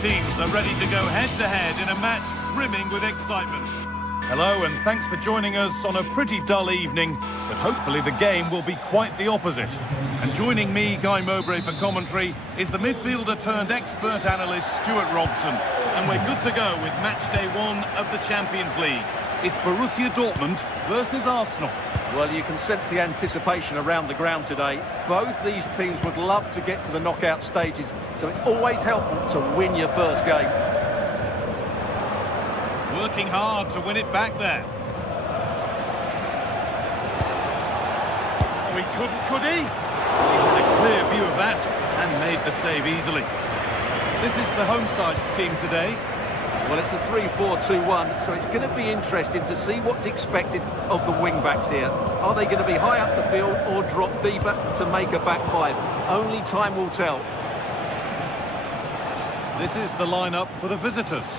teams are ready to go head-to-head in a match brimming with excitement. Hello, and thanks for joining us on a pretty dull evening, but hopefully the game will be quite the opposite. And joining me, Guy Mowbray, for commentary is the midfielder-turned-expert analyst Stuart Robson. And we're good to go with match day 1 of the Champions League. It's Borussia Dortmund versus Arsenal. Well, you can sense the anticipation around the ground today. Both these teams would love to get to the knockout stages, so it's always helpful to win your first game. Working hard to win it back there. Oh, he couldn't, could he? He had a clear view of that and made the save easily. This is the home side's team today. Well, it's a 3-4-2-1, so it's going to be interesting to see what's expected of the wing-backs here. Are they going to be high up the field or drop deeper to make a back five? Only time will tell. This is the lineup for the visitors.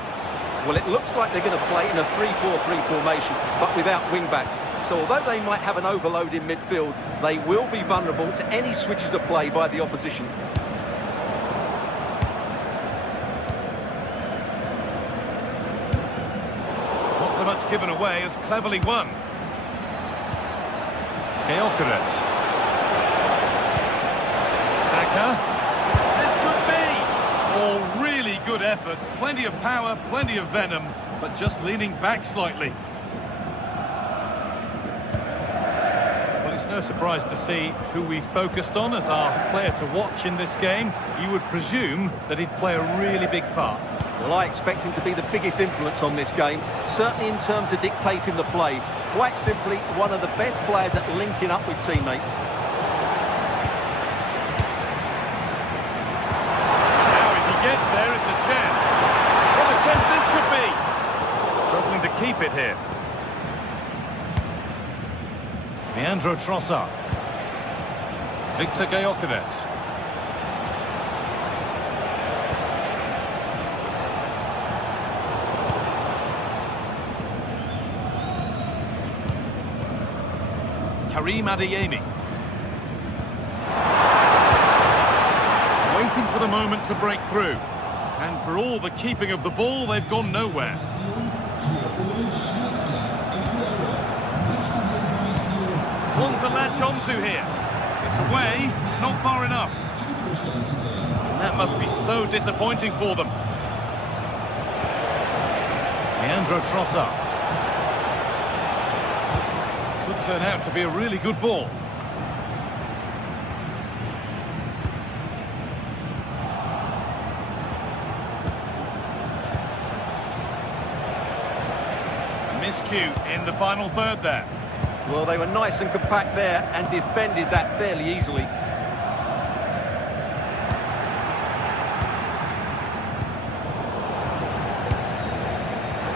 Well, it looks like they're going to play in a 3-4-3 formation, but without wing-backs. So although they might have an overload in midfield, they will be vulnerable to any switches of play by the opposition. Not so much given away as cleverly won. Gyökeres. Saka. Oh, really good effort. Plenty of power, plenty of venom, but just leaning back slightly. Well, it's no surprise to see who we focused on as our player to watch in this game. You would presume that he'd play a really big part. Well, I expect him to be the biggest influence on this game, certainly in terms of dictating the play. Quite simply, one of the best players at linking up with teammates. Gets there, it's a chance. What a chance this could be. Struggling to keep it here. Leandro Trossard. Victor Gyökeres. Karim Adeyemi. Waiting for the moment to break through. And for all the keeping of the ball, they've gone nowhere. One to latch onto here. It's away, not far enough. And that must be so disappointing for them. Leandro Trossard. Could turn out to be a really good ball. Miscue in the final third there. Well, they were nice and compact there and defended that fairly easily.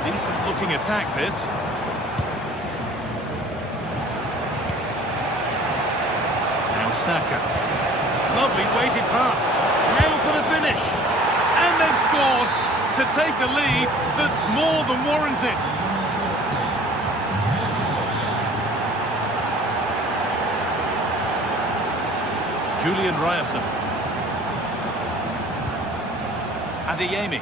Decent looking attack, this. Now Saka. Lovely weighted pass. Now for the finish. And they've scored to take a lead that's more than warranted. Julian Ryerson. Adeyemi.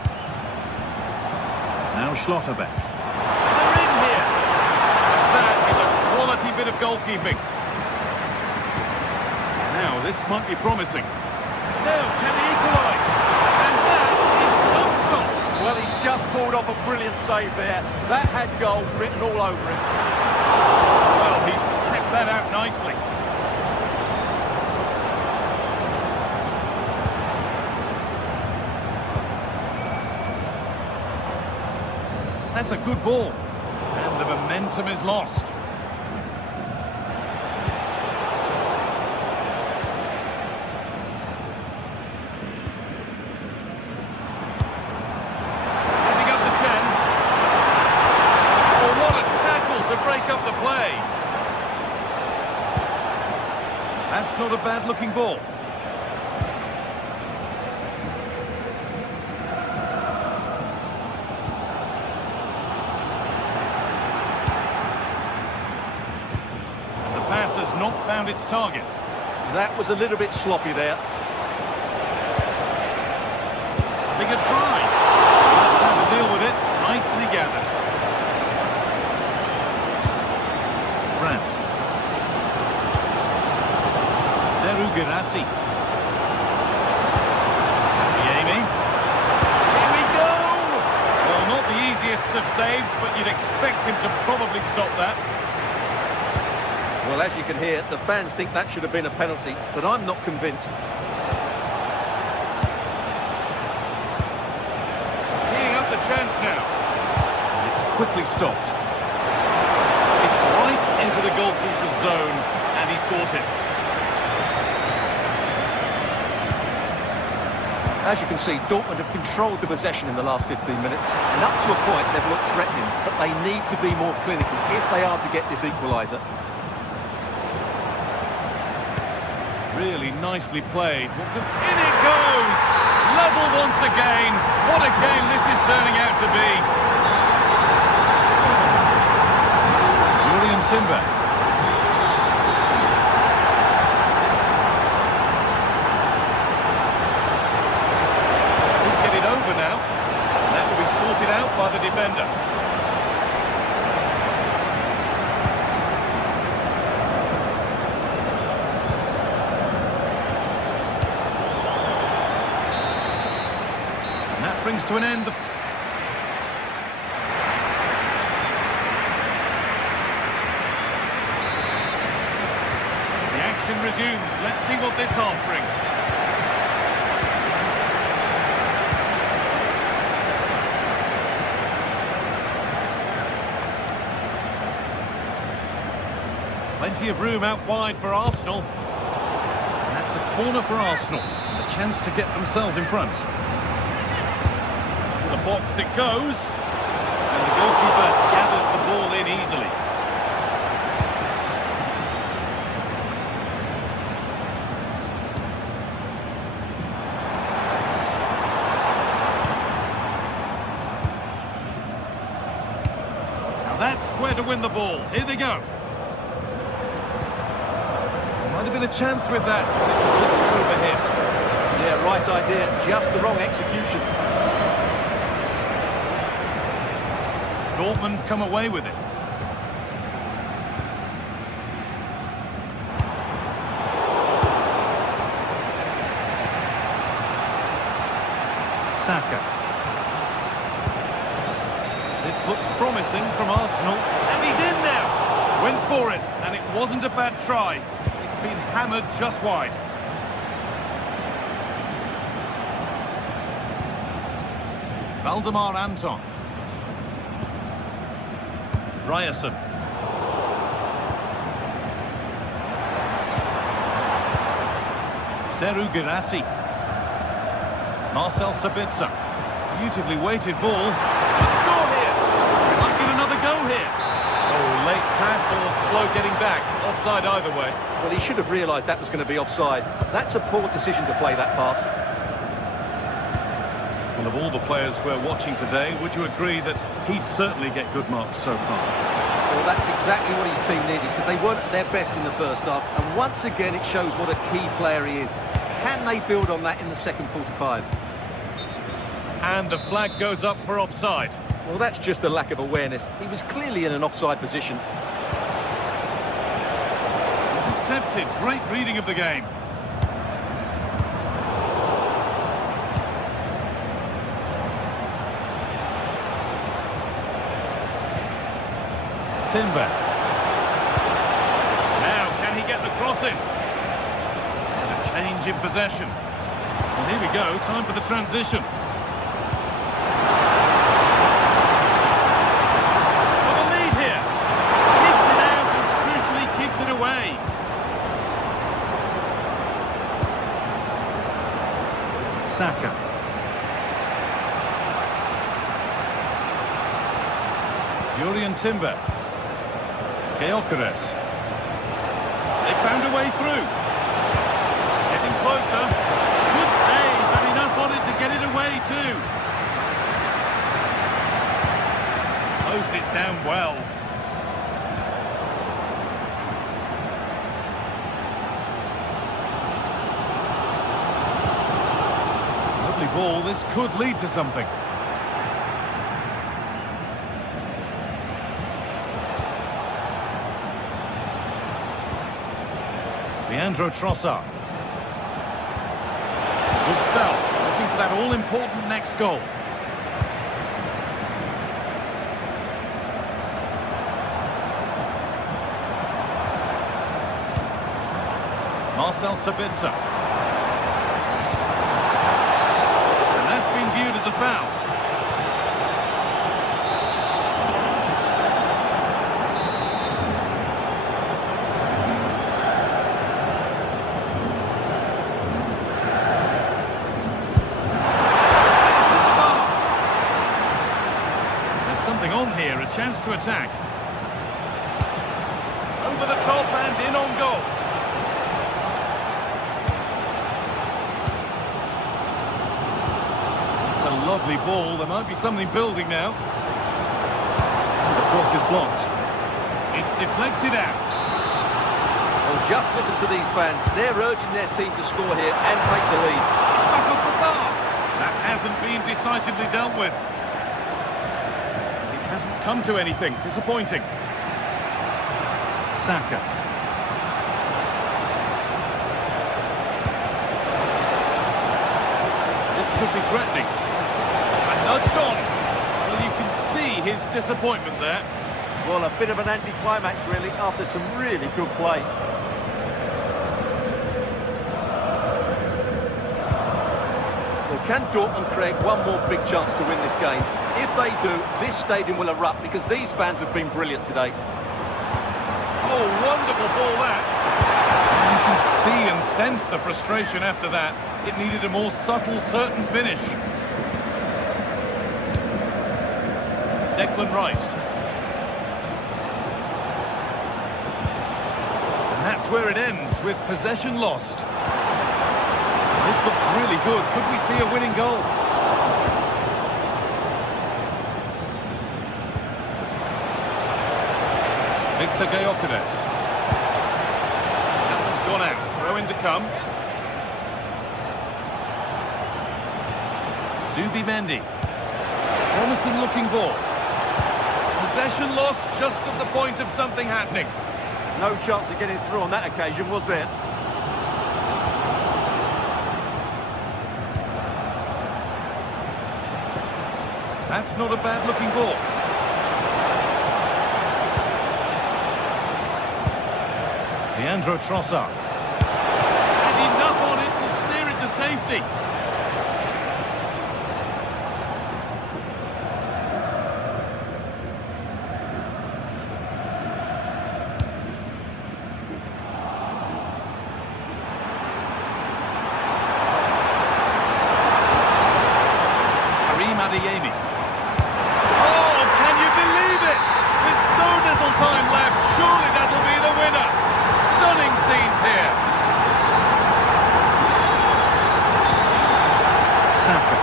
Now Schlotterbeck. They're in here. That is a quality bit of goalkeeping. Now this might be promising. Now can he equalise? And that is some stop. Well, he's just pulled off a brilliant save there. That had goal written all over it. Well, he's kept that out nicely. That's a good ball. And the momentum is lost. Setting up the chance. Oh, what a tackle to break up the play. That's not a bad-looking ball. Not found its target. That was a little bit sloppy there. attempting a try. That's how to deal with it. Nicely gathered. Brandt. Seru Girassi. Amy. Here we go! Well, not the easiest of saves, but you'd expect him to probably stop that. Well, as you can hear, the fans think that should have been a penalty, but I'm not convinced. Teeing up the chance now. It's quickly stopped. It's right into the goalkeeper's zone, and he's caught it. As you can see, Dortmund have controlled the possession in the last 15 minutes, and up to a point they've looked threatening, but they need to be more clinical if they are to get this equaliser. Really nicely played. In it goes! Level once again. What a game this is turning out to be. Julian Timber. He'll get it over now. And that will be sorted out by the defender. Brings to an end the action resumes. Let's see what this half brings. Plenty of room out wide for Arsenal. And that's a corner for Arsenal. A chance to get themselves in front. The box it goes, and the goalkeeper gathers the ball in easily. Now that's where to win the ball. Here they go. Might have been a chance with that, but it's just overhit. Yeah, right idea, just the wrong execution. Dortmund come away with it. Saka. This looks promising from Arsenal. And he's in now! Went for it, and it wasn't a bad try. It's been hammered just wide. Valdemar Anton. Ryerson. Seru Girassi. Marcel Sabitzer. Beautifully weighted ball. Should score here. Might get another go here. Oh, late pass or slow getting back. Offside either way. Well, he should have realised that was going to be offside. That's a poor decision to play that pass. Well, of all the players we're watching today, would you agree that he'd certainly get good marks so far? Well, that's exactly what his team needed, because they weren't at their best in the first half, and once again it shows what a key player he is. Can they build on that in the second 45? And the flag goes up for offside. Well, that's just a lack of awareness. He was clearly in an offside position. Intercepted. Great reading of the game. Timber. Now, can he get the cross in? And a change in possession. And here we go, time for the transition. Got a lead here. Keeps it out and crucially keeps it away. Saka. Julian Timber. Gyökeres. They found a way through. Getting closer. Good save, and enough on it to get it away too. Closed it down well. Lovely ball, this could lead to something. Leandro Trossard. Good spell, looking for that all-important next goal. Marcel Sabitzer. And that's been viewed as a foul. There's something on here, a chance to attack. Over the top and in on goal. Lovely ball, there might be something building now. And the cross is blocked. It's deflected out. Well, just listen to these fans. They're urging their team to score here and take the lead. Back up the bar. That hasn't been decisively dealt with. It hasn't come to anything. Disappointing. Saka. This could be threatening. Nudged on. Well, you can see his disappointment there. Well, a bit of an anti-climax, really, after some really good play. Well, can Dortmund create one more big chance to win this game? If they do, this stadium will erupt because these fans have been brilliant today. Oh, wonderful ball that. You can see and sense the frustration after that. It needed a more subtle, certain finish. Declan Rice. And that's where it ends, with possession lost. This looks really good. Could we see a winning goal? Victor Gyökeres. That one's gone out. Throw in to come. Zubimendi. Promising looking ball. Possession lost just at the point of something happening. No chance of getting through on that occasion, was there? That's not a bad looking ball. Leandro Trossard. And enough on it to steer it to safety. Adeyemi. Oh, can you believe it? With so little time left, surely that'll be the winner. Stunning scenes here. Saka.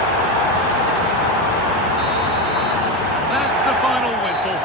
That's the final whistle.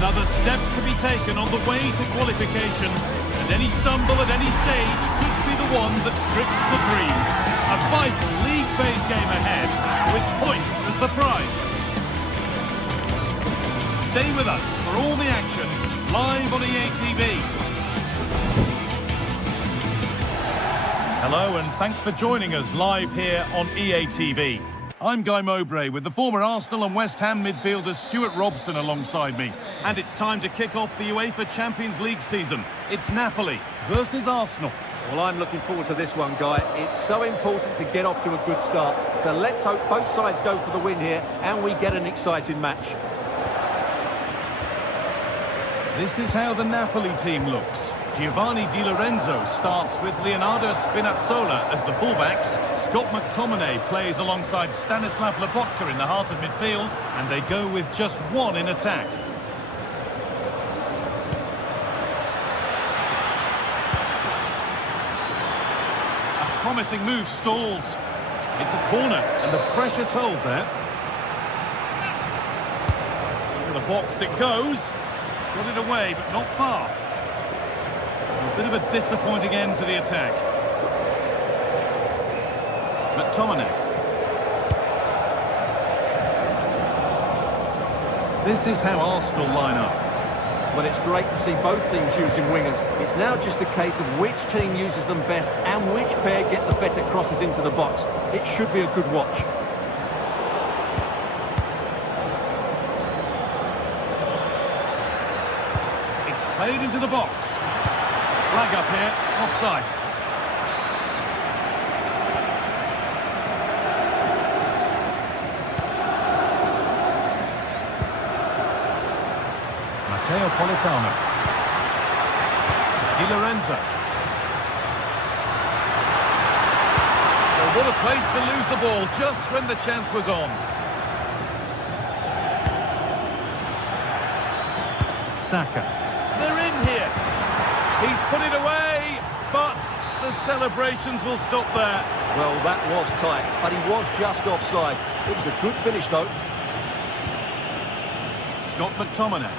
Another step to be taken on the way to qualification, and any stumble at any stage could be the one that trips the dream. A vital league phase game ahead, with points as the prize. Stay with us for all the action, live on EA TV. Hello and thanks for joining us live here on EA TV. I'm Guy Mowbray with the former Arsenal and West Ham midfielder Stuart Robson alongside me. And it's time to kick off the UEFA Champions League season. It's Napoli versus Arsenal. Well, I'm looking forward to this one, Guy. It's so important to get off to a good start. So let's hope both sides go for the win here and we get an exciting match. This is how the Napoli team looks. Giovanni Di Lorenzo starts with Leonardo Spinazzola as the fullbacks. Scott McTominay plays alongside Stanislav Lobotka in the heart of midfield, and they go with just one in attack. A promising move stalls. It's a corner, and the pressure told there. Into the box it goes. Got it away, but not far. A bit of a disappointing end to the attack. McTominay. This is how Arsenal line up. Well, it's great to see both teams using wingers. It's now just a case of which team uses them best and which pair get the better crosses into the box. It should be a good watch. It's played into the box. Flag up here, offside. Matteo Politano. Di Lorenzo. Well, what a place to lose the ball just when the chance was on. Saka. They're in here. He's put it away, but the celebrations will stop there. Well, that was tight, but he was just offside. It was a good finish, though. Scott McTominay.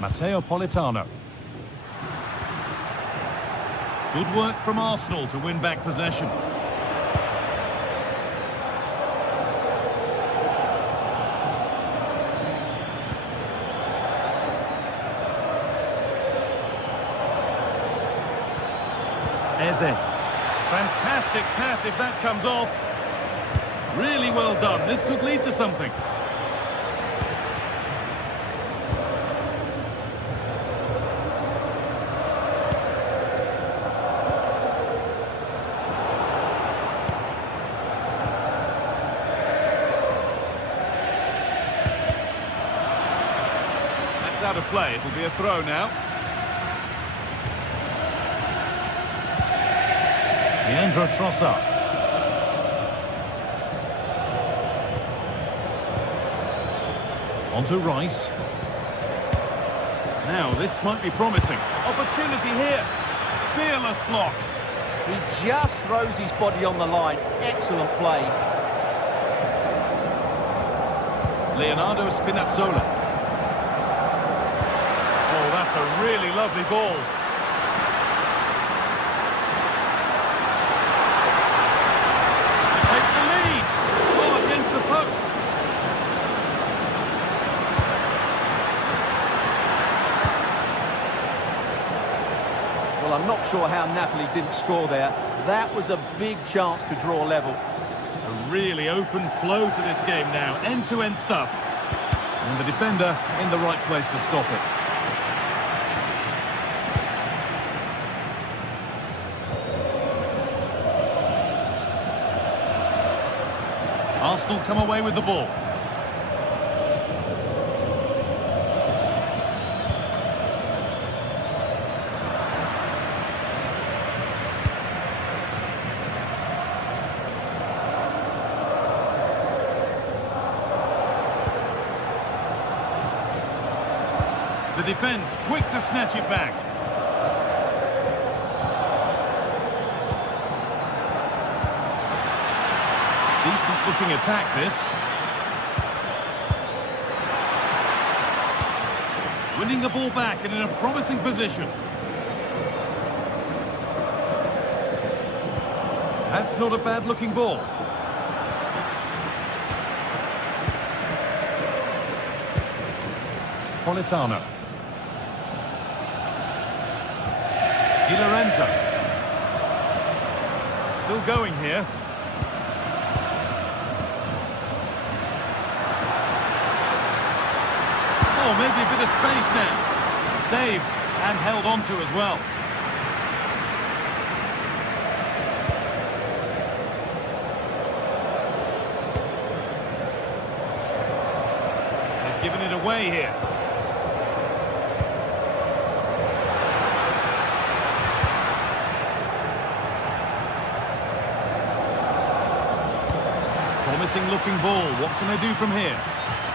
Matteo Politano. Good work from Arsenal to win back possession. Eze. Fantastic pass if that comes off. Really well done. This could lead to something. That's out of play. It will be a throw now. Leandro Trossard. On to Rice. Now, this might be promising. Opportunity here. Fearless block. He just throws his body on the line. Excellent play. Leonardo Spinazzola. Oh, that's a really lovely ball. Well, I'm not sure how Napoli didn't score there. That was a big chance to draw level. A really open flow to this game now. End-to-end stuff. And the defender in the right place to stop it. Arsenal come away with the ball. The defence quick to snatch it back. Decent looking attack this. Winning the ball back and in a promising position. That's not a bad looking ball. Politano. Di Lorenzo. Still going here. Oh, maybe a bit of space now. Saved and held on to as well. They've given it away here. Promising looking ball. What can they do from here?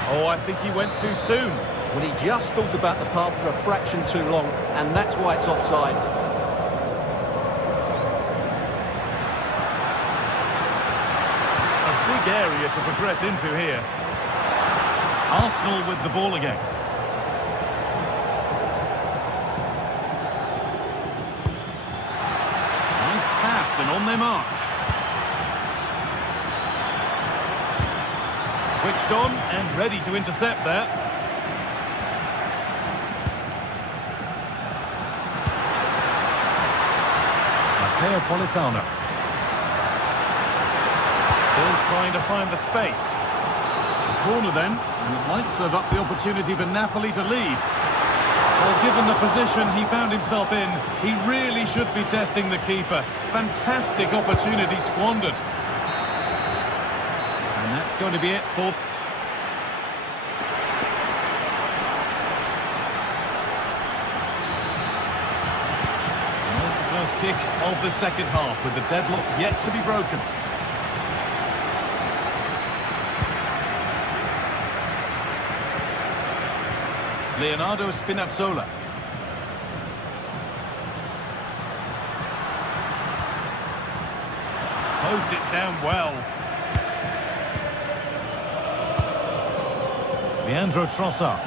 Oh, I think he went too soon. Well, he just thought about the pass for a fraction too long, and that's why it's offside. A big area to progress into here. Arsenal with the ball again. Nice pass and on their march. Switched on and ready to intercept there. Politano. Still trying to find the space. Corner then, and it might serve up the opportunity for Napoli to lead. Well, given the position he found himself in, he really should be testing the keeper. Fantastic opportunity squandered. And that's going to be it for... kick of the second half, with the deadlock yet to be broken. Leonardo Spinazzola. Closed it down well. Leandro Trossard.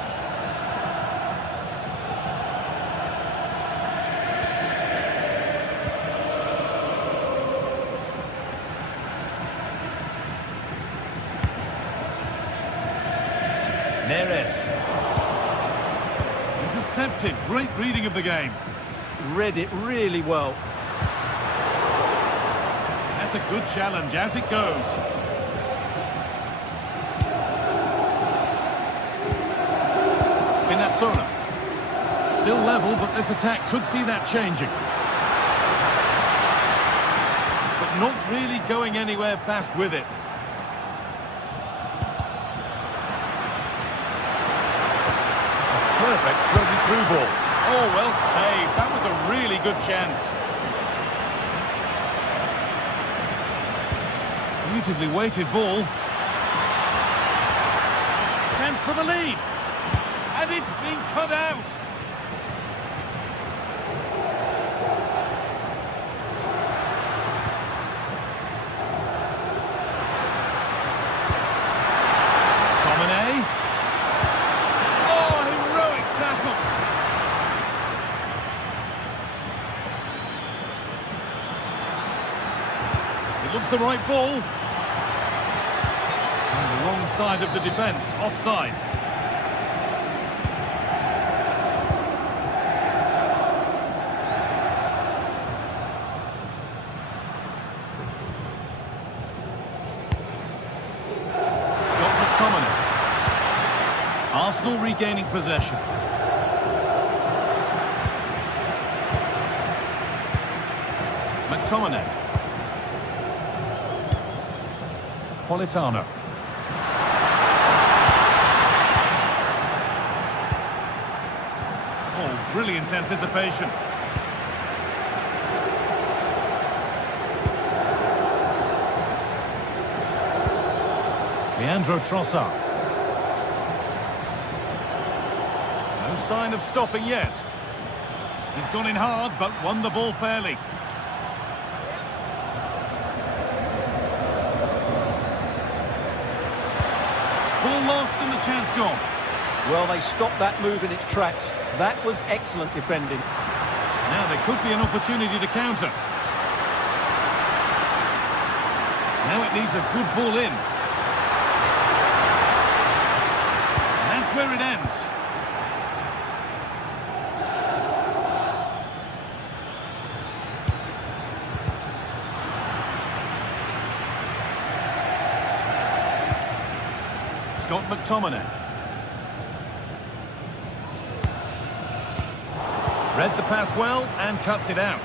Neres. Intercepted. Great reading of the game. Read it really well. That's a good challenge. Out it goes. Spinazzola. Still level, but this attack could see that changing. But not really going anywhere fast with it. Perfect broken through ball. Oh, well saved. That was a really good chance. Beautifully weighted ball. Chance for the lead. And it's been cut out. Looks the right ball. On the wrong side of the defence, offside. Scott McTominay. Arsenal regaining possession. McTominay. Politano. Oh, brilliant anticipation. Leandro Trossard. No sign of stopping yet. He's gone in hard, but won the ball fairly. Ball lost and the chance gone. Well, they stopped that move in its tracks. That was excellent defending. Now there could be an opportunity to counter. Now it needs a good ball in. And that's where it ends. Scott McTominay. Read the pass well and cuts it out.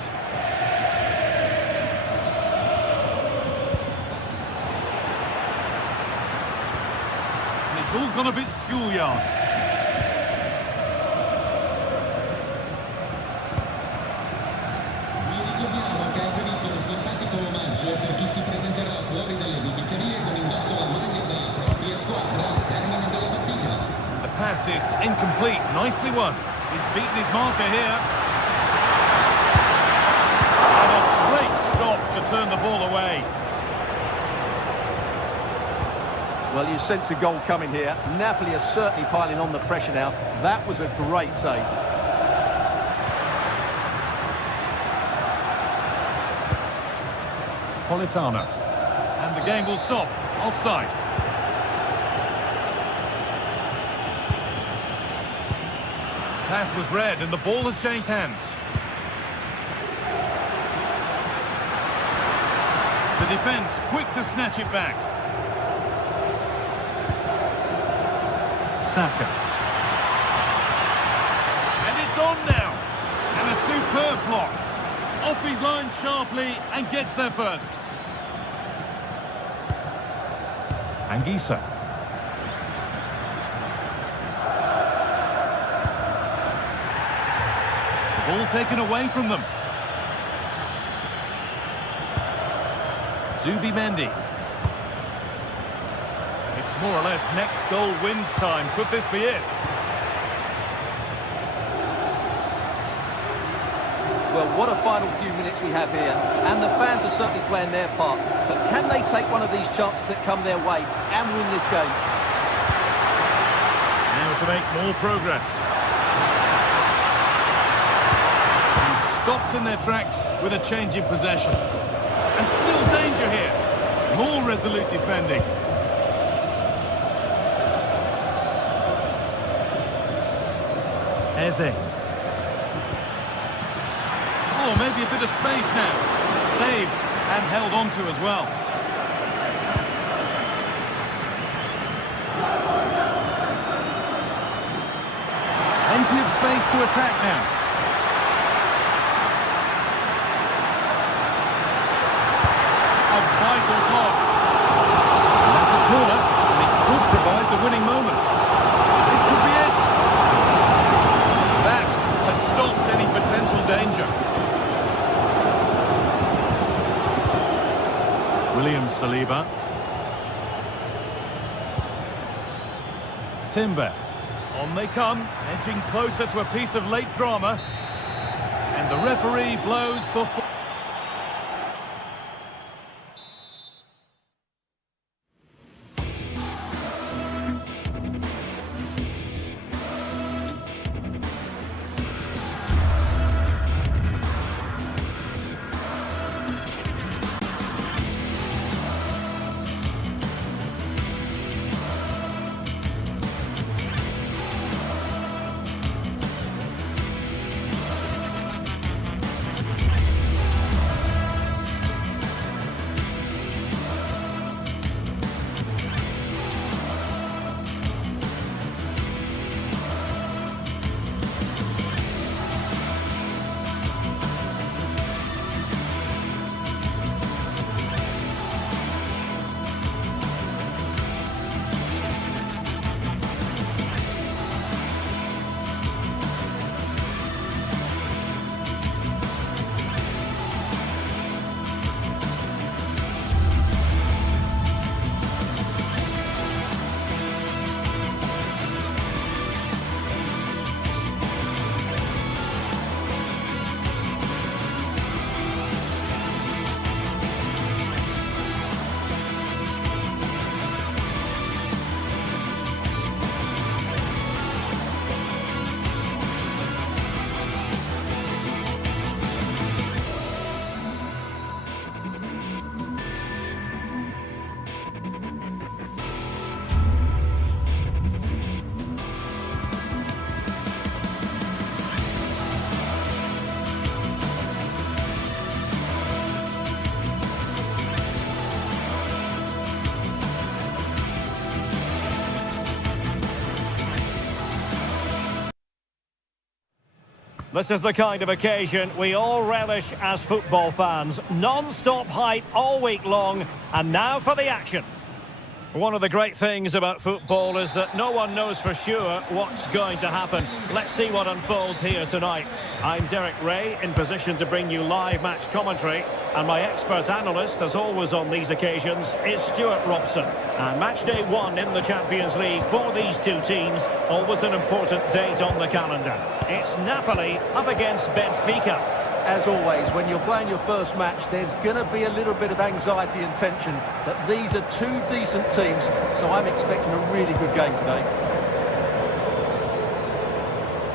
And it's all gone a bit schoolyard. Per chi si presenterà fuori dalle biglietterie con indosso la maglia della propria squadra al termine della partita. The pass is incomplete. Nicely won. He's beaten his marker here. And a great stop to turn the ball away. Well, you sense a goal coming here. Napoli are certainly piling on the pressure now. That was a great save. Politano. And the game will stop. Offside. Pass was read and the ball has changed hands. The defence quick to snatch it back. Saka. And it's on now. And a superb block. Off his line sharply and gets there first. Anguissa. The ball taken away from them. Zubimendi. It's more or less next goal wins time. Could this be it? Well, what a final few minutes we have here. And the fans are certainly playing their part. But can they take one of these chances that come their way and win this game? Now to make more progress. He's stopped in their tracks with a change in possession. And still danger here. More resolute defending. Eze. Oh, maybe a bit of space now. Saved and held on to as well. Plenty of space to attack now. A vital block. And that's a corner, and it could provide the winning moment. This could be it. That has stopped any potential danger. William Saliba. Timber. On they come, edging closer to a piece of late drama. And the referee blows for... This is the kind of occasion we all relish as football fans. Non-stop hype all week long, and now for the action. One of the great things about football is that no one knows for sure what's going to happen. Let's see what unfolds here tonight. I'm Derek Ray, in position to bring you live match commentary, and my expert analyst, as always on these occasions, is Stuart Robson. And match day 1 in the Champions League for these two teams, always an important date on the calendar. It's Napoli up against Benfica. As always, when you're playing your first match, there's going to be a little bit of anxiety and tension. But these are two decent teams, so I'm expecting a really good game today.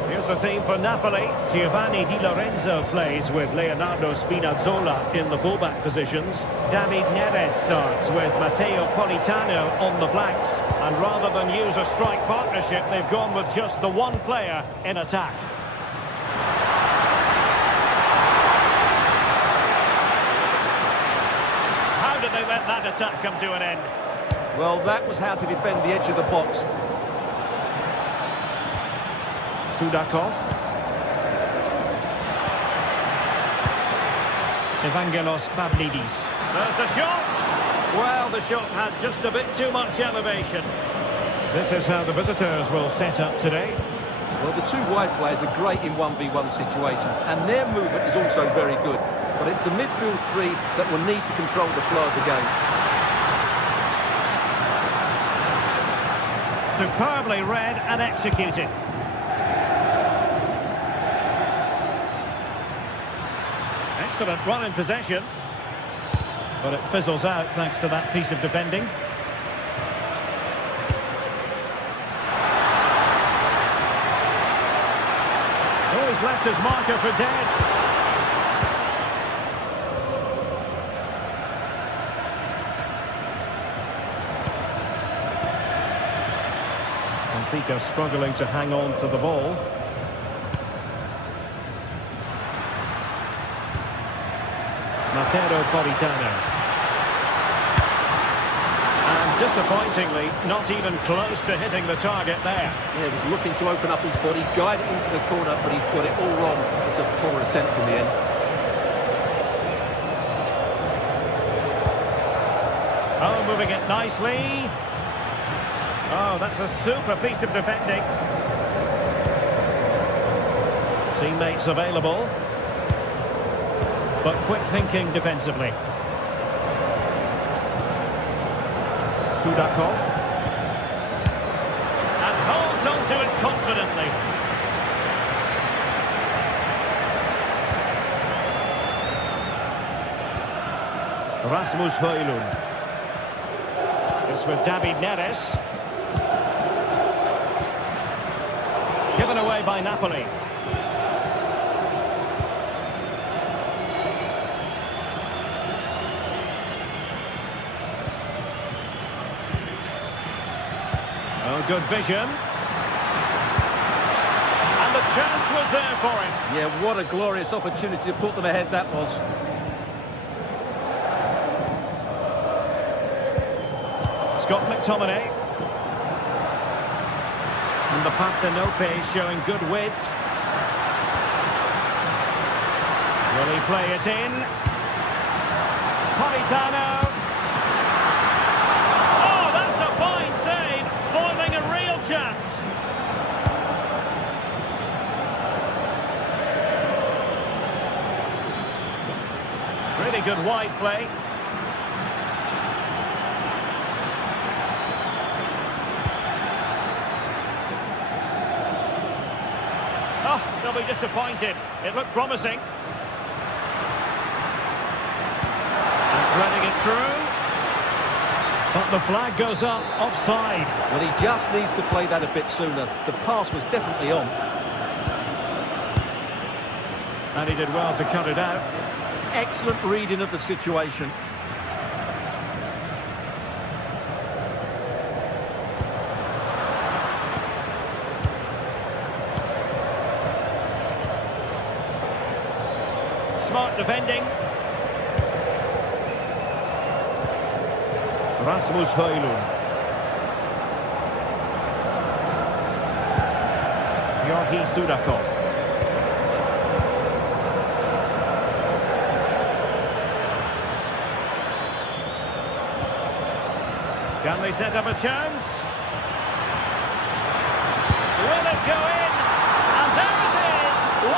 Here's the team for Napoli. Giovanni Di Lorenzo plays with Leonardo Spinazzola in the fullback positions. David Neres starts with Matteo Politano on the flanks. And rather than use a strike partnership, they've gone with just the one player in attack. They let that attack come to an end. Well, that was how to defend the edge of the box. Sudakov. Evangelos Pavlidis. There's the shot! Well, the shot had just a bit too much elevation. This is how the visitors will set up today. Well, the two wide players are great in 1v1 situations, and their movement is also very good. But it's the midfield three that will need to control the flow of the game. Superbly read and executed. Excellent run in possession. But it fizzles out thanks to that piece of defending. Oh, he's left his marker for dead. Benfica struggling to hang on to the ball. Matteo Politano. And disappointingly, not even close to hitting the target there. Yeah, he's looking to open up his body, guide it into the corner, but he's got it all wrong. It's a poor attempt in the end. Oh, moving it nicely. Oh, that's a super piece of defending. Teammates available. But quick thinking defensively. Sudakov. And holds onto it confidently. Rasmus Højlund. It's with David Neres. Given away by Napoli. Oh, good vision. And the chance was there for him. Yeah, what a glorious opportunity to put them ahead that was. Scott McTominay. And the Partenope showing good width. Will he play it in? Politano. Oh, that's a fine save, foiling a real chance. Really good wide play. Oh, they'll be disappointed. It looked promising. And threading it through. But the flag goes up, offside. Well, he just needs to play that a bit sooner. The pass was definitely on. And he did well to cut it out. Excellent reading of the situation. Smart defending. Rasmus Højlund. Georgi Sudakov. Can they set up a chance? Will it go in? And there it is, 1-0.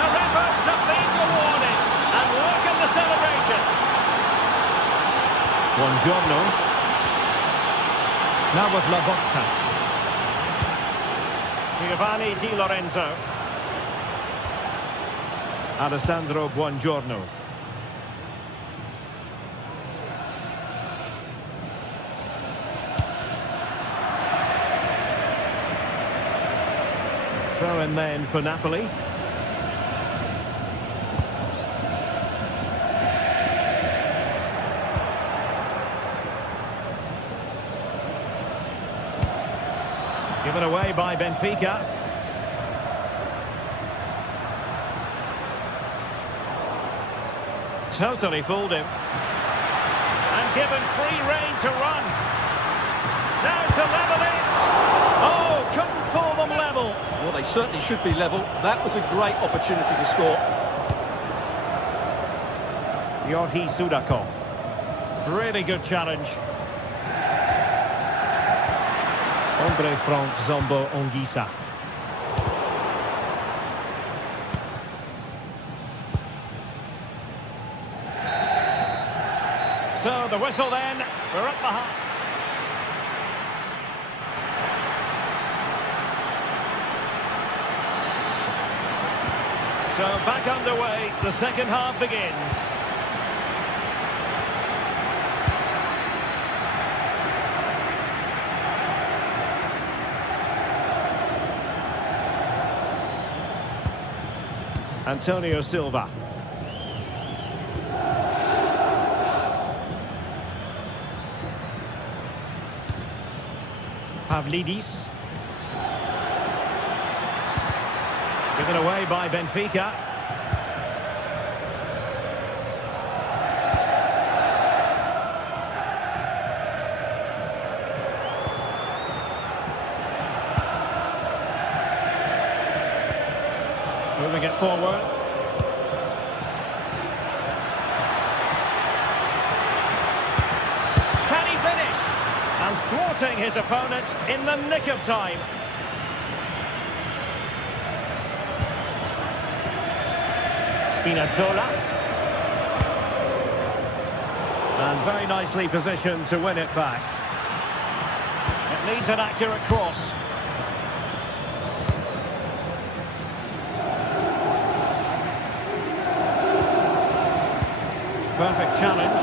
Their efforts have been rewarded. And look at the celebrations. Buongiorno. Now with Lobotka. Giovanni Di Lorenzo. Alessandro Buongiorno. Throw in then for Napoli. Given away by Benfica. Totally fooled him. And given free rein to run. Now to level it. Oh, couldn't pull them level. Well, they certainly should be level. That was a great opportunity to score. Yorhi Sudakov. Really good challenge. Andre Frank Zombo Ongisa. So the whistle then. We're up the half. So back underway. The second half begins. Antonio Silva. Pavlidis. Given away by Benfica. Moving it forward. Can he finish? And thwarting his opponent in the nick of time. Spinazzola. And very nicely positioned to win it back. It needs an accurate cross. Perfect challenge.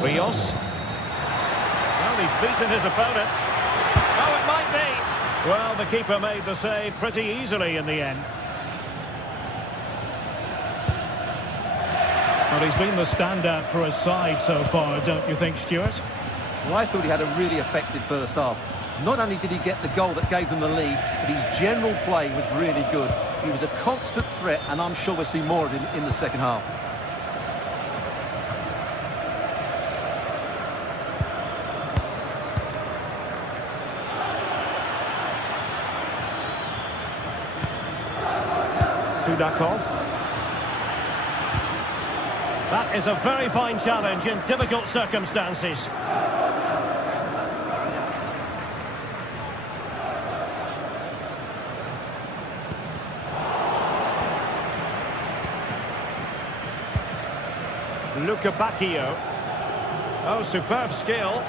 Rios. Well, he's beaten his opponent. Oh, it might be. Well, the keeper made the save pretty easily in the end. Well, he's been the standout for his side so far, don't you think, Stuart? Well, I thought he had a really effective first half. Not only did he get the goal that gave them the lead, but his general play was really good. He was a constant threat, and I'm sure we'll see more of him in the second half. Sudakov. That is a very fine challenge in difficult circumstances. Luca Bacchio. Oh, superb skill.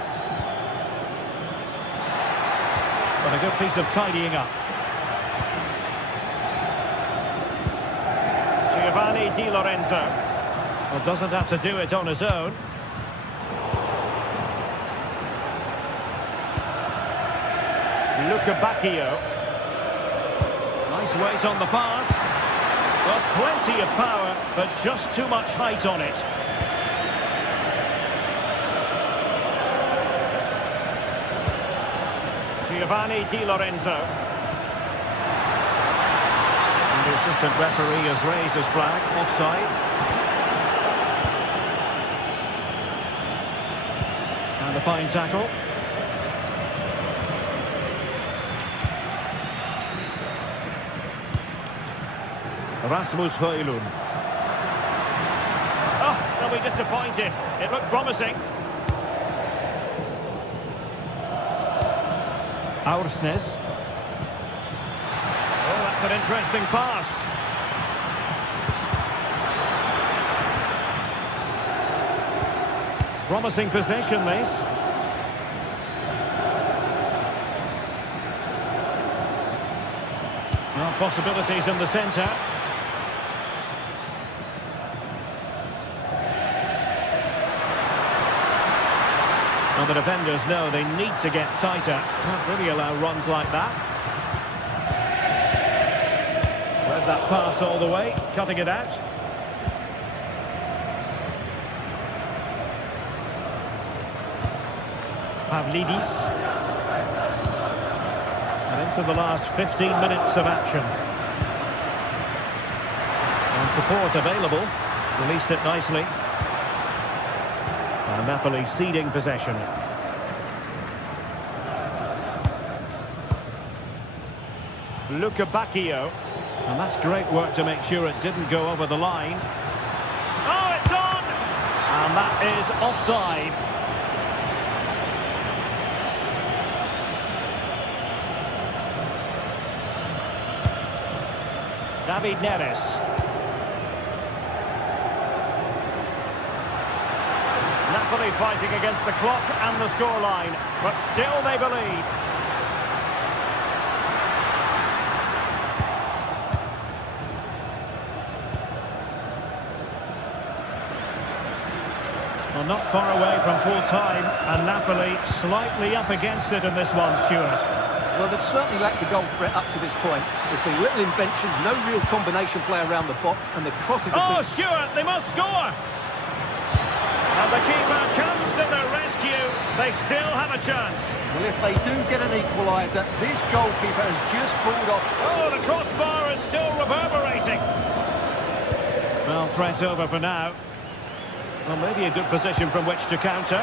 But a good piece of tidying up. Giovanni Di Lorenzo. Well, doesn't have to do it on his own. Luca Bacchio. Nice weight on the pass. Well, plenty of power, but just too much height on it. Giovanni Di Lorenzo. And the assistant referee has raised his flag, offside. And a fine tackle. Rasmus Højlund. Oh, they'll be disappointed. It looked promising. Aursnes. Oh, that's an interesting pass. Promising possession, this. Well, possibilities in the centre. Well, the defenders know they need to get tighter. Can't really allow runs like that. Read that pass all the way, cutting it out. Pavlidis. And into the last 15 minutes of action. And support available. Released it nicely. And Napoli ceding possession. Luca Bacchio. And that's great work to make sure it didn't go over the line. Oh, it's on! And that is offside. David Neres. Napoli fighting against the clock and the scoreline, but still they believe. Well, not far away from full time, and Napoli slightly up against it in this one, Stuart. Well, they've certainly lacked a goal threat up to this point. There's been little invention, no real combination play around the box, and the crosses have been... Stuart, they must score! And the keeper comes to the rescue. They still have a chance. Well, if they do get an equaliser, this goalkeeper has just pulled off... Oh, the crossbar is still reverberating. Well, threat over for now. Well, maybe a good position from which to counter.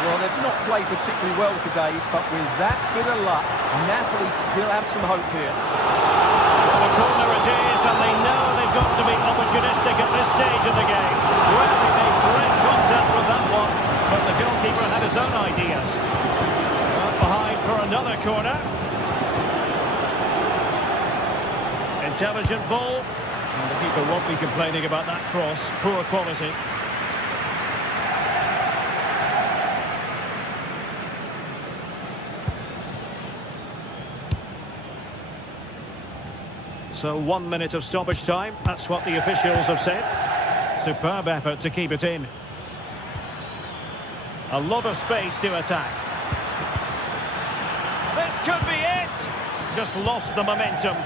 Well, they've not played particularly well today, but with that bit of luck, Napoli still have some hope here. Well, a corner it is, and they know they've got to be opportunistic at this stage of the game. Well, they made great contact with that one, but the goalkeeper had his own ideas. Well, behind for another corner. Intelligent ball. And the keeper won't be complaining about that cross. Poor quality. So 1 minute of stoppage time, that's what the officials have said. Superb effort to keep it in. A lot of space to attack. This could be it! Just lost the momentum.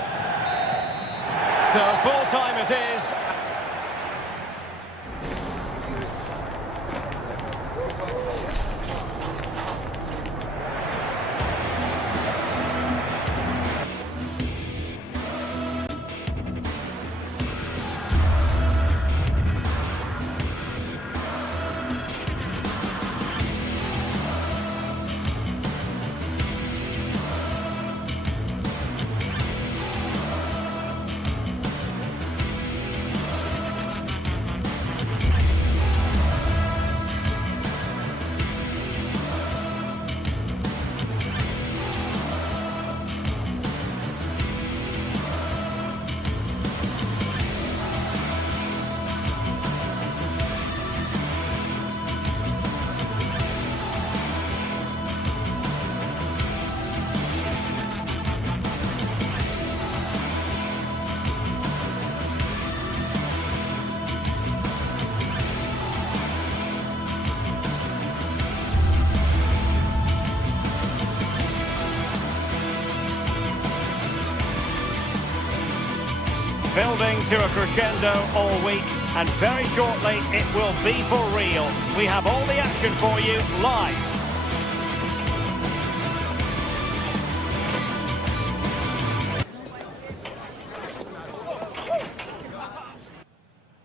So full time it is. Building to a crescendo all week, and very shortly it will be for real. We have all the action for you live.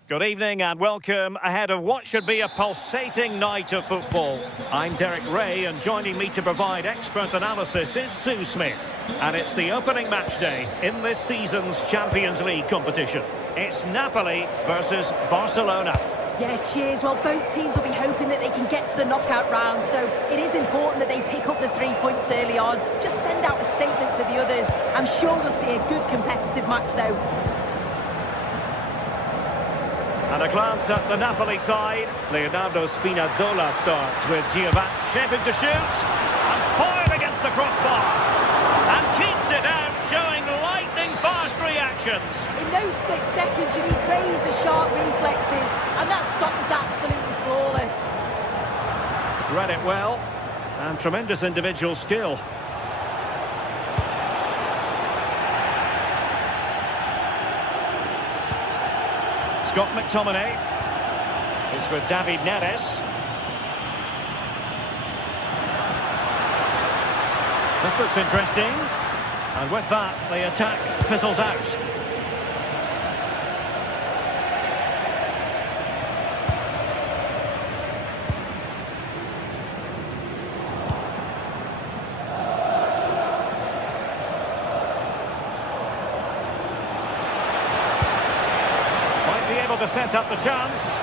Good evening and welcome ahead of what should be a pulsating night of football. I'm Derek Ray, and joining me to provide expert analysis is Sue Smith. And it's the opening match day in this season's Champions League competition. It's Napoli versus Barcelona. Yeah, cheers. Well, both teams will be hoping that they can get to the knockout round, so it is important that they pick up the 3 points early on. Just send out a statement to the others. I'm sure we'll see a good competitive match, though. And a glance at the Napoli side. Leonardo Spinazzola starts with Giovanni shaping to shoot. And fired against the crossbar. And keeps it out, showing lightning-fast reactions. In those split seconds, you need razor-sharp reflexes, and that stop was absolutely flawless. Read it well, and tremendous individual skill. Scott McTominay is with David Neres. This looks interesting, and with that, the attack fizzles out. To set up the chance.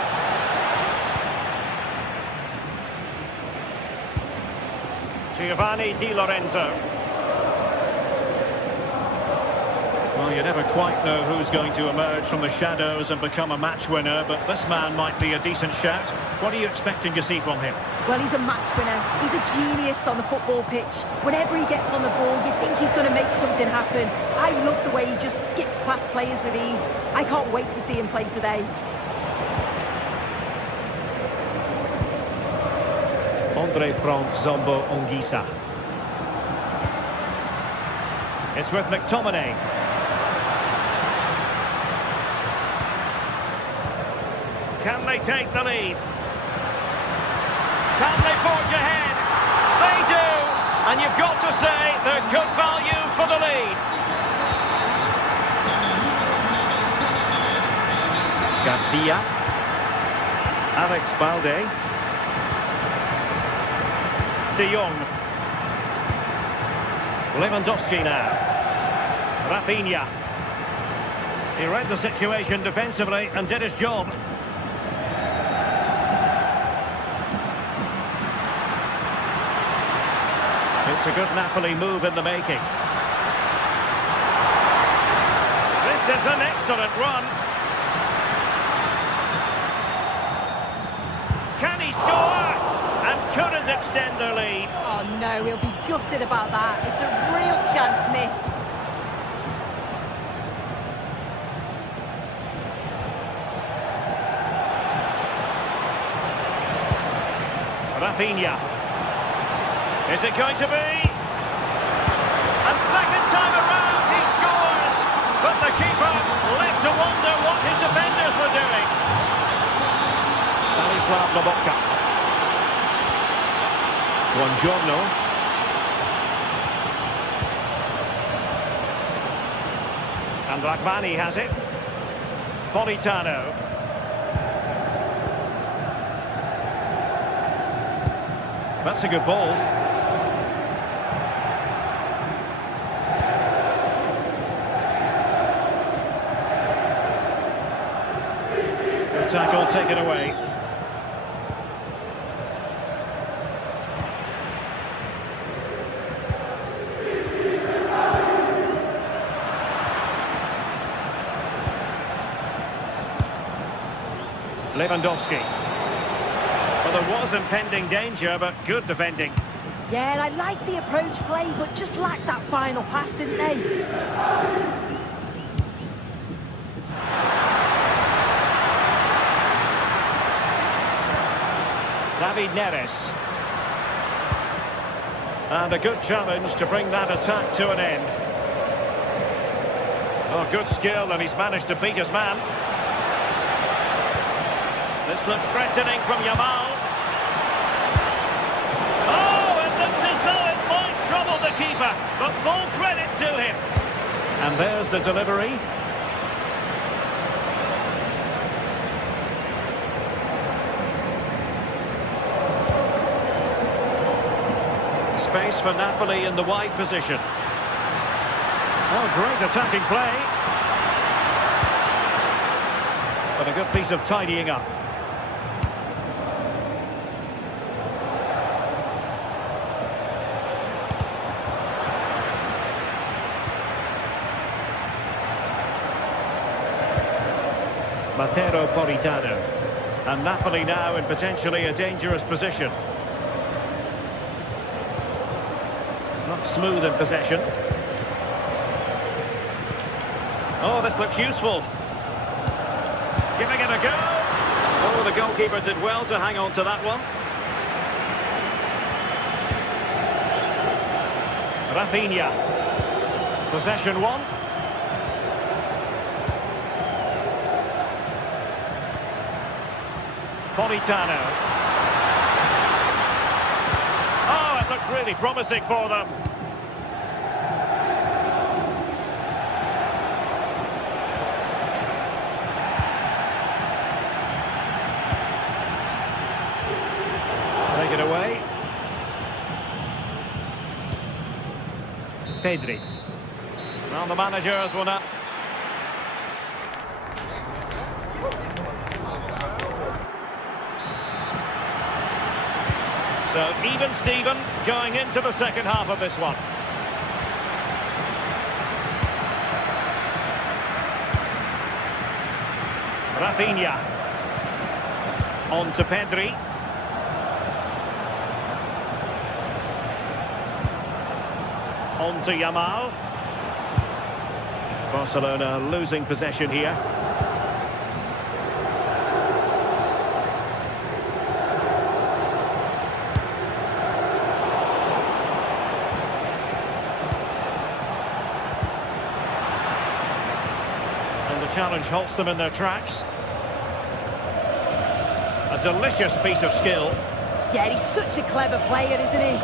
Giovanni Di Lorenzo. Well, you never quite know who's going to emerge from the shadows and become a match winner, but this man might be a decent shout. What are you expecting to see from him? Well, he's a match winner. He's a genius on the football pitch. Whenever he gets on the ball, you think he's going to make something happen. I love the way he just skips past players with ease. I can't wait to see him play today. Andre Frank Zombo Ongisa. It's with McTominay. Can they take the lead? Can they forge ahead? They do! And you've got to say they're good value for the lead. Garcia. Alex Balde. De Jong. Lewandowski now. Rafinha. He read the situation defensively and did his job. It's a good Napoli move in the making. This is an excellent run. Can he score? And couldn't extend their lead. Oh no, he'll be gutted about that. It's a real chance missed. Rafinha. Is it going to be? And second time around he scores! But the keeper left to wonder what his defenders were doing. Stanislav Lobotka. Buongiorno. And Ragbani has it. Politano. That's a good ball. Good tackle taken away. Lewandowski. Well, there was impending danger, but good defending. Yeah, and I like the approach play, but just lacked that final pass, didn't they? David Neres. And a good challenge to bring that attack to an end. Oh, good skill, and he's managed to beat his man. This looks threatening from Yamal. Oh, it looked as though it might trouble the keeper, but full credit to him. And there's the delivery. Space for Napoli in the wide position. Oh, great attacking play. But a good piece of tidying up. Matero Politano. And Napoli now in potentially a dangerous position. Not smooth in possession. Oh, this looks useful. Giving it a go. Oh, the goalkeeper did well to hang on to that one. Rafinha. Possession one. Politano. Oh, it looked really promising for them. Take it away. Pedri. Well, the managers will not. So even Steven going into the second half of this one. Rafinha. On to Pedri. On to Yamal. Barcelona losing possession here. Challenge halts them in their tracks. A delicious piece of skill. Yeah, he's such a clever player, isn't he?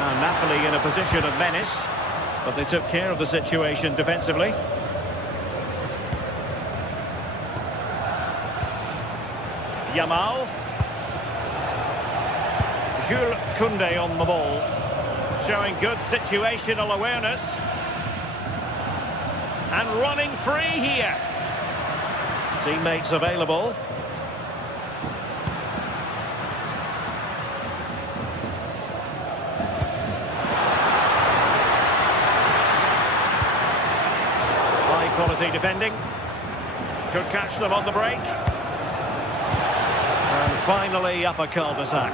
And Napoli in a position of menace, but they took care of the situation defensively. Yamal. Jules Koundé on the ball, showing good situational awareness. And running free here. Teammates available. High quality defending. Could catch them on the break. And finally up a cul-de-sac.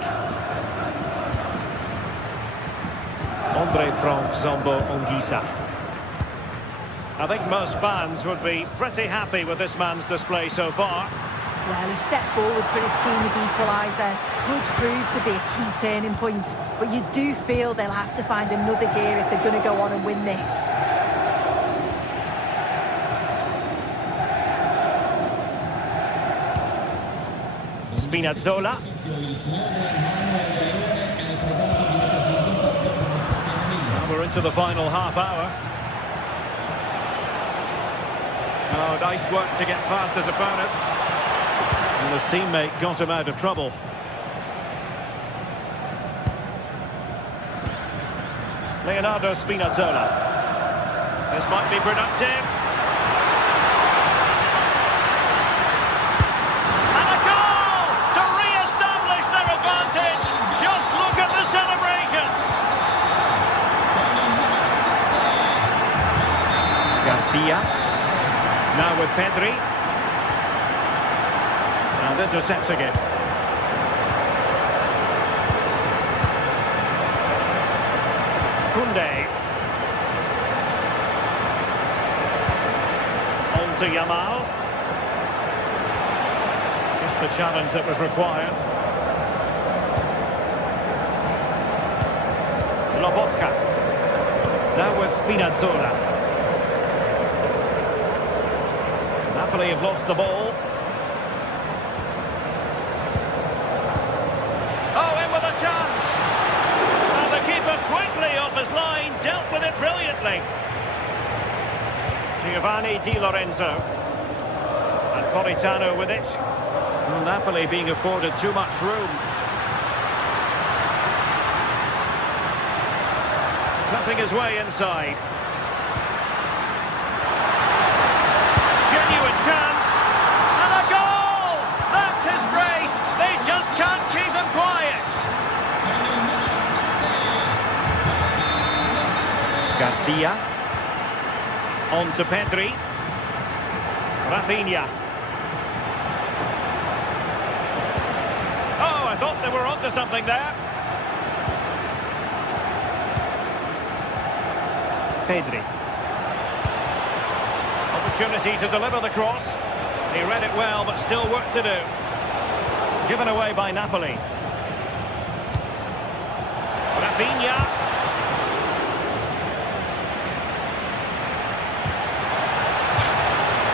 Andre Frank Zombo Ongisa. I think most fans would be pretty happy with this man's display so far. Well, he stepped forward for his team with the equaliser. Could prove to be a key turning point. But you do feel they'll have to find another gear if they're going to go on and win this. Spinazzola. Well, we're into the final half hour. Oh, nice work to get past his opponent. And his teammate got him out of trouble. Leonardo Spinazzola. This might be productive. And a goal to re-establish their advantage. Just look at the celebrations. Garcia. Now with Pedri. And intercepting it. Koundé. On to Yamal. Just the challenge that was required. Lobotka. Now with Spinazzola. Napoli have lost the ball. Oh, in with a chance. And the keeper quickly off his line, dealt with it brilliantly. Giovanni Di Lorenzo. And Politano with it. Well, Napoli being afforded too much room. Cutting his way inside. Dia. On to Pedri. Rafinha. Oh, I thought they were onto something there. Pedri. Opportunity to deliver the cross. He read it well, but still work to do. Given away by Napoli. Rafinha.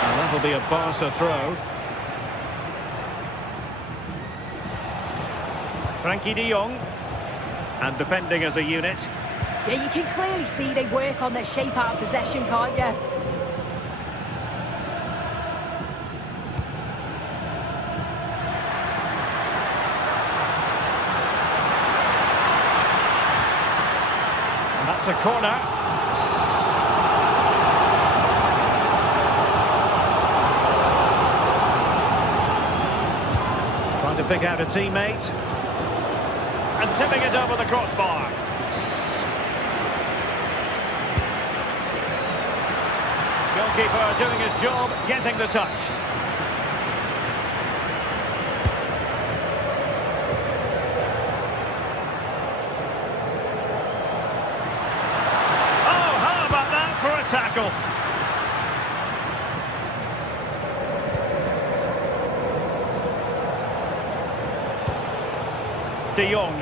And that'll be a Barca throw. Frankie de Jong. And defending as a unit. Yeah, you can clearly see they work on their shape out of possession, can't you? And that's a corner. Trying to pick out a teammate. And tipping it over the crossbar. Goalkeeper doing his job, getting the touch. Oh, how about that for a tackle? De Jong.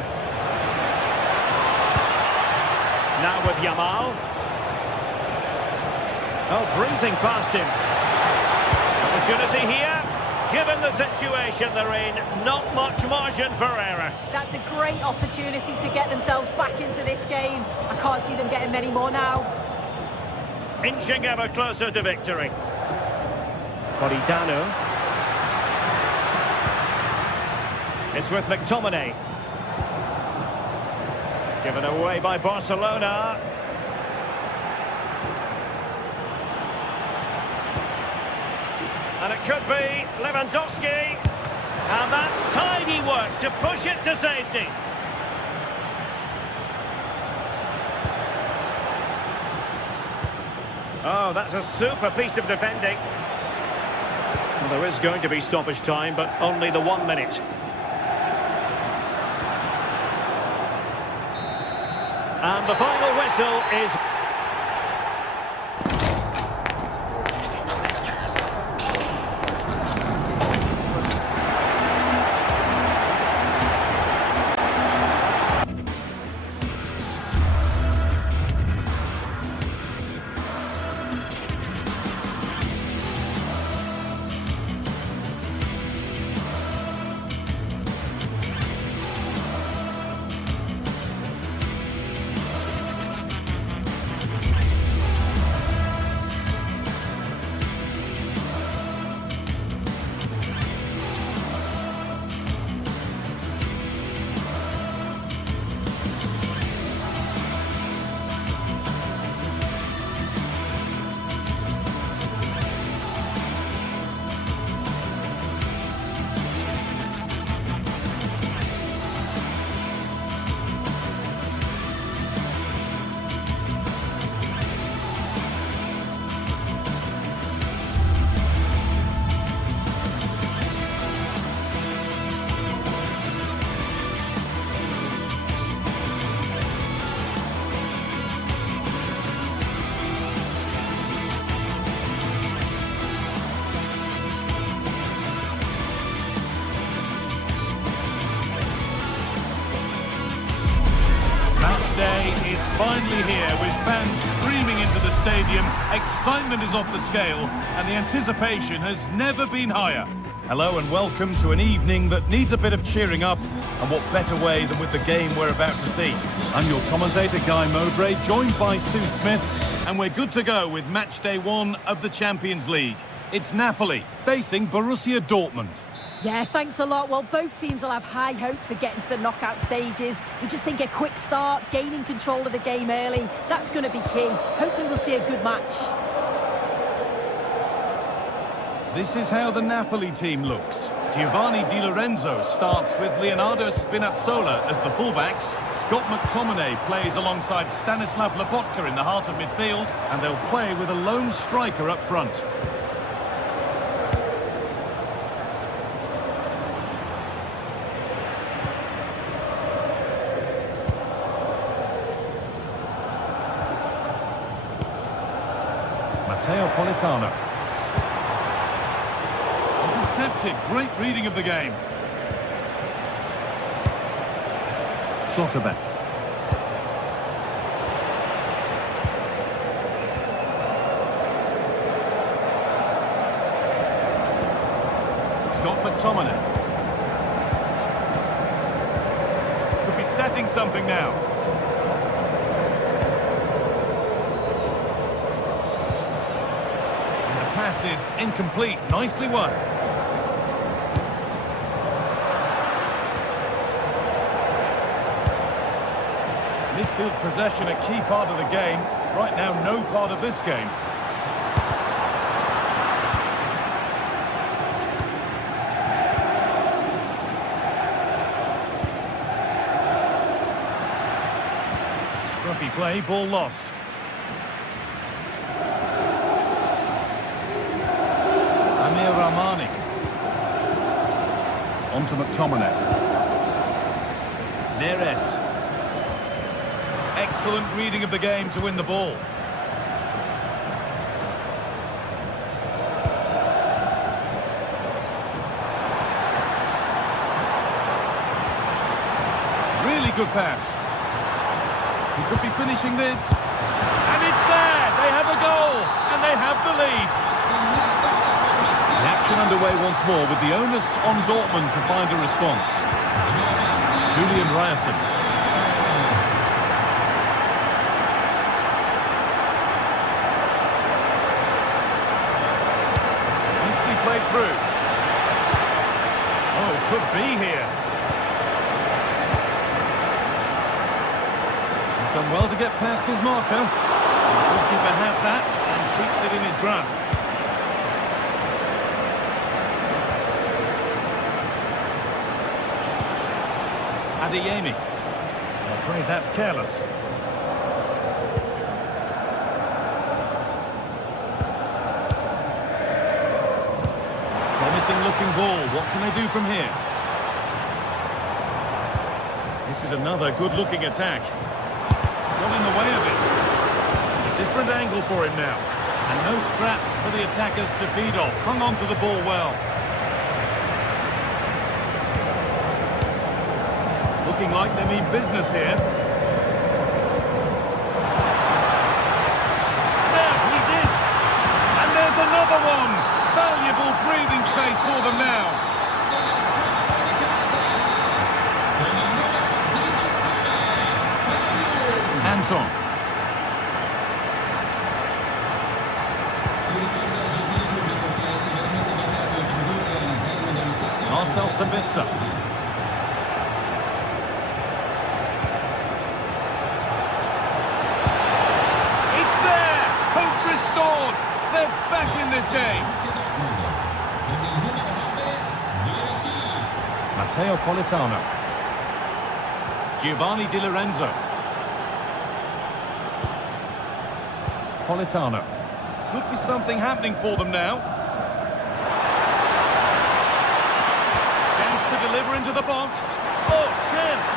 Now with Yamal. Oh, breezing past him. Opportunity here. Given the situation they're in, not much margin for error. That's a great opportunity to get themselves back into this game. I can't see them getting many more now. Inching ever closer to victory. Politano. It's with McTominay. Given away by Barcelona. And it could be Lewandowski. And that's tidy work to push it to safety. Oh, that's a super piece of defending. Well, there is going to be stoppage time, but only the 1 minute. And the final whistle is... Day is finally here with fans streaming into the stadium. Excitement is off the scale and the anticipation has never been higher. Hello and welcome to an evening that needs a bit of cheering up, and what better way than with the game we're about to see. I'm your commentator Guy Mowbray, joined by Sue Smith, and we're good to go with match day 1 of the Champions League. It's Napoli facing Borussia Dortmund. Yeah, thanks a lot. Well, both teams will have high hopes of getting to the knockout stages. You just think a quick start, gaining control of the game early, that's going to be key. Hopefully we'll see a good match. This is how the Napoli team looks. Giovanni Di Lorenzo starts with Leonardo Spinazzola as the fullbacks. Scott McTominay plays alongside Stanislav Lobotka in the heart of midfield, and they'll play with a lone striker up front. Matteo Politano. Intercepted, great reading of the game. Schlotterbeck. Scott McTominay. Could be setting something now. Pass is incomplete. Nicely won. Midfield possession a key part of the game. Right now, no part of this game. Scruffy play, ball lost. Ramani. On to McTominay. Neres. Excellent reading of the game to win the ball. Really good pass. He could be finishing this. And it's there! They have a goal! And they have the lead. The action underway once more with the onus on Dortmund to find a response. Julian Ryerson. Nicely played through. Oh, could be here. He's done well to get past his marker. The goalkeeper has that and keeps it in his grasp. Adeyemi. I'm afraid that's careless. Promising looking ball. What can they do from here? This is another good looking attack. Got in the way of it. A different angle for him now. And no scraps for the attackers to feed off. Hung on to the ball well. Looking like they mean business here. There, he's in. And there's another one. Valuable breathing space for them now. Anton. Marcel Sabitzer. They're back in this game. Matteo Politano. Giovanni Di Lorenzo. Politano. Could be something happening for them now. Chance to deliver into the box. Oh, chance.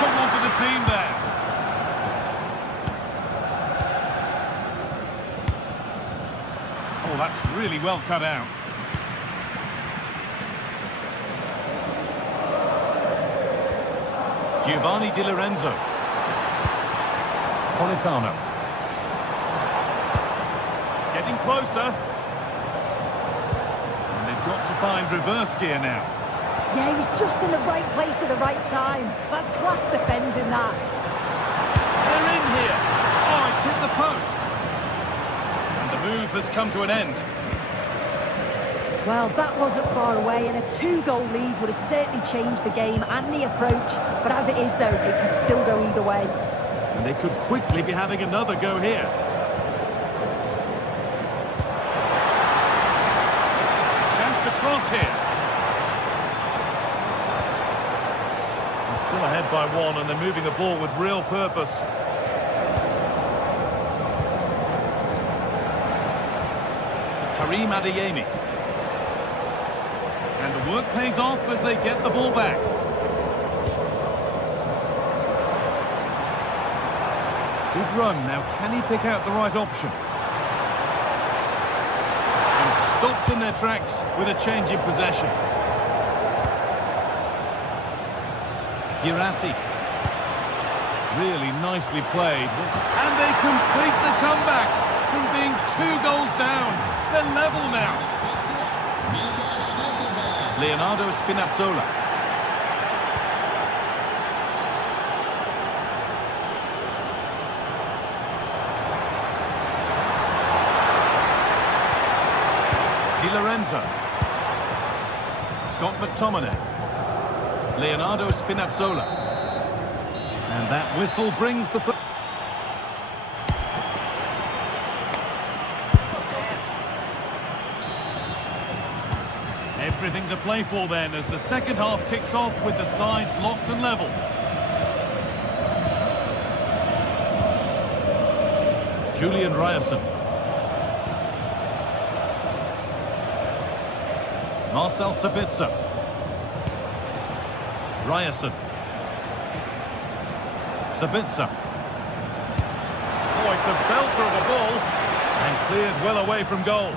Someone for the team there. Oh, that's really well cut out. Giovanni Di Lorenzo. Politano. Getting closer. And they've got to find reverse gear now. Yeah, he was just in the right place at the right time. That's class defending that. They're in here. Oh, it's hit the post. Move has come to an end. Well, that wasn't far away, and a 2-goal lead would have certainly changed the game and the approach. But as it is, though, it could still go either way. And they could quickly be having another go here. Chance to cross here. by one, and they're moving the ball with real purpose. Karim Adeyemi. And the work pays off as they get the ball back. Good run. Now, can he pick out the right option? And stopped in their tracks with a change in possession. Girassi. Really nicely played. And they complete the comeback from being 2 goals down. They're level now. Leonardo Spinazzola. Di Lorenzo. Scott McTominay. Leonardo Spinazzola. And that whistle brings the... Everything to play for then as the second half kicks off with the sides locked and level. Julian Ryerson. Marcel Sabitzer. Ryerson. Sabitzer. Oh, it's a belter of a ball. And cleared well away from goal.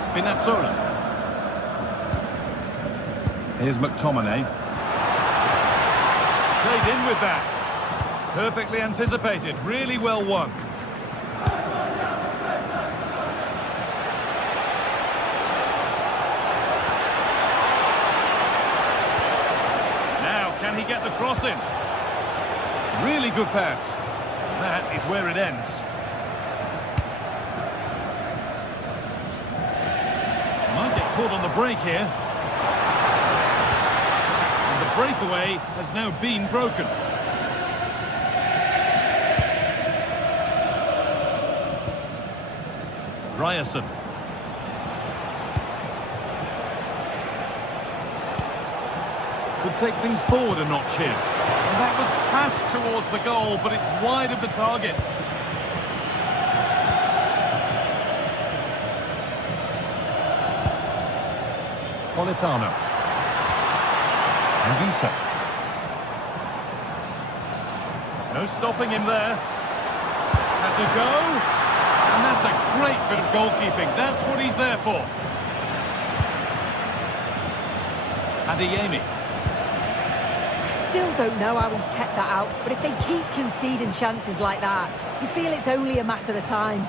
Spinazzola. Here's McTominay. Played in with that. Perfectly anticipated. Really well won. Can he get the cross in? Really good pass. That is where it ends. Might get caught on the break here. And the breakaway has now been broken. Ryerson. Could take things forward a notch here. And that was passed towards the goal, but it's wide of the target. Politano. Anguissa. No stopping him there. Has a go. And that's a great bit of goalkeeping. That's what he's there for. Adeyemi. Still don't know how he's kept that out, but if they keep conceding chances like that, you feel it's only a matter of time.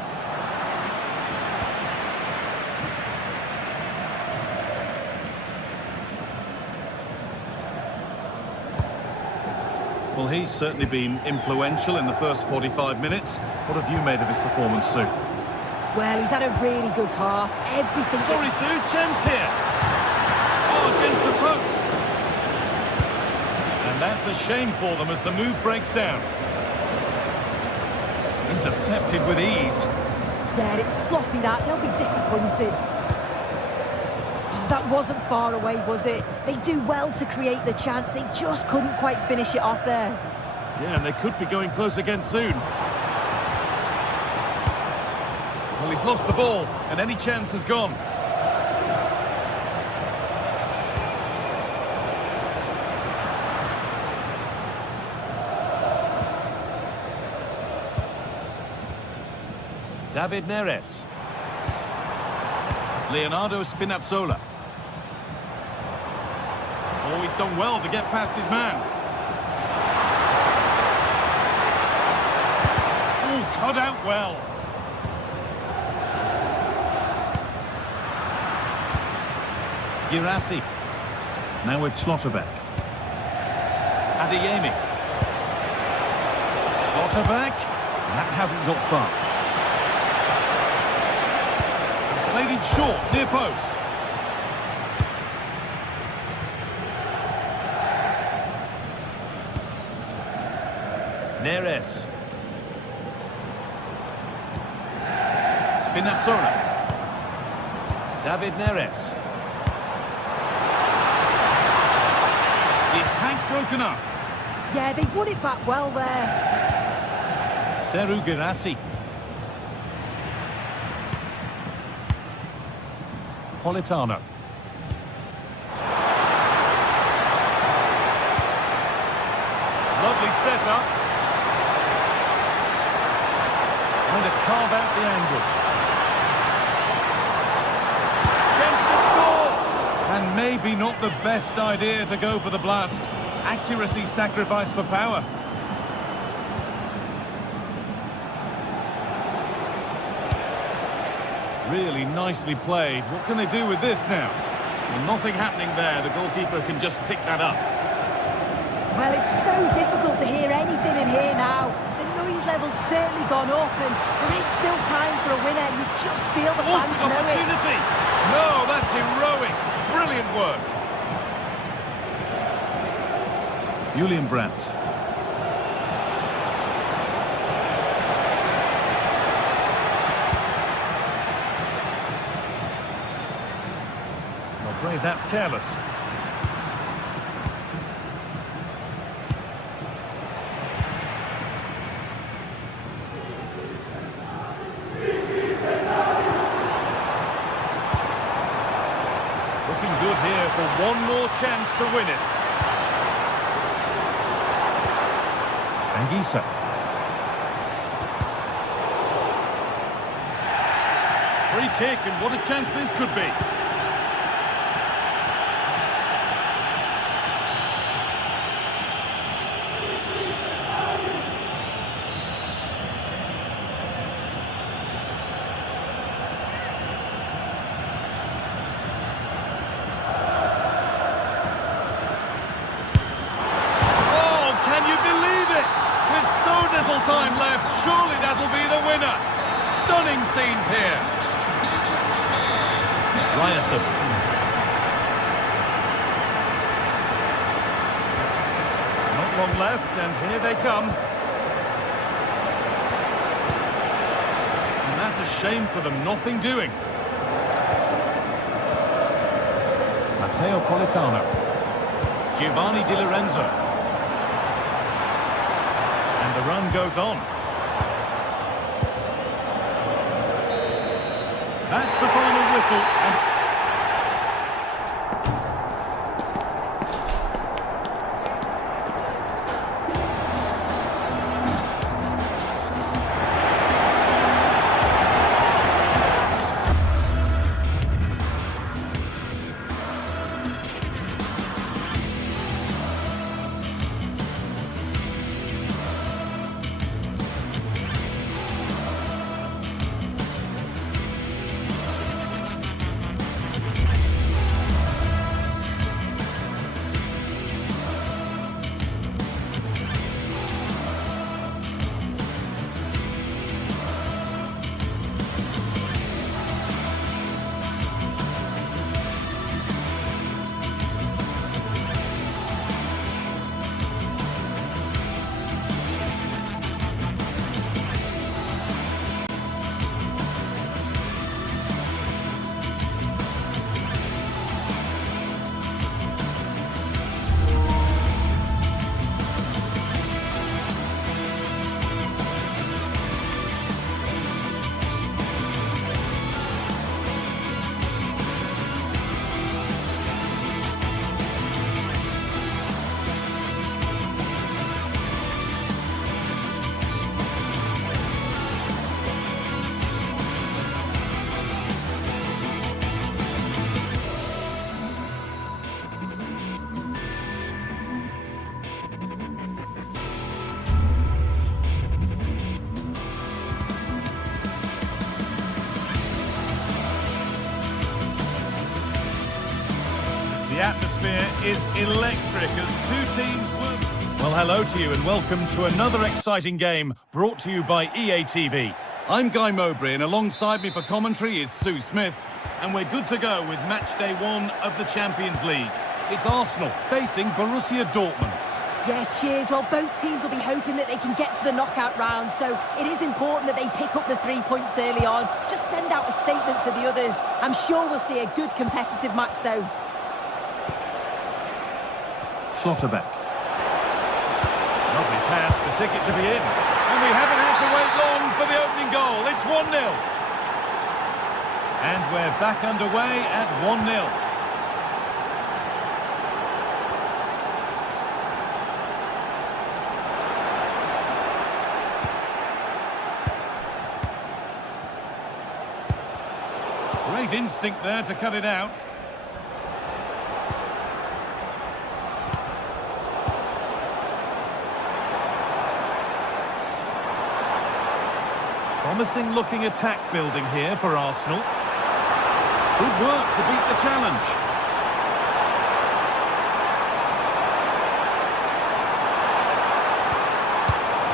Well, he's certainly been influential in the first 45 minutes. What have you made of his performance, Sue? Well, he's had a really good half. Everything... Sorry, Sue, chance here. Oh, against the post. And that's a shame for them as the move breaks down. Intercepted with ease. Yeah, it's sloppy that. They'll be disappointed. Oh, that wasn't far away, was it? They do well to create the chance. They just couldn't quite finish it off there. Yeah, and they could be going close again soon. Well, he's lost the ball, and any chance has gone. David Neres. Leonardo Spinazzola. Oh, he's done well to get past his man. Oh, cut out well. Girassi. Now with Schlotterbeck. Adeyemi. Schlotterbeck. That hasn't got far. Played it short, near post. Neres. Spinazzola. David Neres. broken up. Yeah, they won it back well there. Seru Girassi. Politano. Lovely setup. Trying to carve out the angle. Chance to score! And maybe not the best idea to go for the blast. Accuracy sacrificed for power. Really nicely played. What can they do with this now? Well, nothing happening there. The goalkeeper can just pick that up. Well, it's so difficult to hear anything in here now. The noise level's certainly gone up, and there is still time for a winner. You just feel the fans know it. Opportunity! No, that's heroic. Brilliant work. Julian Brandt. I'm afraid that's careless. Looking good here for one more chance to win it. Anguissa. Free kick, and what a chance this could be. Time left, surely that'll be the winner. Stunning scenes here. Ryerson. Not long left, and here they come. And that's a shame for them, nothing doing. Matteo Politano. Giovanni Di Lorenzo. The run goes on. That's the final whistle. The atmosphere is electric as two teams will... Well, hello to you and welcome to another exciting game brought to you by EA TV. I'm Guy Mowbray and alongside me for commentary is Sue Smith. And we're good to go with match day 1 of the Champions League. It's Arsenal facing Borussia Dortmund. Yeah, cheers. Well, both teams will be hoping that they can get to the knockout round, so it is important that they pick up the 3 points early on. Just send out a statement to the others. I'm sure we'll see a good competitive match, though. Schlotterbeck. ticket to be in. And we haven't had to wait long for the opening goal. It's 1-0. And we're back underway at 1-0. Great instinct there to cut it out. Promising looking attack building here for Arsenal. Good work to beat the challenge.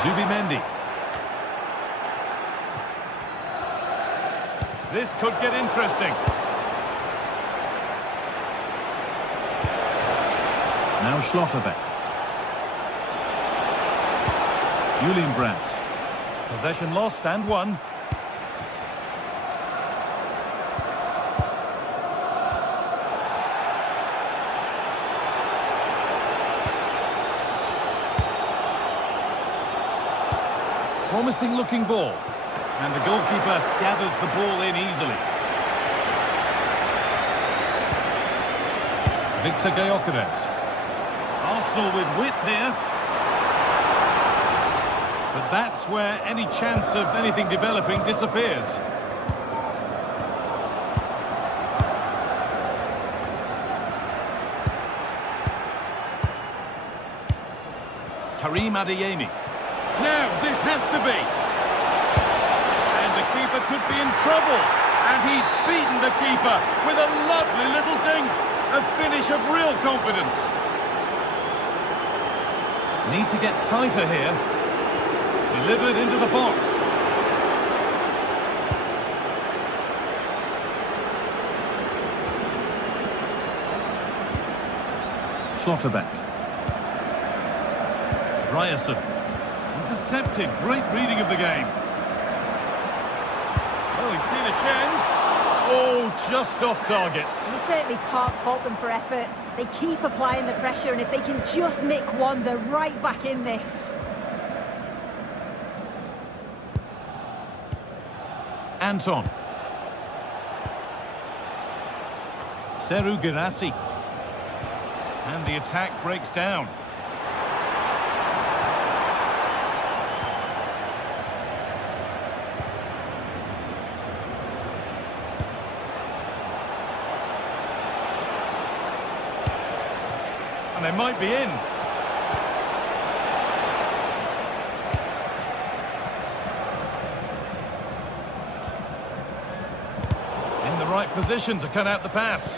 Zubimendi. This could get interesting. Now Schlotterbeck. Julian Brandt. Possession lost and won. Promising looking ball. And the goalkeeper gathers the ball in easily. Victor Gyökeres. Arsenal with width here. But that's where any chance of anything developing disappears. Karim Adeyemi. Now, this has to be. And the keeper could be in trouble. And he's beaten the keeper with a lovely little dink. A finish of real confidence. Need to get tighter here. Delivered into the box. Schlotterbeck. Ryerson. Intercepted. Great reading of the game. Well, he's seen a chance. Oh, just off target. You certainly can't fault them for effort. They keep applying the pressure, and if they can just nick one, they're right back in this. Anton. Seru Girassi. And the attack breaks down. And they might be in. In the right position to cut out the pass.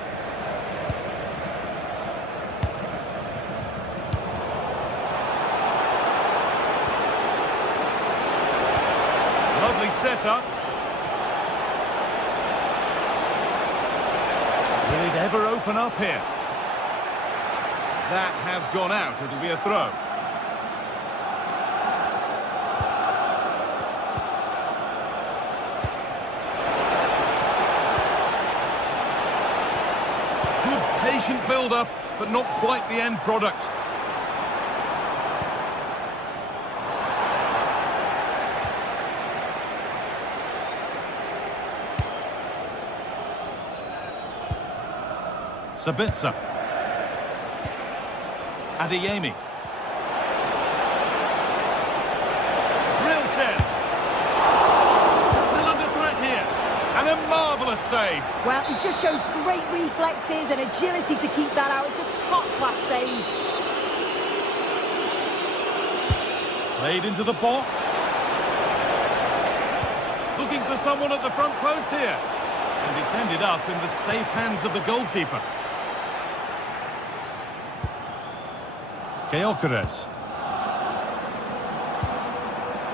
Lovely setup. Will it ever open up here? That has gone out. It'll be a throw. Good patient build-up, but not quite the end product. Sabitzer. Adeyemi. Real chance. Still under threat here. And a marvellous save. Well, he just shows great reflexes and agility to keep that out. It's a top-class save. Played into the box. Looking for someone at the front post here. And it's ended up in the safe hands of the goalkeeper. Gyökeres.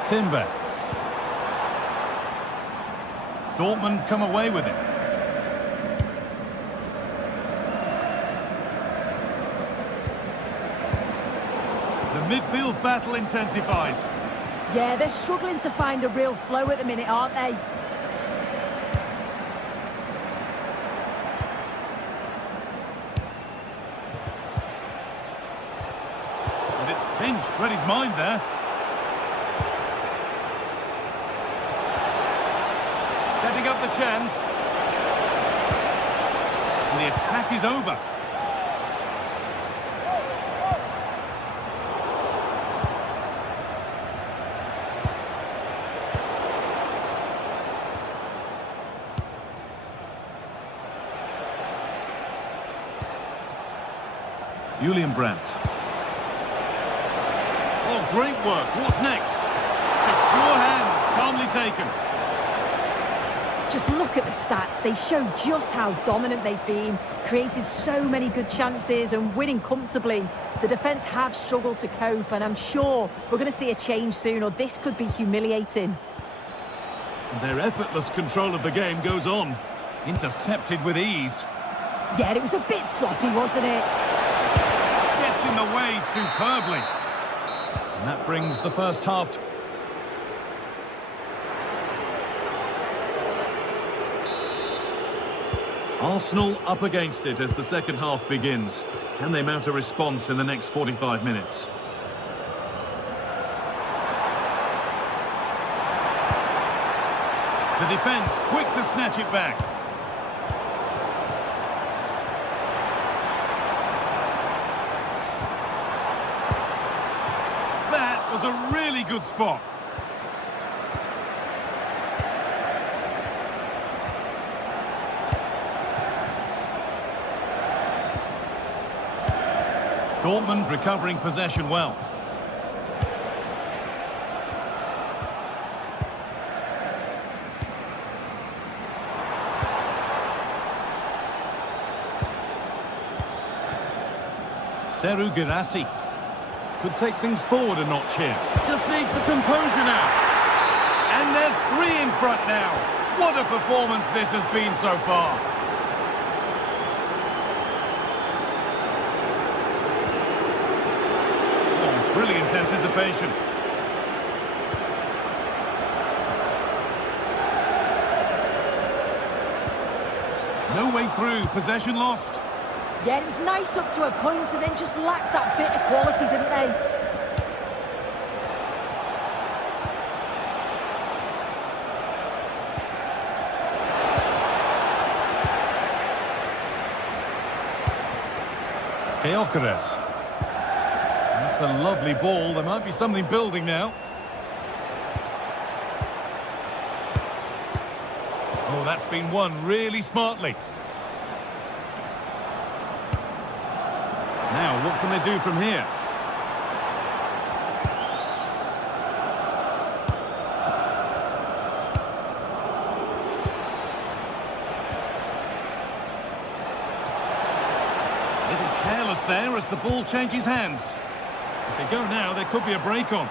Timber. Dortmund come away with it. The midfield battle intensifies. Yeah, they're struggling to find a real flow at the minute, aren't they? Pinched, read his mind there. up the chance. And the attack is over. Julian Brandt. Oh, great work. What's next? Secure hands, calmly taken. Just look at the stats. They show just how dominant they've been. Created so many good chances and winning comfortably. The defence have struggled to cope, and I'm sure we're going to see a change soon, or this could be humiliating. And their effortless control of the game goes on. Intercepted with ease. Yeah, it was a bit sloppy, wasn't it? Gets in the way superbly. And that brings the first half to... Arsenal up against it as the second half begins. Can they mount a response in the next 45 minutes? The defence quick to snatch it back. That was a really good spot. Dortmund recovering possession well. Seru Girassi could take things forward a notch here. Just needs the composure now. And they're 3 in front now. What a performance this has been so far. Brilliant anticipation. No way through, possession lost. Yeah, it was nice up to a point and then just lacked that bit of quality, didn't they? Gyökeres. That's a lovely ball. There might be something building now. Oh, that's been won really smartly. Now, what can they do from here? A little careless there as the ball changes hands. If they go now, there could be a break on.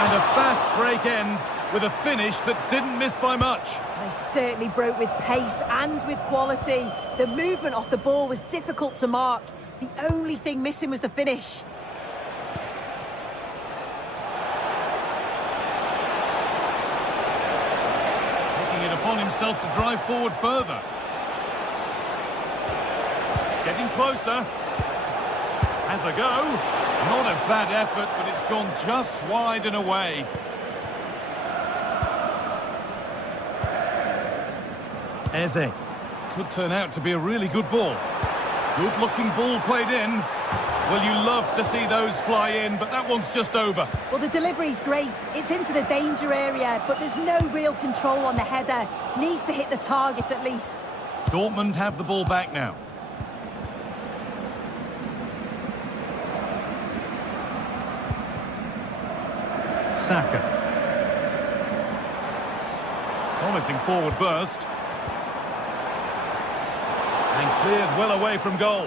And a fast break ends with a finish that didn't miss by much. They certainly broke with pace and with quality. The movement off the ball was difficult to mark. The only thing missing was the finish. Taking it upon himself to drive forward further. Getting closer. Has a go. Not a bad effort, but it's gone just wide and away. Eze. Could turn out to be a really good ball. Good-looking ball played in. Well, you love to see those fly in, but that one's just over. Well, the delivery's great. It's into the danger area, but there's no real control on the header. Needs to hit the target at least. Dortmund have the ball back now. Saka. Promising forward burst. And cleared well away from goal.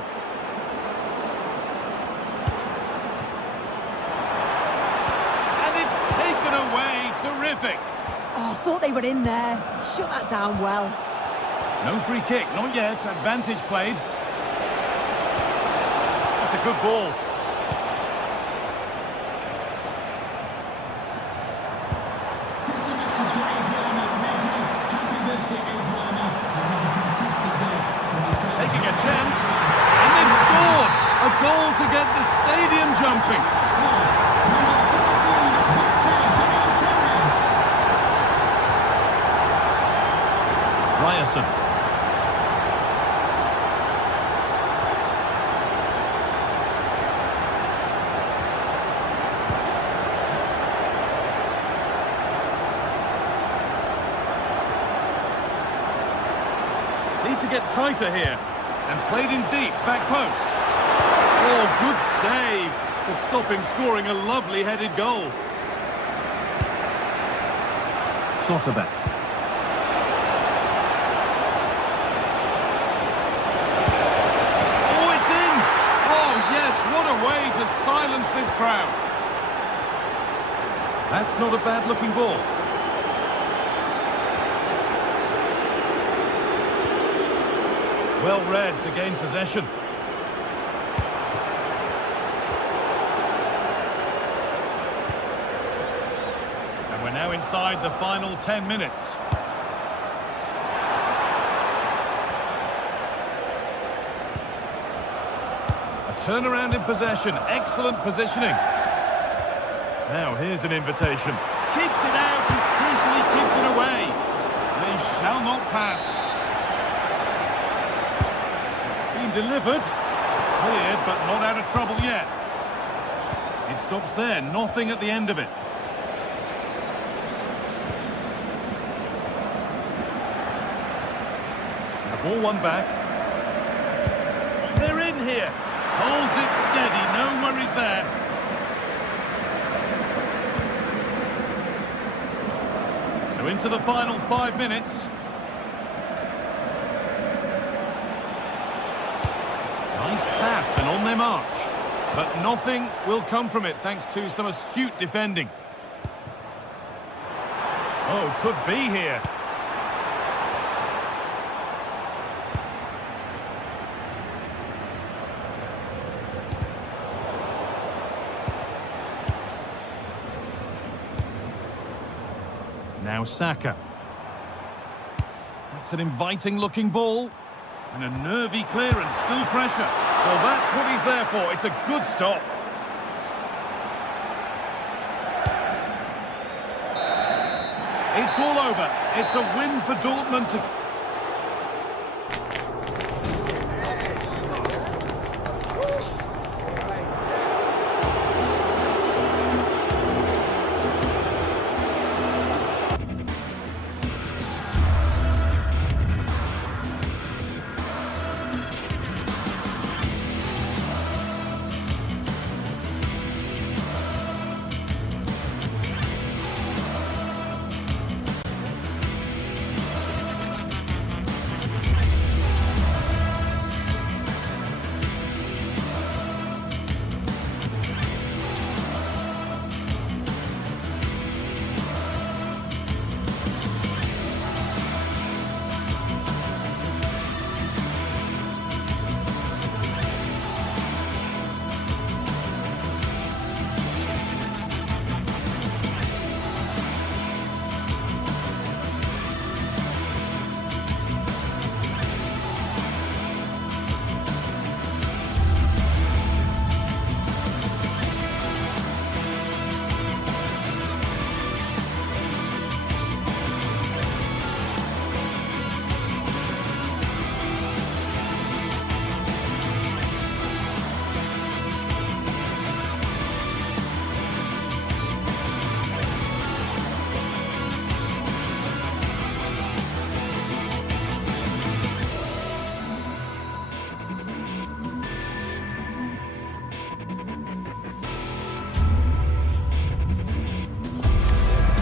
And it's taken away. Terrific. Oh, I thought they were in there. Shut that down well. No free kick, not yet. Advantage played. That's a good ball. This is a message for Adriana. Happy birthday, Adriana. You have a fantastic day. Taking a chance. And they've scored. A goal to get the stadium jumping. Arsenal, to get tighter here. And played in deep, back post. Oh, good save to stop him scoring a lovely headed goal. Sotterbeck. Oh, it's in! Oh, yes, what a way to silence this crowd. That's not a bad-looking ball. Well read to gain possession. And we're now inside the final 10 minutes. A turnaround in possession. Excellent positioning. Now here's an invitation. Keeps it out and crucially keeps it away. They shall not pass. Delivered, cleared, but not out of trouble yet. It stops there, nothing at the end of it. The ball won back. They're in here. Holds it steady, no worries there. So into the final 5 minutes. Nice pass and on their march. But nothing will come from it thanks to some astute defending. Oh, could be here. Now Saka. That's an inviting looking ball. And a nervy clearance, still pressure. Well, that's what he's there for. It's a good stop. It's all over. It's a win for Dortmund to...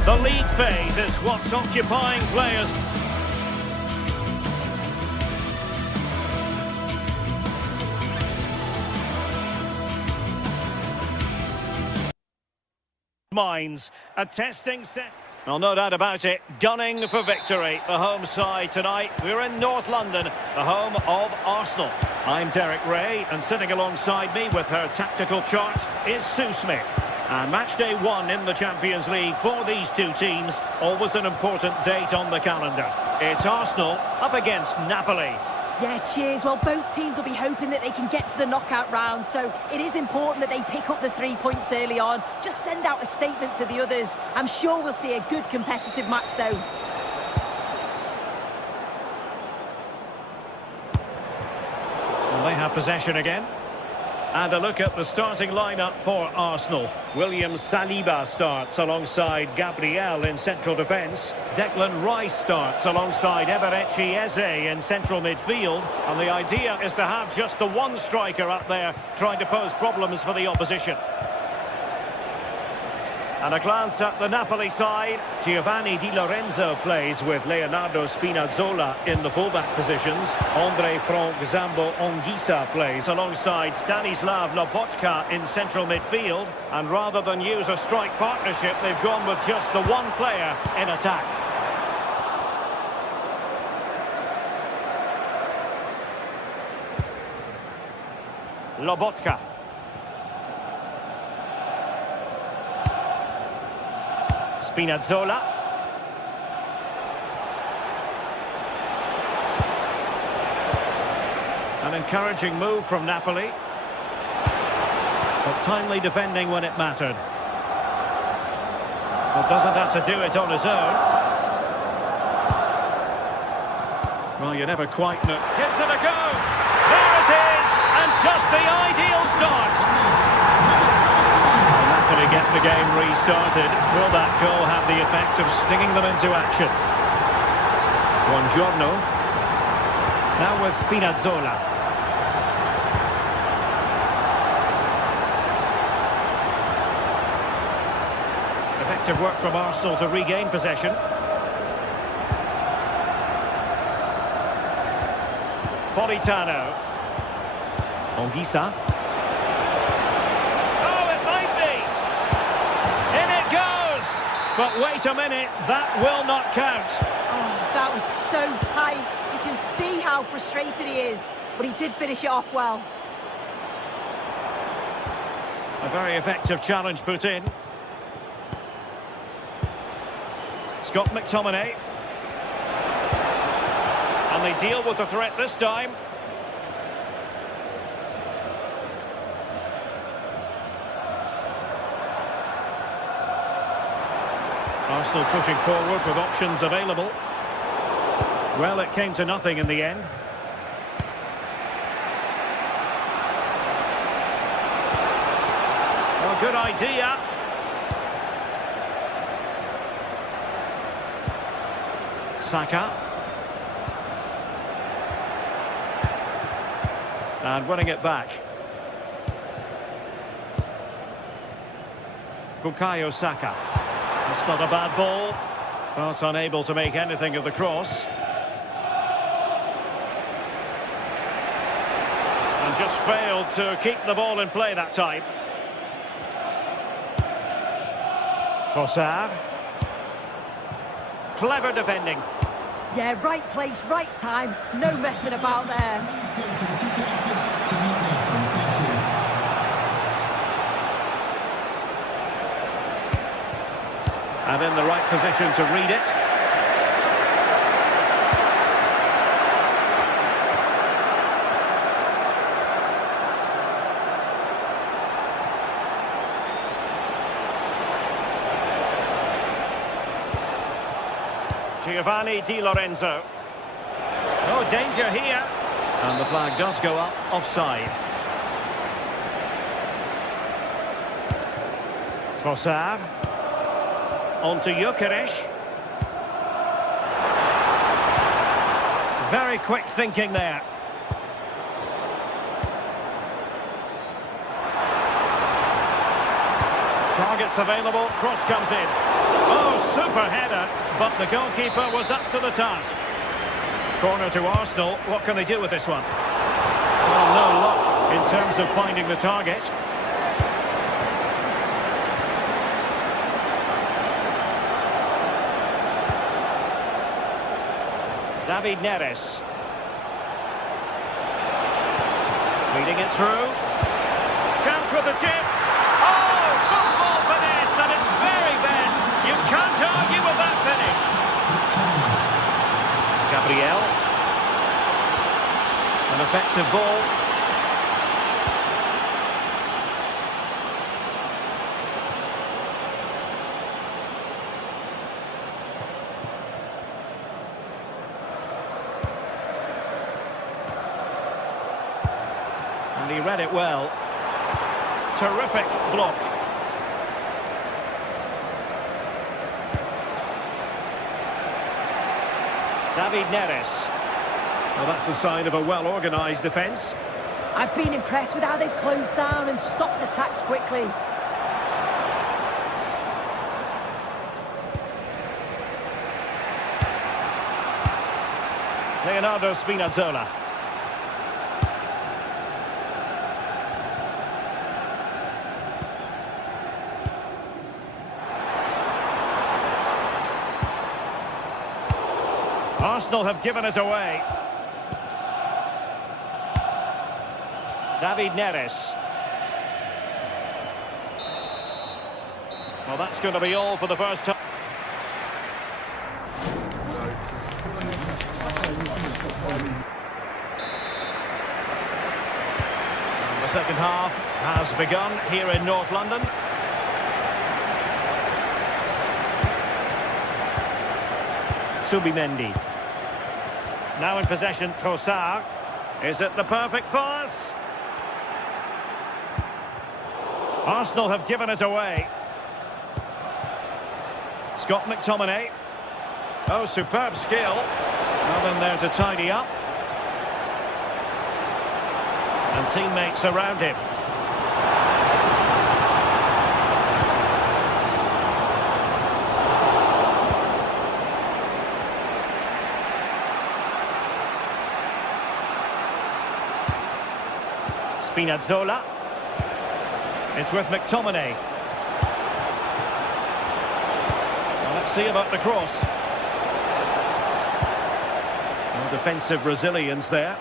The league phase is what's occupying players' minds. A testing set. Well, no doubt about it, gunning for victory. The home side tonight. We're in North London, the home of Arsenal. I'm Derek Ray, and sitting alongside me with her tactical chart is Sue Smith. And match day 1 in the Champions League for these two teams. Always an important date on the calendar. It's Arsenal up against Napoli. Yeah, cheers. Well, both teams will be hoping that they can get to the knockout round, so it is important that they pick up the 3 points early on. Just send out a statement to the others. I'm sure we'll see a good competitive match, though. Well, they have possession again. And a look at the starting lineup for Arsenal. William Saliba starts alongside Gabriel in central defence. Declan Rice starts alongside Eberechi Eze in central midfield. And the idea is to have just the one striker up there trying to pose problems for the opposition. And a glance at the Napoli side. Giovanni Di Lorenzo plays with Leonardo Spinazzola in the fullback positions. Andre Frank Zambo Anguissa plays alongside Stanislav Lobotka in central midfield. And rather than use a strike partnership, they've gone with just the one player in attack. Lobotka. Spinazzola. An encouraging move from Napoli. But timely defending when it mattered. Well, doesn't have to do it on his own. Well, you never quite know. Gives it a go. There it is. And just the ideal start. Napoli get the game restarted. Will that goal have the effect of stinging them into action? Buongiorno. Now with Spinazzola. Effective work from Arsenal to regain possession. Politano. Anguissa. But wait a minute, that will not count. Oh, that was so tight. You can see how frustrated he is, but he did finish it off well. A very effective challenge put in. Scott McTominay. And they deal with the threat this time. Arsenal pushing forward with options available. Well, it came to nothing in the end. Well, good idea. Saka. And winning it back. Bukayo Saka. That's not a bad ball, but unable to make anything of the cross. And just failed to keep the ball in play that time. Trossard. Clever defending. Yeah, right place, right time. No messing about there. And in the right position to read it. Giovanni Di Lorenzo. Oh, danger here. And the flag does go up, offside. Trossard. On to Gyökeres. Very quick thinking there. Targets available, cross comes in. Oh, super header, but the goalkeeper was up to the task. Corner to Arsenal, what can they do with this one? Well, no luck in terms of finding the target. David Neres. Feeding it through. Chance with the chip. Oh, football finesse at its very best. You can't argue with that finish. Gabriel. An effective ball. And he read it well. Terrific block. David Neres. Well, that's the sign of a well-organised defence. I've been impressed with how they've closed down and stopped attacks quickly. Leonardo Spinazzola. Arsenal have given it away. David Neres. Well, that's going to be all for the first time. The second half has begun here in North London. Subimendi. Now in possession, Trossard. Is it the perfect pass? Arsenal have given it away. Scott McTominay. Oh, superb skill. Nothing there to tidy up. And teammates around him. Spinazzola. It's with McTominay. Well, let's see about the cross. No defensive resilience there.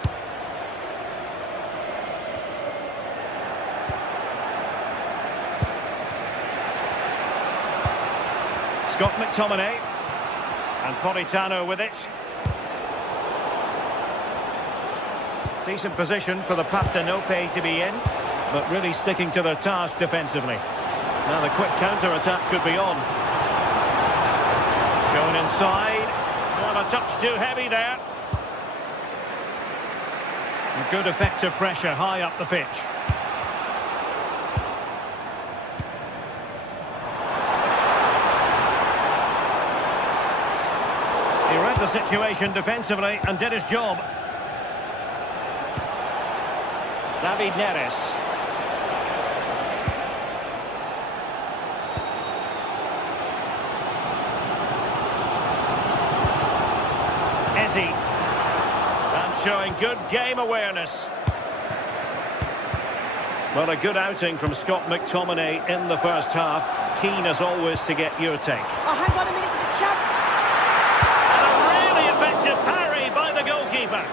Scott McTominay. And Politano with it. Decent position for the Partenope to be in, but really sticking to their task defensively. Now the quick counter-attack could be on. Shown inside. Not a touch too heavy there. And good effective pressure high up the pitch. He read the situation defensively and did his job. David Neres. Eze. And showing good game awareness. Well, a good outing from Scott McTominay in the first half. Keen as always to get your take. Oh, hang on a minute, there's a chance. And a really effective parry by the goalkeeper.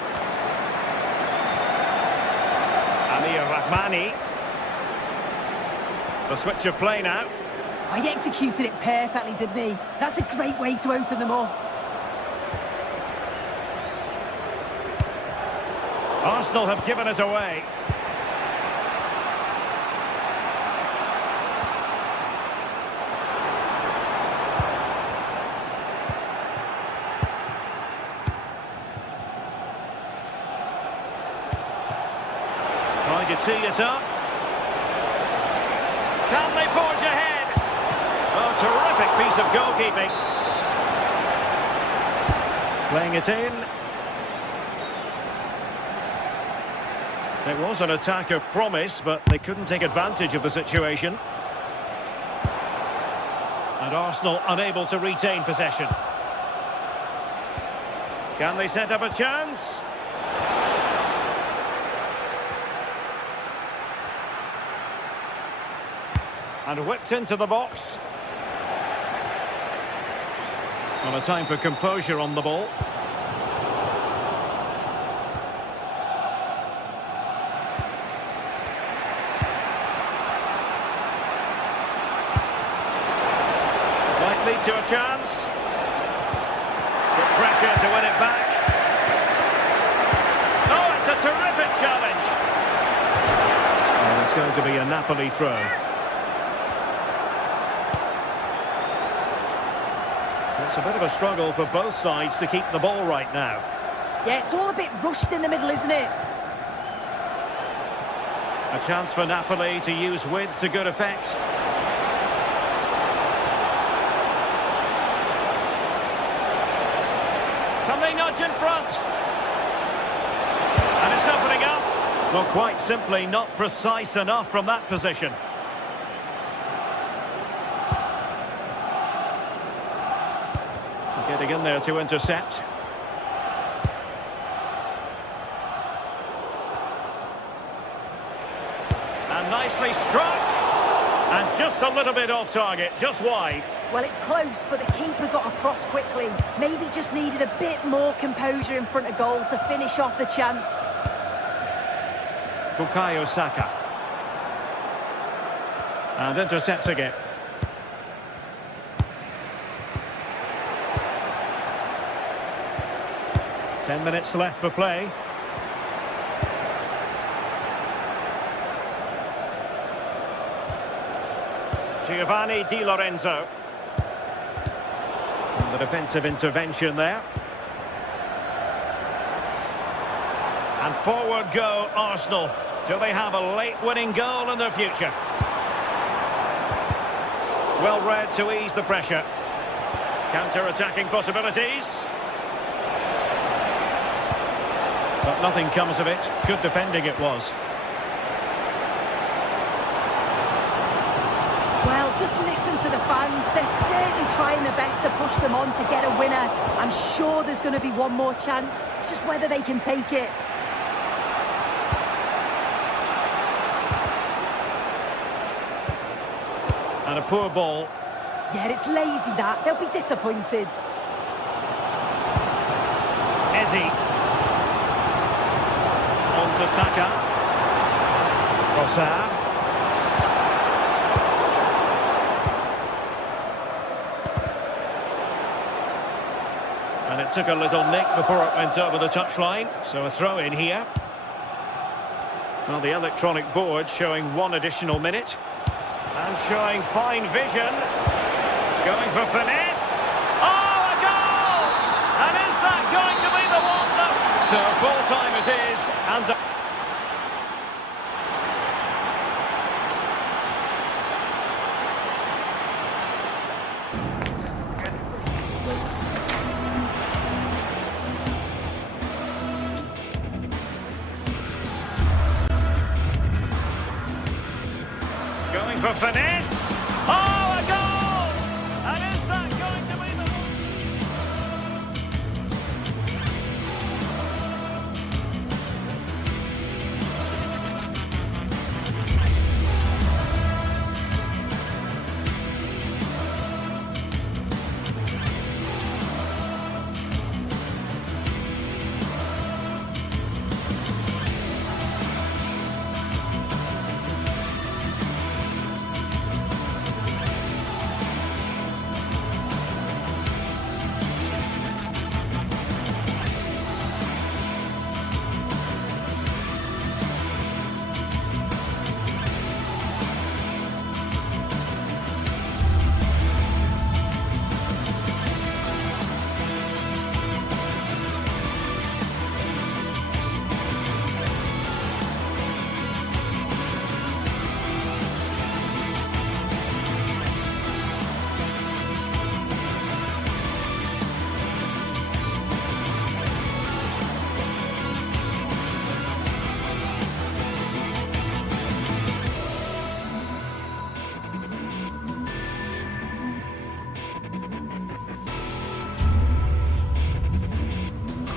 Rahmani. The switch of play now. Oh, he executed it perfectly, didn't he? That's a great way to open them up. Arsenal have given it away. Trying to tee it up. Can they forge ahead? Oh, terrific piece of goalkeeping. Playing it in. It was an attack of promise, but they couldn't take advantage of the situation. And Arsenal unable to retain possession. Can they set up a chance? And whipped into the box. Well, a time for composure on the ball. Might lead to a chance. Good pressure to win it back. Oh, it's a terrific challenge. And it's going to be a Napoli throw. It's a bit of a struggle for both sides to keep the ball right now. Yeah, it's all a bit rushed in the middle, isn't it? A chance for Napoli to use width to good effect. Can they nudge in front? And it's opening up. Well, quite simply, not precise enough from that position. Getting in there to intercept. And nicely struck. And just a little bit off target, just wide. Well, it's close, but the keeper got across quickly. Maybe just needed a bit more composure in front of goal to finish off the chance. Bukayo Saka. And intercepts again. Ten minutes left for play. Giovanni Di Lorenzo. And the defensive intervention there. And forward go Arsenal. Do they have a late winning goal in their future? Well read to ease the pressure. Counter-attacking possibilities. But nothing comes of it. Good defending it was. Well, just listen to the fans. They're certainly trying their best to push them on to get a winner. I'm sure there's going to be one more chance. It's just whether they can take it. And a poor ball. Yeah, it's lazy that. They'll be disappointed. Eze. On to Saka. Trossard. And it took a little nick before it went over the touchline. So a throw in here. Well, the electronic board showing one additional minute. And showing fine vision. Going for finesse. Oh, a goal! And is that going to be the one? So full time it is. And going for finesse. Oh, a goal! And is that going to be the one?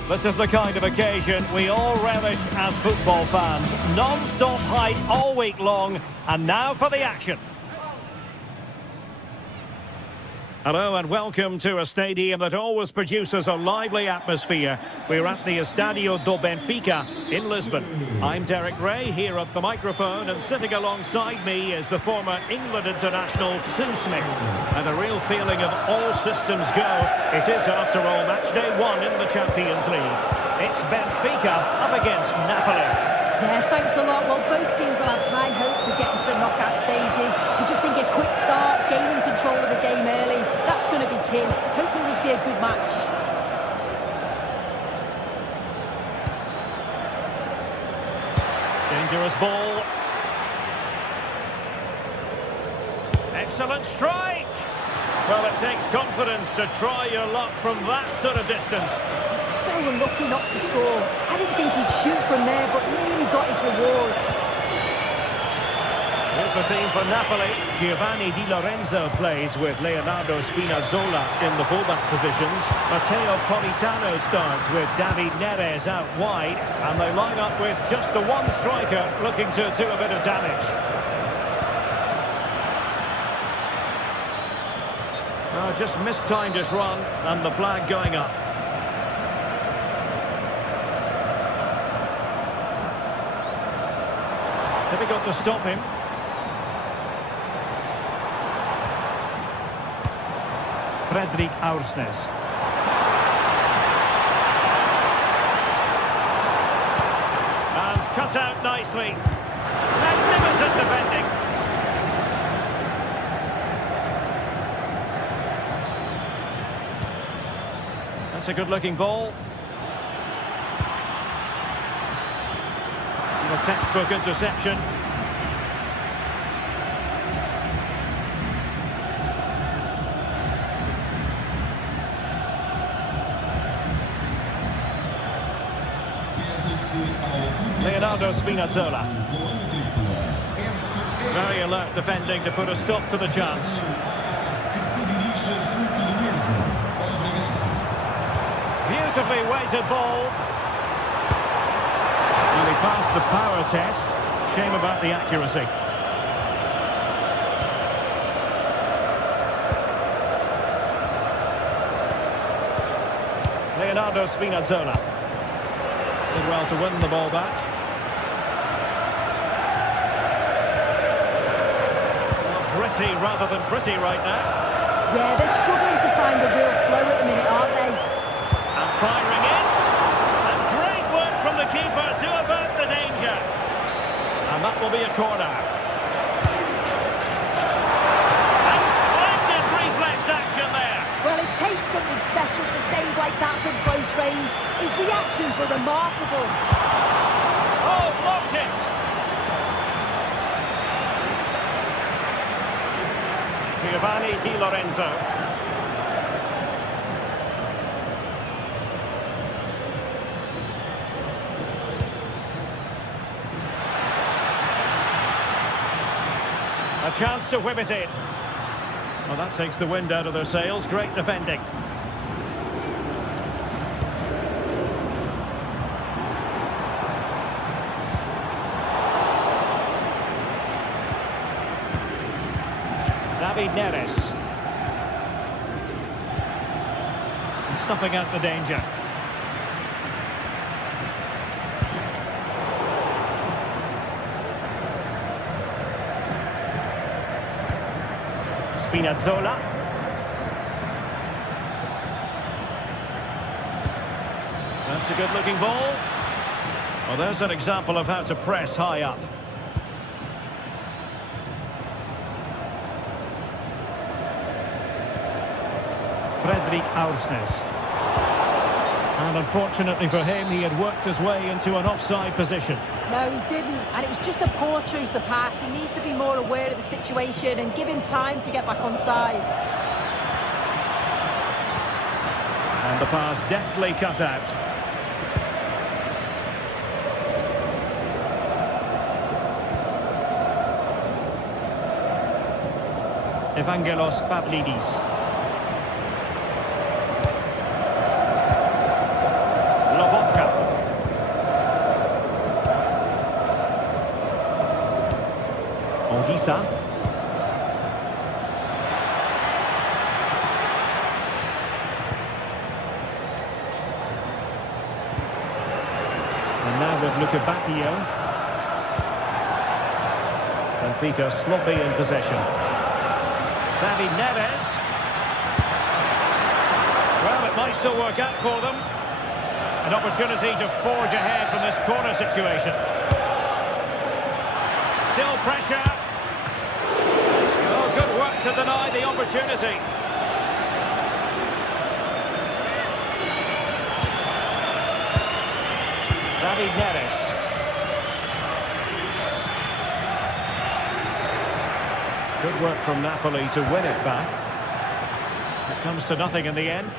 This is the kind of occasion we all relish as football fans. Non-stop hype all week long, and now for the action. Hello and welcome to a stadium that always produces a lively atmosphere. We're at the Estadio do Benfica in Lisbon. I'm Derek Ray here at the microphone, and sitting alongside me is the former England international Sue Smith. And a real feeling of all systems go. It is, after all, match day 1 in the Champions League. It's Benfica up against Napoli. Yeah, thanks a lot. Well, both teams will have high hopes of getting to the knockout stages. We just think a quick start, gaining control of the game early, that's going to be key. Hopefully we'll see a good match. Dangerous ball. Excellent strike! Well, it takes confidence to try your luck from that sort of distance. He's so unlucky not to score. I didn't think he'd shoot from there, but nearly got his reward. Here's the team for Napoli. Giovanni Di Lorenzo plays with Leonardo Spinazzola in the fullback positions. Matteo Politano starts with David Neres out wide. And they line up with just the one striker looking to do a bit of damage. Oh, just mistimed his run and the flag going up. Difficult to stop him. Fredrik Aursnes. And cut out nicely. Magnificent defending. That's a good-looking ball. And a textbook interception. Leonardo Spinazzola. Very alert defending to put a stop to the chance. Beautifully weighted ball. And he passed the power test. Shame about the accuracy. Leonardo Spinazzola. Did well to win the ball back. Well, gritty rather than pretty right now. Yeah, they're struggling to find the real flow at the minute, aren't they? And firing it. And great work from the keeper to avert the danger. And that will be a corner. And splendid reflex action there. Well, it takes something special to save like that from close range. His reactions were remarkable. Oh, blocked it. Giovanni Di Lorenzo. A chance to whip it in. Well, that takes the wind out of their sails. Great defending. David Neres. And snuffing out the danger. Spinazzola. That's a good-looking ball. Well, there's an example of how to press high up. Fredrik Aursnes. And unfortunately for him, he had worked his way into an offside position. No, he didn't, and it was just a poor choice of pass. He needs to be more aware of the situation and give him time to get back on side. And the pass deftly cut out. Evangelos Pavlidis. Odisa. And now with Luca Bacchio. Benfica sloppy in possession. David Neres. Well, it might still work out for them. An opportunity to forge ahead from this corner situation. Still pressure. Oh, good work to deny the opportunity. David Neres. Good work from Napoli to win it back. It comes to nothing in the end.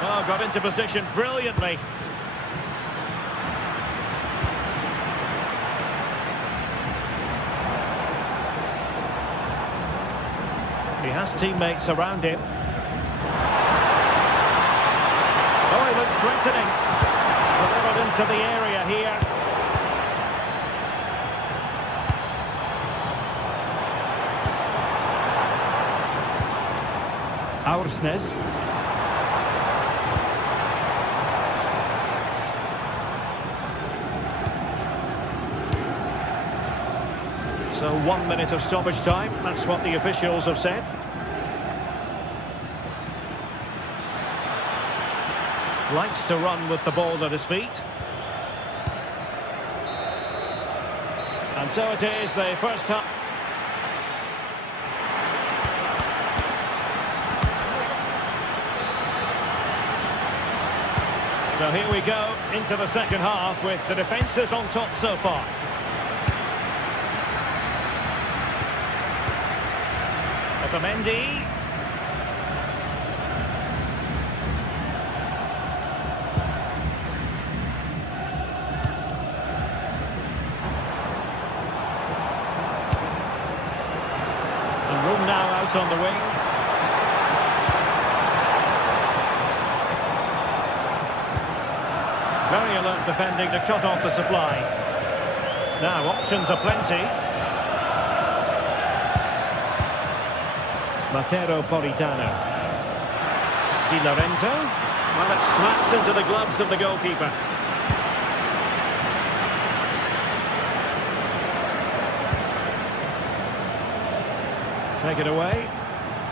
Oh, got into position brilliantly. He has teammates around him. Oh, he looks threatening. Delivered into the area here. Aursnes. So 1 minute of stoppage time, that's what the officials have said. Likes to run with the ball at his feet. And so it is, the first half. So here we go into the second half with the defences on top so far. Otamendi. And room now out on the wing. Very alert defending to cut off the supply. Now options are plenty. Matteo Politano. Di Lorenzo. Well, it smacks into the gloves of the goalkeeper. Take it away.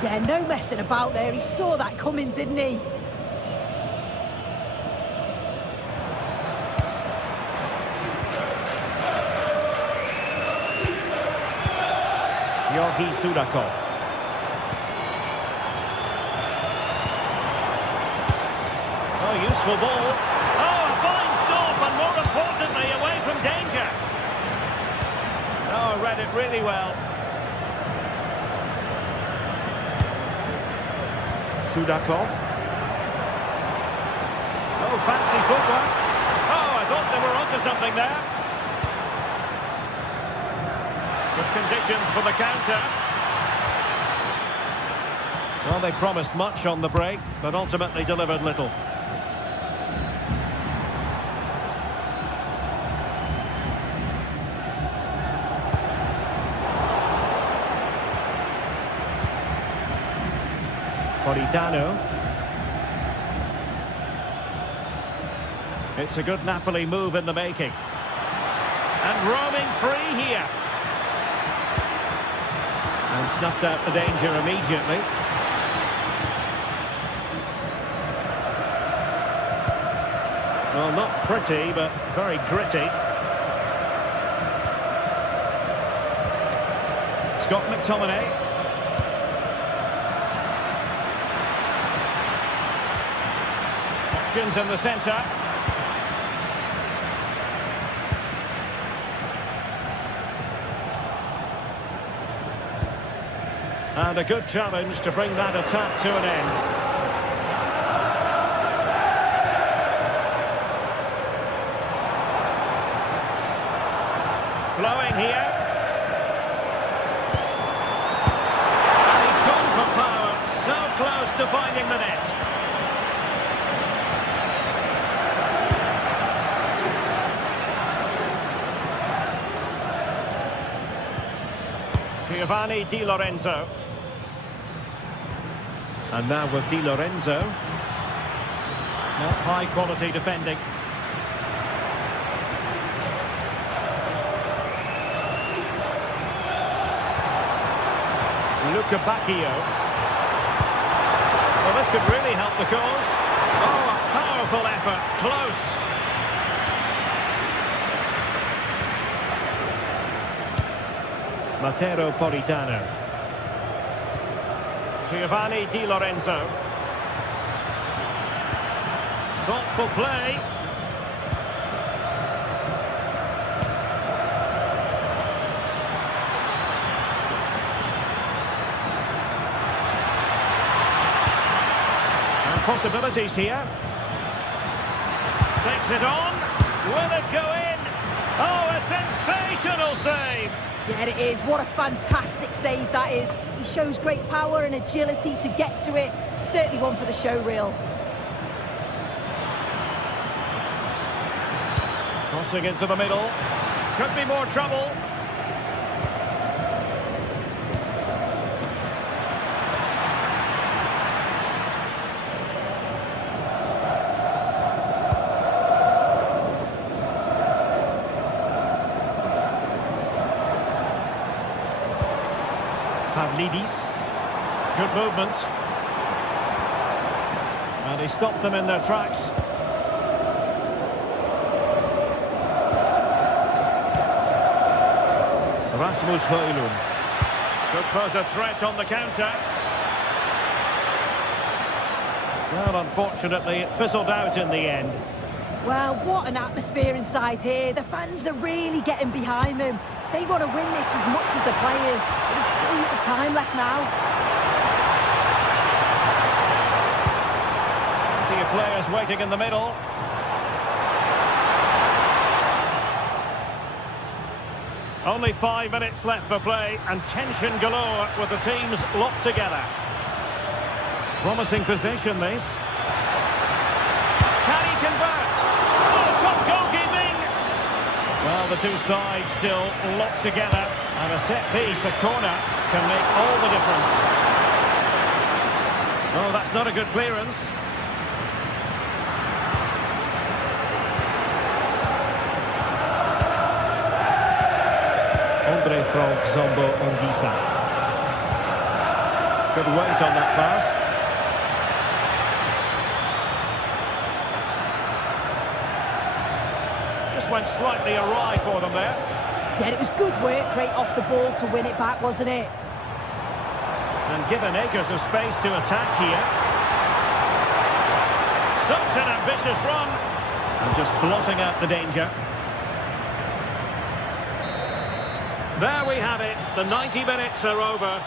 Yeah, no messing about there. He saw that coming, didn't he? Georgi Sudakov. Oh, useful ball. Oh, a fine stop, and more importantly, away from danger. Oh, read it really well. Sudakov. Oh, fancy footwork. Oh, I thought they were onto something there. Good conditions for the counter. Well, they promised much on the break, but ultimately delivered little. Politano. It's a good Napoli move in the making. And roaming free here. And snuffed out the danger immediately. Well, not pretty, but very gritty. Scott McTominay. Options in the centre. And a good challenge to bring that attack to an end. Flowing here. And he's gone for power. So close to finding the net. Giovanni Di Lorenzo. And now with Di Lorenzo. Not high quality defending. Luca Bacchio. Well, this could really help the cause. Oh, a powerful effort. Close. Matteo Politano. Giovanni Di Lorenzo. Thoughtful play. possibilities here. Takes it on. Will it go in? Oh, a sensational save! Yeah, it is. What a fantastic save that is. He shows great power and agility to get to it. Certainly one for the show reel. Crossing into the middle. Could be more trouble. Pavlidis. Good movement. And he stopped them in their tracks. Rasmus Højlund. Could pose a threat on the counter. Well, unfortunately, it fizzled out in the end. Well, what an atmosphere inside here. The fans are really getting behind them. They want to win this as much as the players. There's so little time left now. See your players waiting in the middle. Only 5 minutes left for play, and tension galore with the teams locked together. Promising position, this. Can he convert? Oh, top goalkeeping! Well, the two sides still locked together, and a set piece, a corner, can make all the difference. Oh, that's not a good clearance. From Zombo Onvisa. Good weight on that pass. Just went slightly awry for them there. Yeah, it was good work right off the ball to win it back, wasn't it? And given acres of space to attack here. Such an ambitious run. And just blotting out the danger. There we have it. The 90 minutes are over.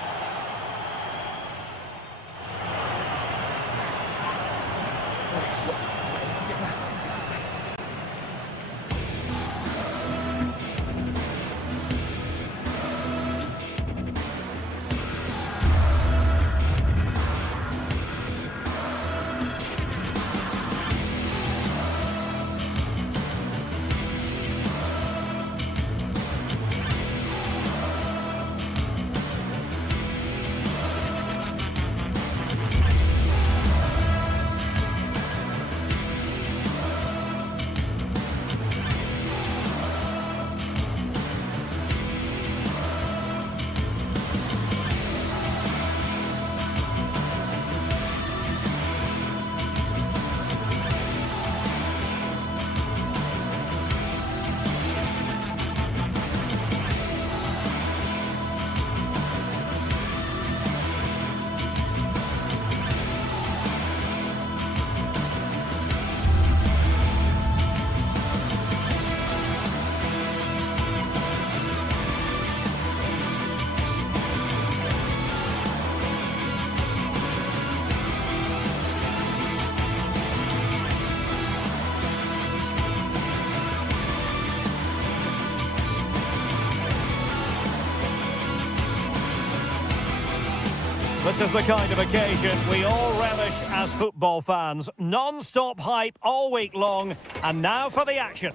This is the kind of occasion we all relish as football fans. Non-stop hype all week long, and now for the action.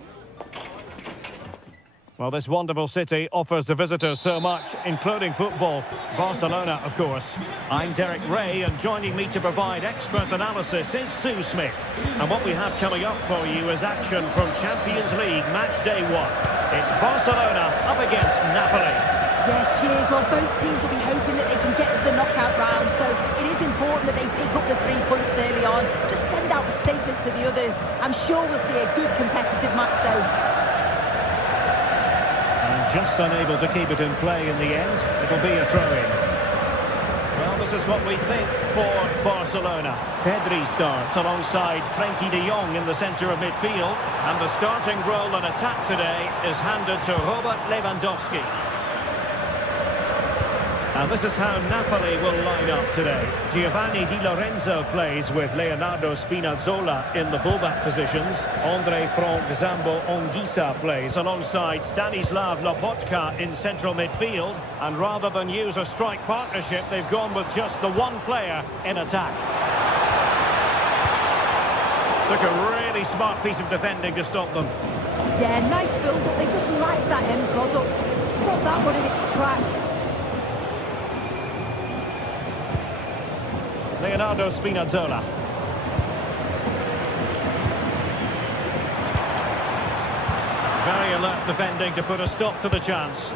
Well, this wonderful city offers the visitors so much, including football. Barcelona, of course. I'm Derek Ray, and joining me to provide expert analysis is Sue Smith. And what we have coming up for you is action from Champions League match day 1. It's Barcelona up against Napoli. Yeah, cheers. Well, both teams will be hoping that they can get to the knockout round, so it is important that they pick up the 3 points early on. Just send out a statement to the others. I'm sure we'll see a good competitive match, though. And just unable to keep it in play in the end. It'll be a throw-in. Well, this is what we think for Barcelona. Pedri starts alongside Frenkie de Jong in the centre of midfield, and the starting role in attack today is handed to Robert Lewandowski. And this is how Napoli will line up today. Giovanni Di Lorenzo plays with Leonardo Spinazzola in the fullback positions. Andre Frank Zambo Anguissa plays alongside Stanislav Lobotka in central midfield. And rather than use a strike partnership, they've gone with just the one player in attack. Took a really smart piece of defending to stop them. Yeah, nice build-up. They just like that end product. Stop that one in its tracks. Leonardo Spinazzola. Very alert defending to put a stop to the chance.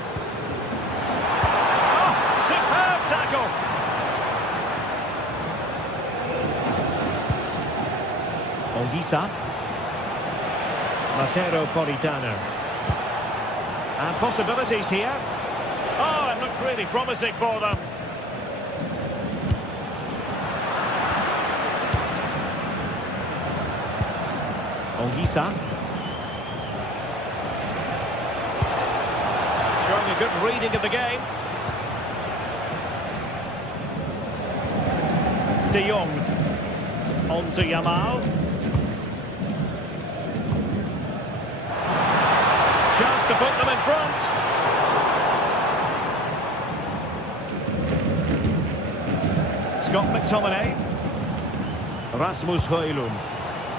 Oh, superb tackle! Anguissa. Matteo Politano. And possibilities here. Oh, it looked really promising for them. Anguissa. Showing a good reading of the game. De Jong. On to Yamal. Chance to put them in front. Scott McTominay. Rasmus Højlund.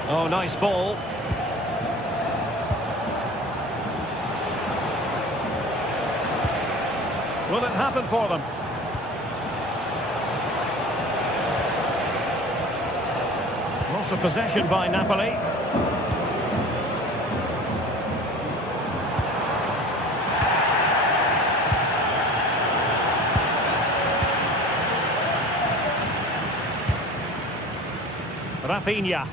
Oh, nice ball. Will it happen for them? Loss of possession by Napoli. Rafinha.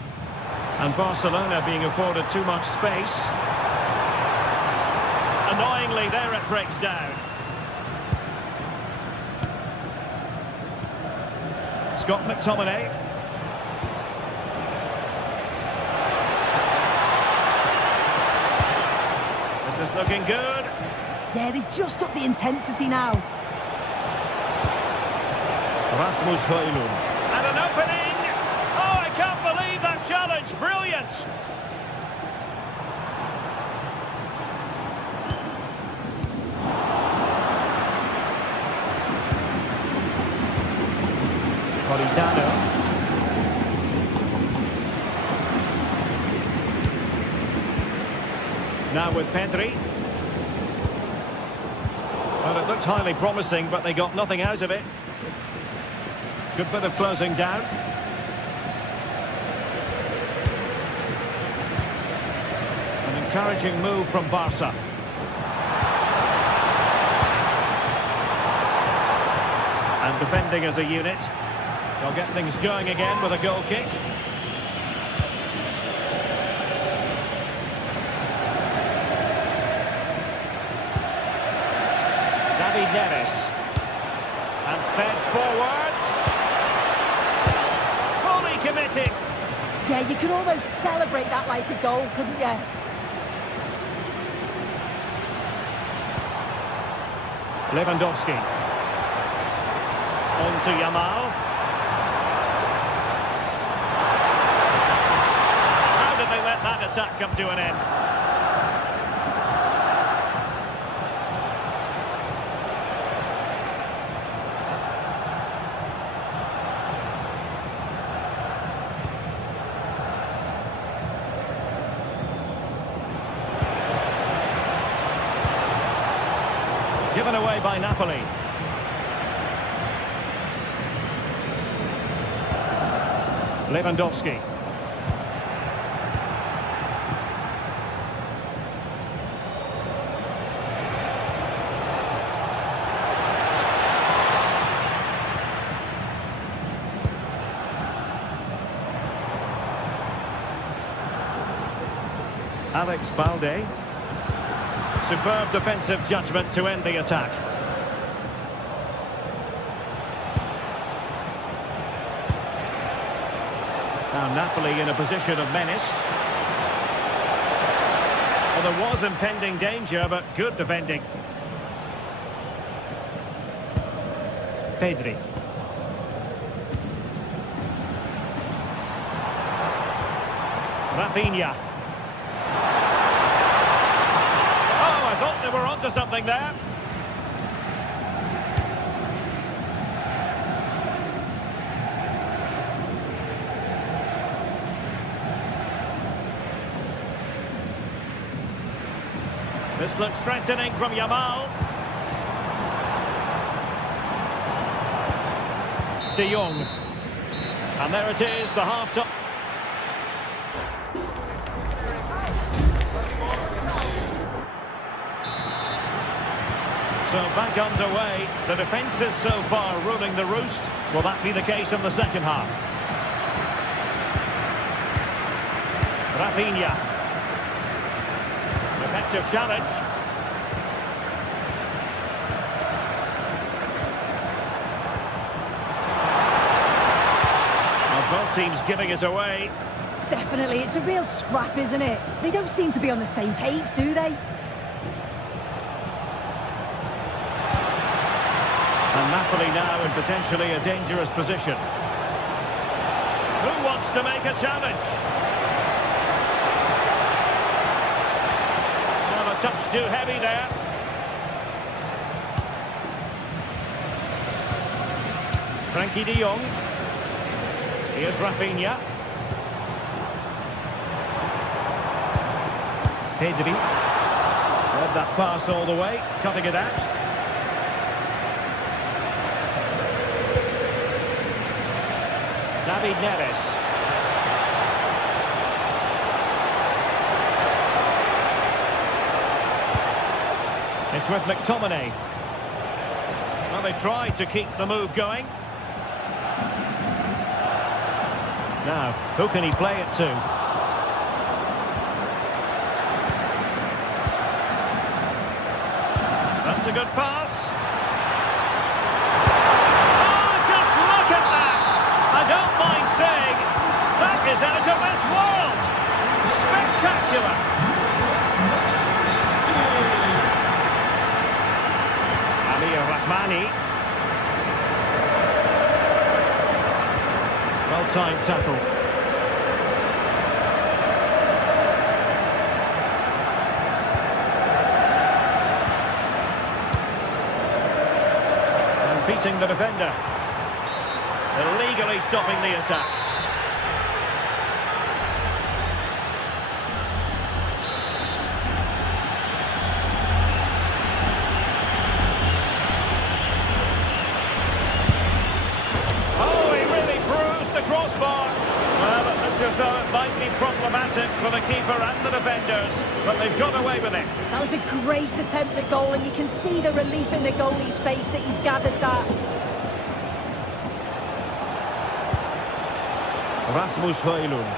And Barcelona being afforded too much space. Annoyingly, there it breaks down. Scott McTominay. This is looking good. Yeah, they've just upped the intensity now. Rasmus Højlund. And an opening! Oh, I can't believe that challenge! Brilliant! Politano. Now with Pedri. Well, it looked highly promising, but they got nothing out of it. Good bit of closing down. An encouraging move from Barca. And defending as a unit. They'll get things going again with a goal kick. David Neres. And fed forwards. Fully committed. Yeah, you could almost celebrate that like a goal, couldn't you? Lewandowski. On to Yamal. How did they let that attack come to an end? Given away by Napoli. Lewandowski. Alex Balde. Superb defensive judgment to end the attack. Now Napoli in a position of menace. Well, there was impending danger, but good defending. Pedri. Rafinha. Oh, I thought they were onto something there. This looks threatening from Yamal. De Jong. And there it is, the half-time. So back underway. The defence is so far ruling the roost. Will that be the case in the second half? Rafinha. Effective challenge. Well, both teams giving it away. Definitely, it's a real scrap, isn't it? They don't seem to be on the same page, do they? And Napoli now in potentially a dangerous position. Who wants to make a challenge? Well, a touch too heavy there. Frankie de Jong. Here's Rafinha. Pedri. Read that pass all the way, cutting it out. David Neres. It's with McTominay. Well, they tried to keep the move going. Now, who can he play it to? That's a good pass. Oh, just look at that! I don't mind saying, that is out of this world! Spectacular! Amir Rahmani. Well-timed tackle. And beating the defender. Illegally stopping the attack. Oh, he really bruised the crossbar. Well, it looked as though it might be problematic for the keeper and the defenders, but they've got away with it. That was a great attempt at goal, and you can see the relief in the goalie's face that he's gathered that. Rasmus Højlund.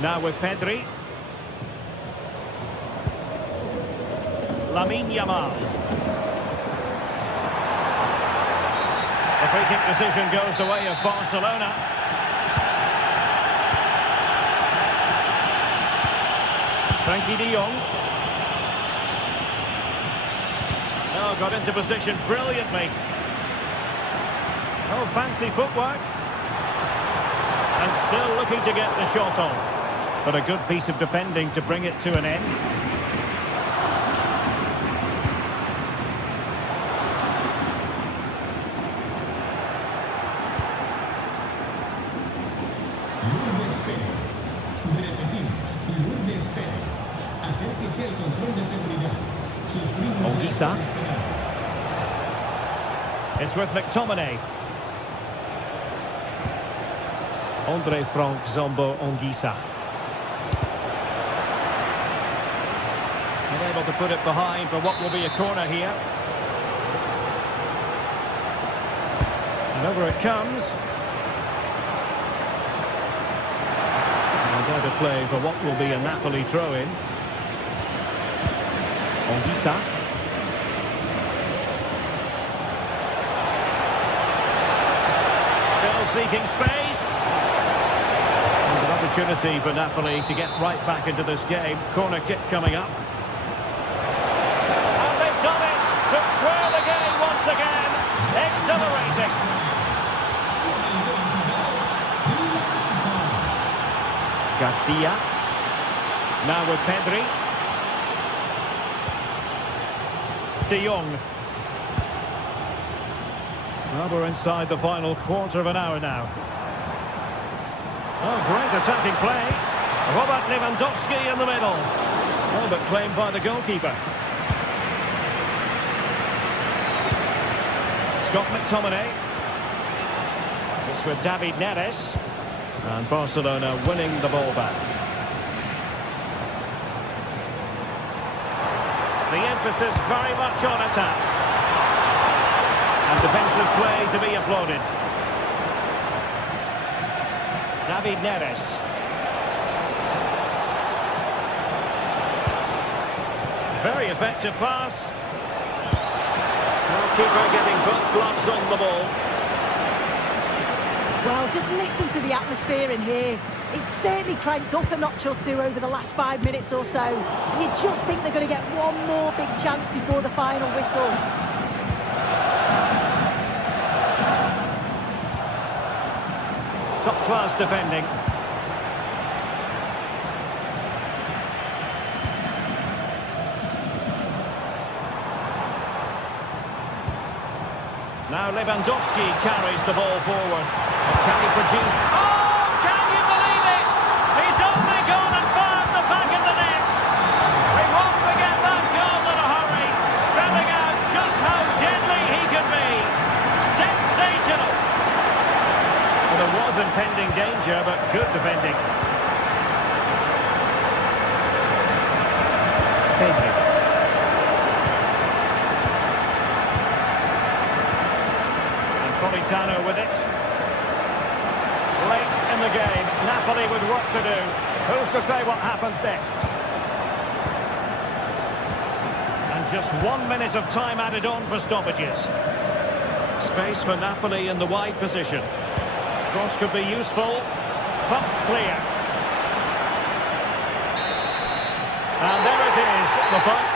Now with Pedri. Lamine Yamal. The free kick decision goes the way of Barcelona. Frankie de Jong. Oh, got into position brilliantly. Oh, fancy footwork. And still looking to get the shot off. But a good piece of defending to bring it to an end. Ongisa. It's with McTominay. Andre Frank Zombo Ongisa. And able to put it behind for what will be a corner here. And over it comes. And out of play for what will be a Napoli throw-in. Ongisa. Still seeking space. And that was opportunity for Napoli to get right back into this game. Corner kick coming up. And they've done it to square the game once again. Exhilarating. Garcia. Now with Pedri. De Jong. Well, we're inside the final quarter of an hour now. Oh, great attacking play. Robert Lewandowski in the middle. Oh, but claimed by the goalkeeper. Scott McTominay. It's with David Neres. And Barcelona winning the ball back. The emphasis very much on attack. And defensive play to be applauded. David Neres. Very effective pass. Goalkeeper getting both gloves on the ball. Well, just listen to the atmosphere in here. It's certainly cranked up a notch or two over the last 5 minutes or so. And you just think they're going to get one more big chance before the final whistle. Top-class defending. Now Lewandowski carries the ball forward. Can he produce? Oh, can you believe it? He's only gone and fired the back of the net. We won't forget that goal in a hurry. Spelling out just how deadly he can be. Sensational. Well, there was impending danger, but good defending. Pedri. Politano with it. Late in the game, Napoli with work to do. Who's to say what happens next? And just 1 minute of time added on for stoppages. Space for Napoli in the wide position. Cross could be useful. Pumped clear. And there it is, the punt.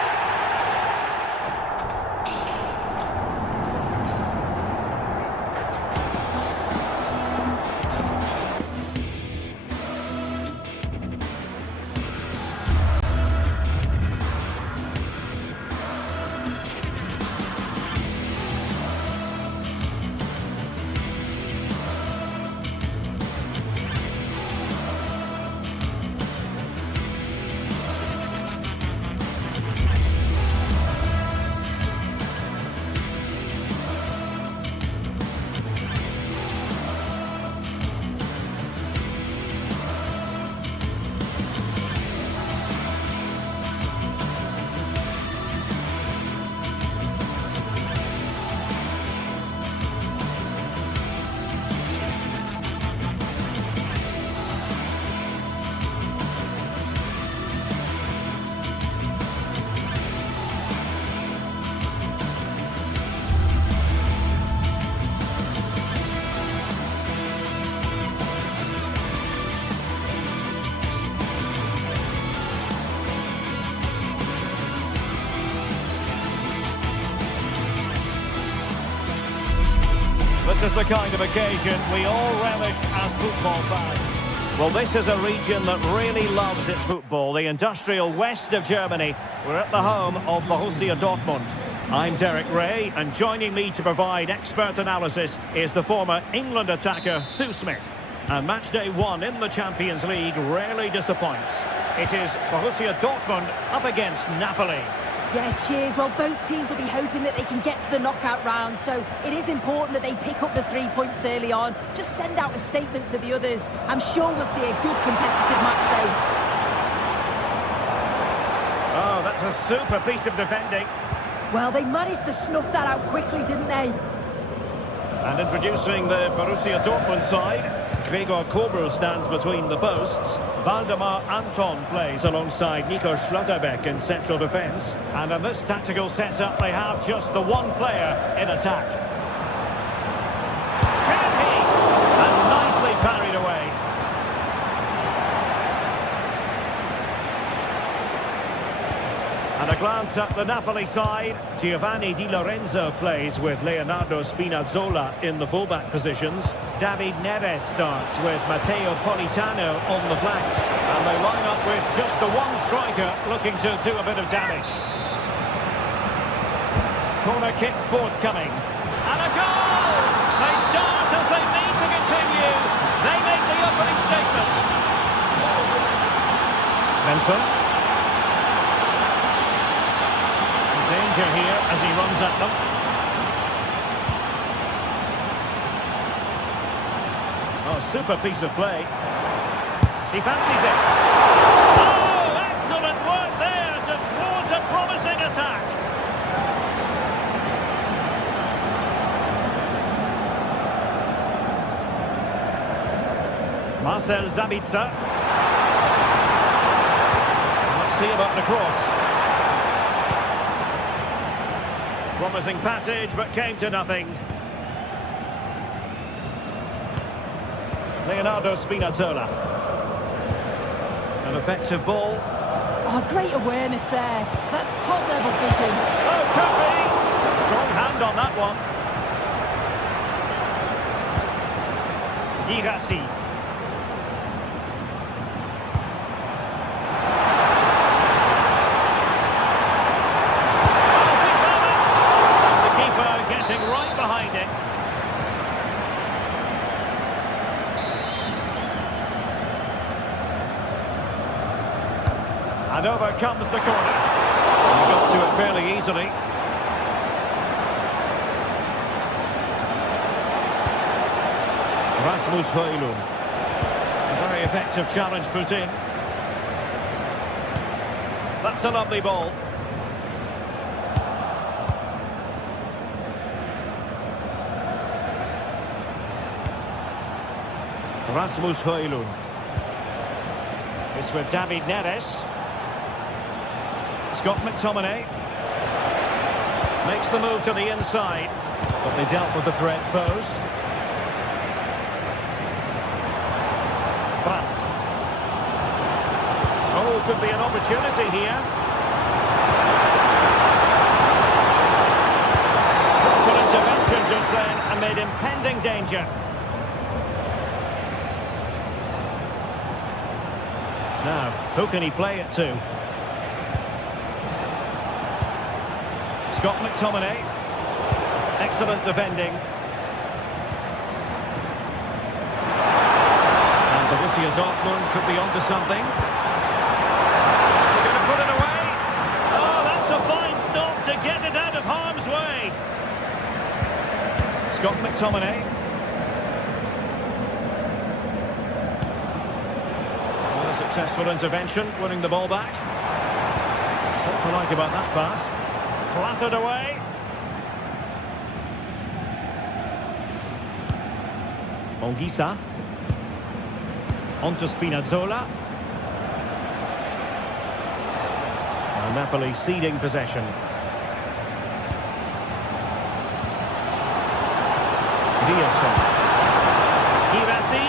This is the kind of occasion we all relish as football fans. Well, this is a region that really loves its football, the industrial west of Germany. We're at the home of Borussia Dortmund. I'm Derek Ray, and joining me to provide expert analysis is the former England attacker, Sue Smith. And match day 1 in the Champions League rarely disappoints. It is Borussia Dortmund up against Napoli. Yeah, cheers. Well, both teams will be hoping that they can get to the knockout round, so it is important that they pick up the 3 points early on. Just send out a statement to the others. I'm sure we'll see a good competitive match, though. Oh, that's a super piece of defending. Well, they managed to snuff that out quickly, didn't they? And introducing the Borussia Dortmund side, Gregor Kobel stands between the posts. Waldemar Anton plays alongside Nico Schlotterbeck in central defence. And in this tactical setup, they have just the one player in attack. Can he? And nicely parried away. France at the Napoli side. Giovanni Di Lorenzo plays with Leonardo Spinazzola in the fullback positions. David Neres starts with Matteo Politano on the flanks. And they line up with just the one striker looking to do a bit of damage. Corner kick forthcoming. And a goal! They start as they need to continue. They make the opening statement. Svensson. Danger here as he runs at them. Oh, super piece of play. He fancies it. Oh, excellent work there to thwart a promising attack. Marcel Sabitzer. Let's see about the cross. Promising passage, but came to nothing. Leonardo Spinazzola. An effective ball. Oh, great awareness there. That's top-level vision. Oh, could be. Strong hand on that one. Girassi. Right behind it. And over comes the corner. He got to it fairly easily. Rasmus Højlund. A very effective challenge put in. That's a lovely ball. Rasmus Højlund. It's with David Neres. Scott McTominay. Makes the move to the inside. But they dealt with the threat posed. Brandt. Oh, could be an opportunity here. An intervention just then amid impending danger. Now, who can he play it to? Scott McTominay. Excellent defending. And Borussia Dortmund could be onto something. Is he going to put it away? Oh, that's a fine stop to get it out of harm's way. Scott McTominay. Successful intervention, winning the ball back. What to like about that pass? Clattered away. Monguisa. On to Spinazzola. And Napoli ceding possession. Diaz. Girassi.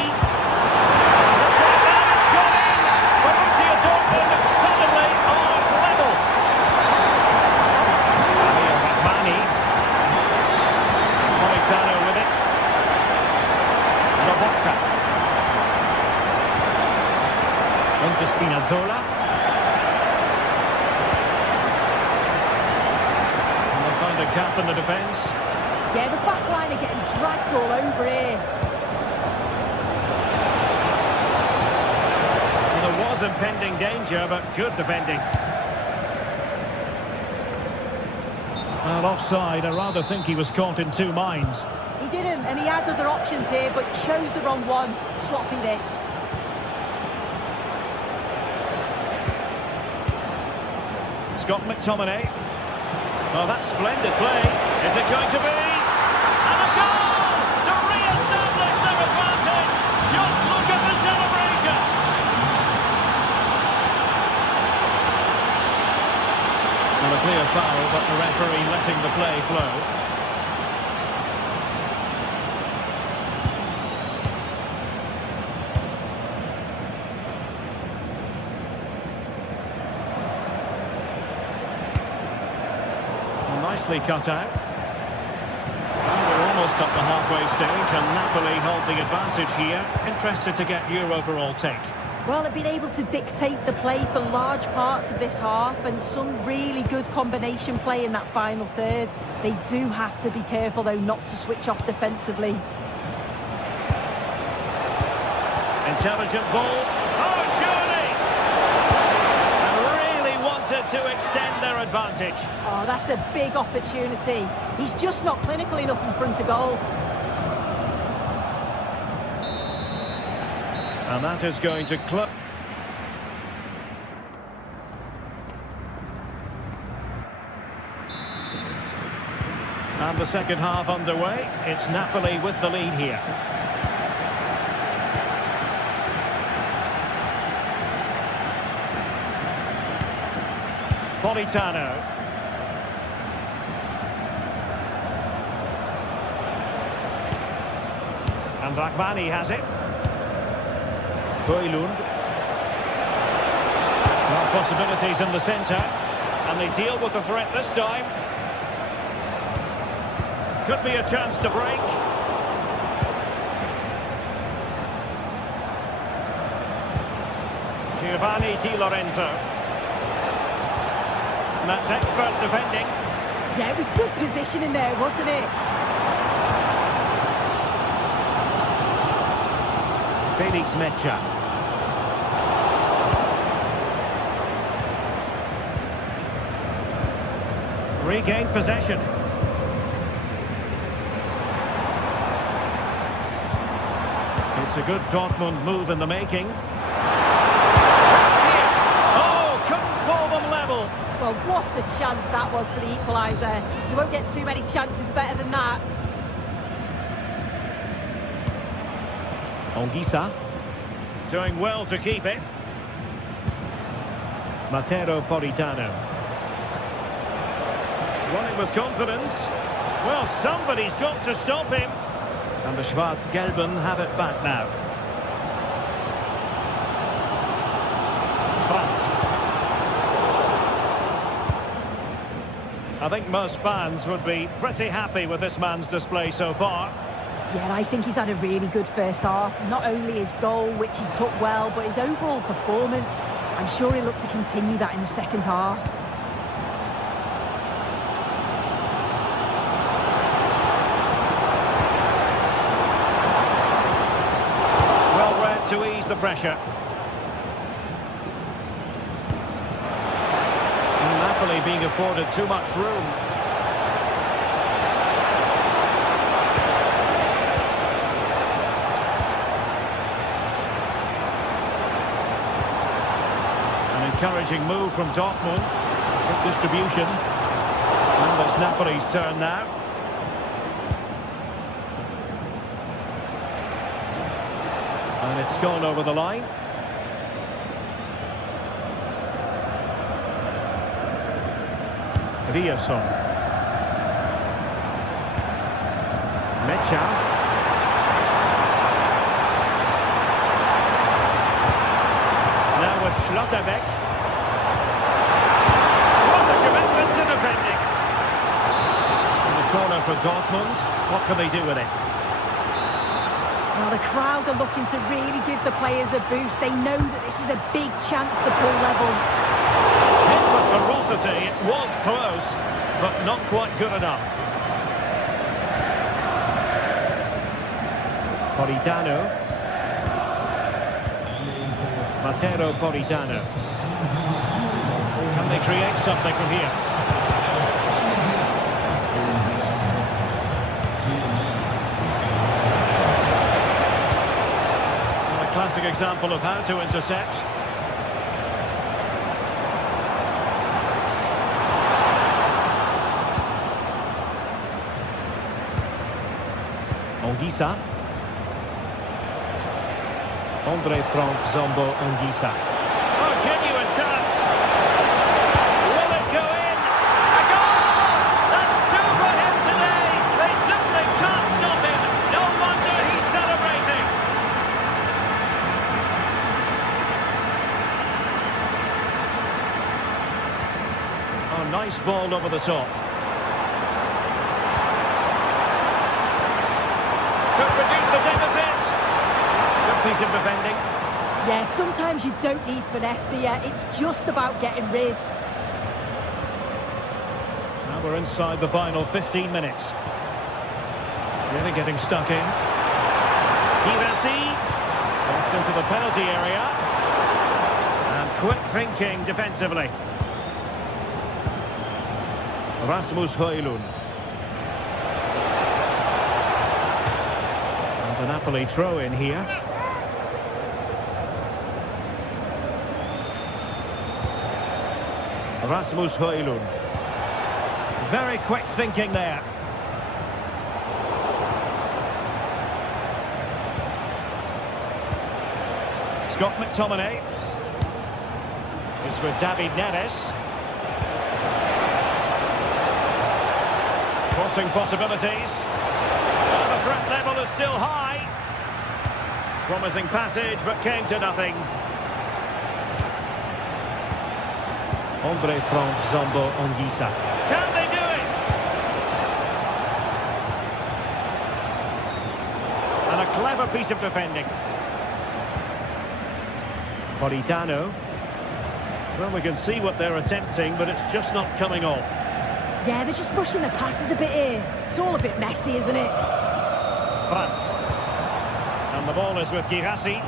Spinazzola. And they'll find a gap in the defence. Yeah, the back line are getting dragged all over here. Well, there was impending danger, but good defending. Well, offside, I rather think he was caught in two minds. He didn't, and he had other options here, but chose the wrong one. Sloppy this. Scott McTominay. Oh, that's splendid play. Is it going to be? And a goal to re-establish their advantage. Just look at the celebrations. Well, a clear foul, but the referee letting the play flow. nicely cut out. Well, we're almost up the halfway stage, and Napoli hold the advantage here. Interested to get your overall take. Well, they've been able to dictate the play for large parts of this half, and some really good combination play in that final third. They do have to be careful, though, not to switch off defensively. Intelligent ball. Oh, surely! And really wanted to extend their advantage. Oh, that's a big opportunity. He's just not clinical enough in front of goal. And that is going to close. And the second half underway. It's Napoli with the lead here. Politano. And Rahmani has it. Højlund. Well, possibilities in the centre. And they deal with the threat this time. Could be a chance to break. Giovanni Di Lorenzo. And that's expert defending. Yeah, it was good positioning there, wasn't it? Felix Mecha. Regained possession. It's a good Dortmund move in the making. Oh, couldn't pull them level. Well, what a chance that was for the equaliser. You won't get too many chances better than that. Ongisa. Doing well to keep it. Matteo Politano. Running with confidence. Well, somebody's got to stop him. And the Schwarz-Gelben have it back now. Brandt. I think most fans would be pretty happy with this man's display so far. Yeah, I think he's had a really good first half. Not only his goal, which he took well, but his overall performance. I'm sure he'll look to continue that in the second half. Well read to ease the pressure. And Napoli being afforded too much room. Encouraging move from Dortmund. Good distribution. And it's Napoli's turn now. And it's gone over the line. Riasson. Mecha. Now with Schlotterbeck. Corner for Dortmund. What can they do with it? Well, the crowd are looking to really give the players a boost. They know that this is a big chance to pull level. Hit with ferocity. It was close, but not quite good enough. Politano. Matteo Politano. Can they create something from here? Classic example of how to intercept. Ongisa. Andre Frank Zombo Ongisa. Oh, genuine chance. Will it go in? A goal! That's two for him today. They simply can't stop him. No wonder he's celebrating. Oh, nice ball over the top. piece of defending. Yeah, sometimes you don't need finesse, do you? It's just about getting rid. Now we're inside the final 15 minutes. Really getting stuck in. Girassi. Crossed into the penalty area. And quick thinking defensively. Rasmus Højlund. And a Napoli throw in here. Rasmus Højlund. Very quick thinking there. Scott McTominay. It's with David Neres. Crossing possibilities. Oh, the threat level is still high. Promising passage, but came to nothing. Andre Frank Zambo Anguissa. Can they do it? And a clever piece of defending. Politano. Well, we can see what they're attempting, but it's just not coming off. Yeah, they're just pushing the passes a bit here. It's all a bit messy, isn't it? Brandt. And the ball is with Girassi.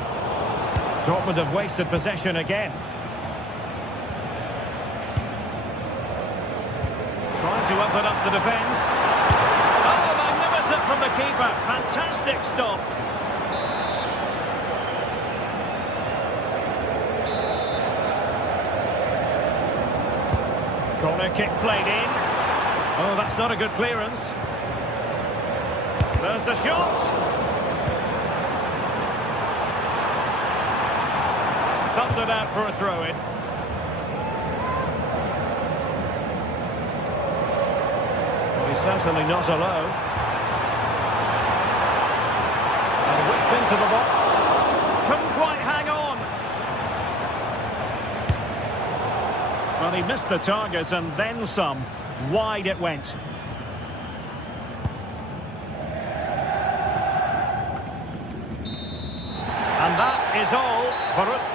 Dortmund have wasted possession again. Trying to open up the defence. Oh, magnificent from the keeper. Fantastic stop. Corner kick played in. Oh, that's not a good clearance. There's the shot. Thundered out for a throw-in. Well, he's certainly not alone. And whipped into the box. Couldn't quite hang on. Well, he missed the target and then some. Wide it went. And that is all for...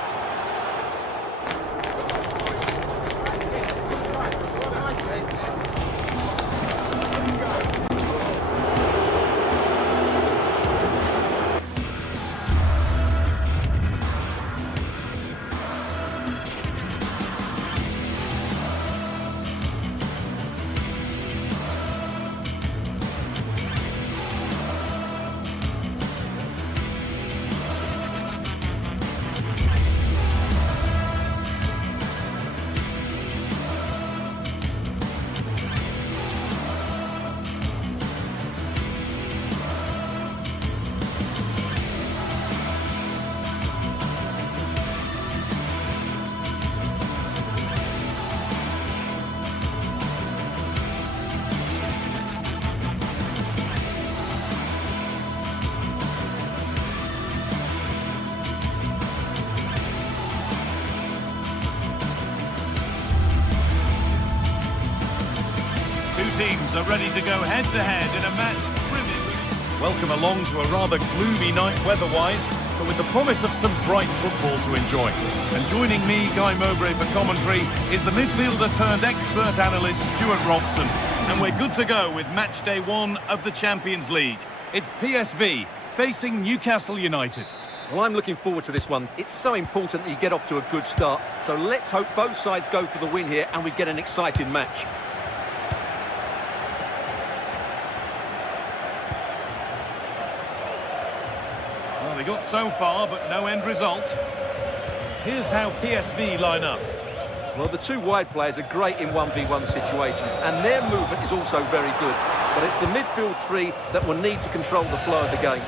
Teams are ready to go head-to-head in a match brimming. Welcome along to a rather gloomy night weather-wise, but with the promise of some bright football to enjoy. And joining me, Guy Mowbray, for commentary is the midfielder-turned-expert analyst Stuart Robson. And we're good to go with match day 1 of the Champions League. It's PSV facing Newcastle United. Well, I'm looking forward to this one. It's so important that you get off to a good start. So let's hope both sides go for the win here and we get an exciting match. Well, they got so far, but no end result. Here's how PSV line up. Well, the two wide players are great in 1v1 situations, and their movement is also very good. But it's the midfield three that will need to control the flow of the game.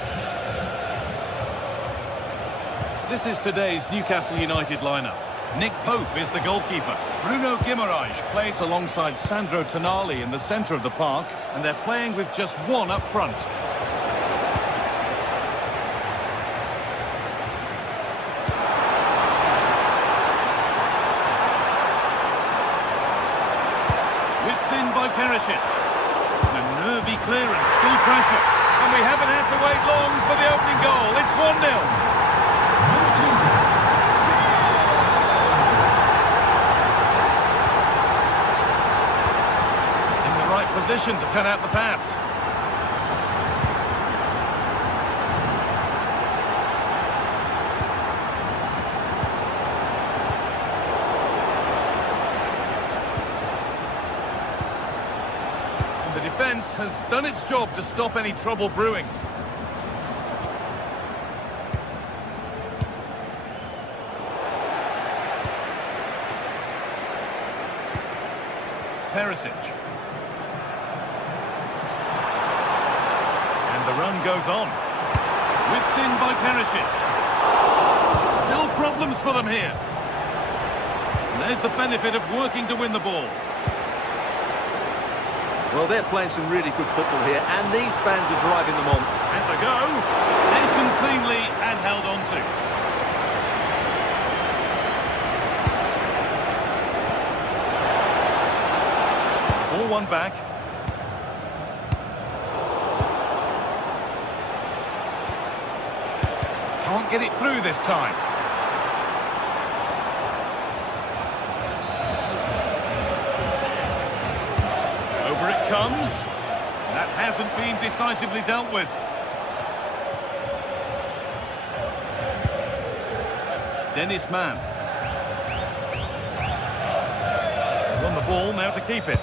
This is today's Newcastle United lineup. Nick Pope is the goalkeeper. Bruno Guimaraes plays alongside Sandro Tonali in the centre of the park, and they're playing with just one up front. Perisic. And a nervy clearance, still pressure. And we haven't had to wait long for the opening goal. It's 1-0. cut out the pass. The defence has done its job to stop any trouble brewing. Perisic. And the run goes on. Whipped in by Perisic. Still problems for them here. And there's the benefit of working to win the ball. Well, they're playing some really good football here, and these fans are driving them on. As a go, taken cleanly and held on to. 4-1 back. Can't get it through this time. Over it comes. That hasn't been decisively dealt with. Dennis Mann. On the ball now to keep it.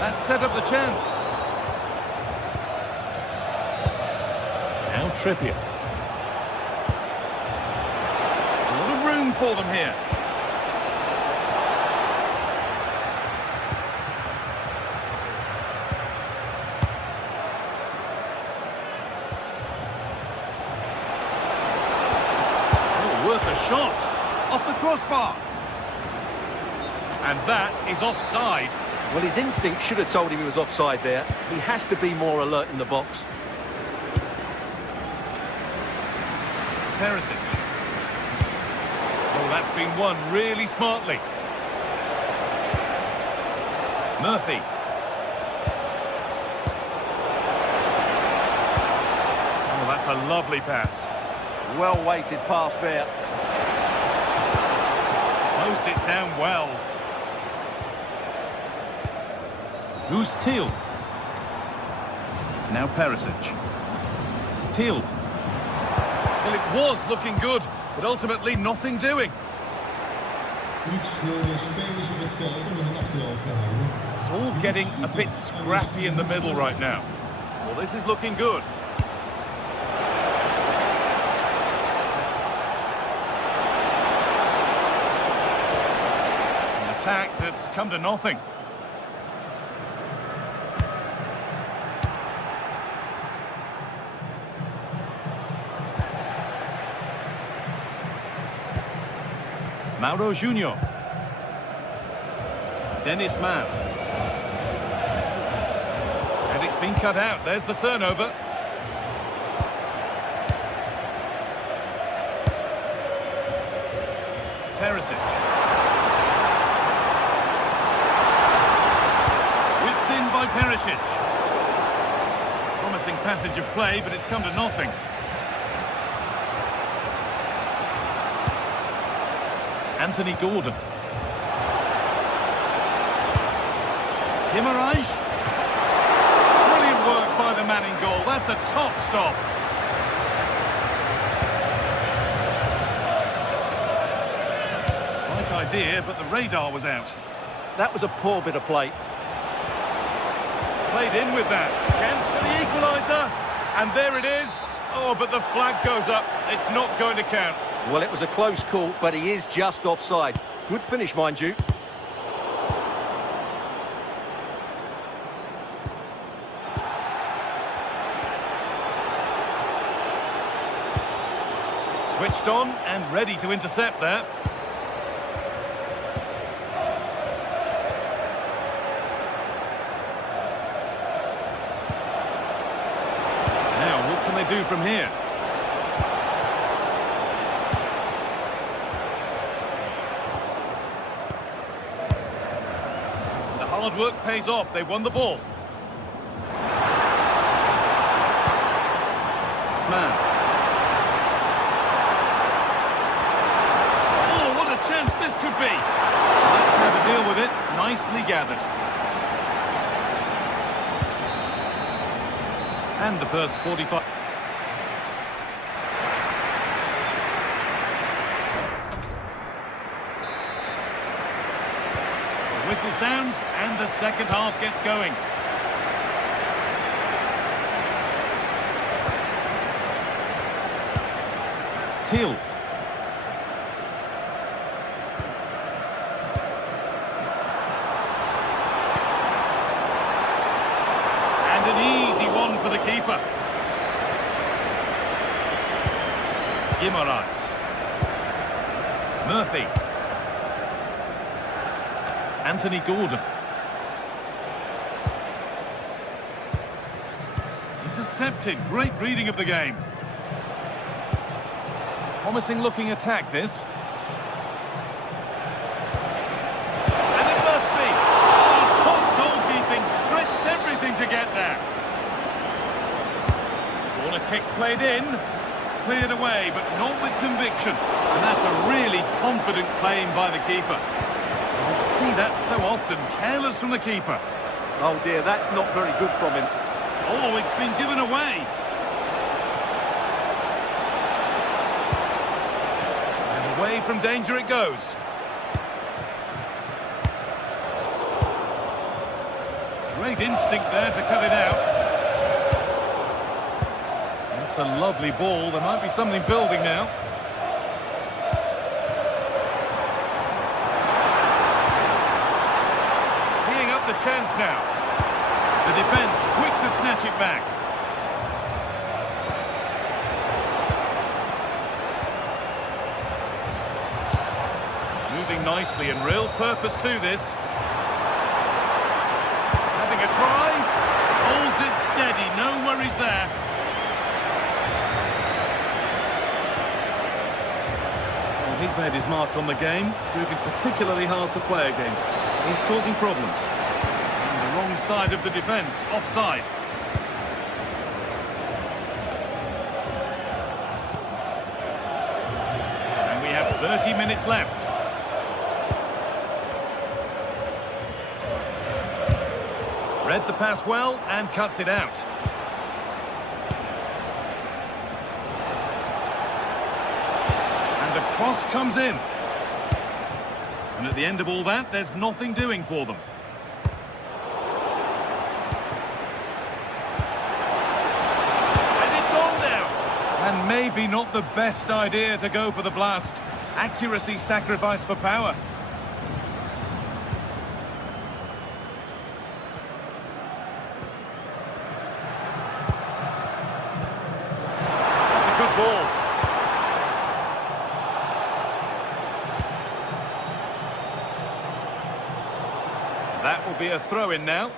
That set up the chance. Now Trippier. A lot of room for them here. Worth a shot off the crossbar, and that is offside. Well, his instinct should have told him he was offside there. He has to be more alert in the box. Perisic. Oh, that's been won really smartly. Murphy. Oh, that's a lovely pass. Well-weighted pass there. Closed it down well. Who's Teal? Now Perisic. Teal. Well, it was looking good, but ultimately nothing doing. Iets voor de spelers op het veld om een achterhoofd te houden. It's all getting a bit scrappy in the middle right now. Well, this is looking good. An attack that's come to nothing. Mauro Junior. Dennis Mann. And it's been cut out. There's the turnover. Perisic. Whipped in by Perisic. Promising passage of play, but it's come to nothing. Anthony Gordon. Guimaraes. Brilliant work by the man in goal. That's a top stop. Right idea, but the radar was out. That was a poor bit of play. Played in with that. Chance for the equaliser. And there it is. Oh, but the flag goes up. It's not going to count. Well, it was a close call, but he is just offside. Good finish, mind you. Switched on and ready to intercept there. Now, what can they do from here? The hard work pays off. They won the ball. Man. Chance this could be. it. Nicely gathered. And the first 45. The whistle sounds and the second half gets going. Teal. And an easy one for the keeper. Guimaraes. Murphy. Anthony Gordon. Intercepted. Great reading of the game. Promising looking attack, this. And it must be. Oh, top goalkeeping, stretched everything to get there. Corner kick played in, cleared away, but not with conviction. And that's a really confident claim by the keeper. We see that so often, careless from the keeper. Oh dear, that's not very good from him. Oh, it's been given away. Away from danger it goes. Great instinct there to cut it out. That's a lovely ball. There might be something building now. Teeing up the chance now. The defence quick to snatch it back. Moving nicely and real purpose to this. Having a try. Holds it steady. No worries there. Well, he's made his mark on the game, proving particularly hard to play against. He's causing problems. On the wrong side of the defence. Offside. And we have 30 minutes left. Read the pass well and cuts it out. And the cross comes in. And at the end of all that, there's nothing doing for them. And it's on now. And maybe not the best idea to go for the blast. Accuracy sacrificed for power. Ball. That will be a throw-in now.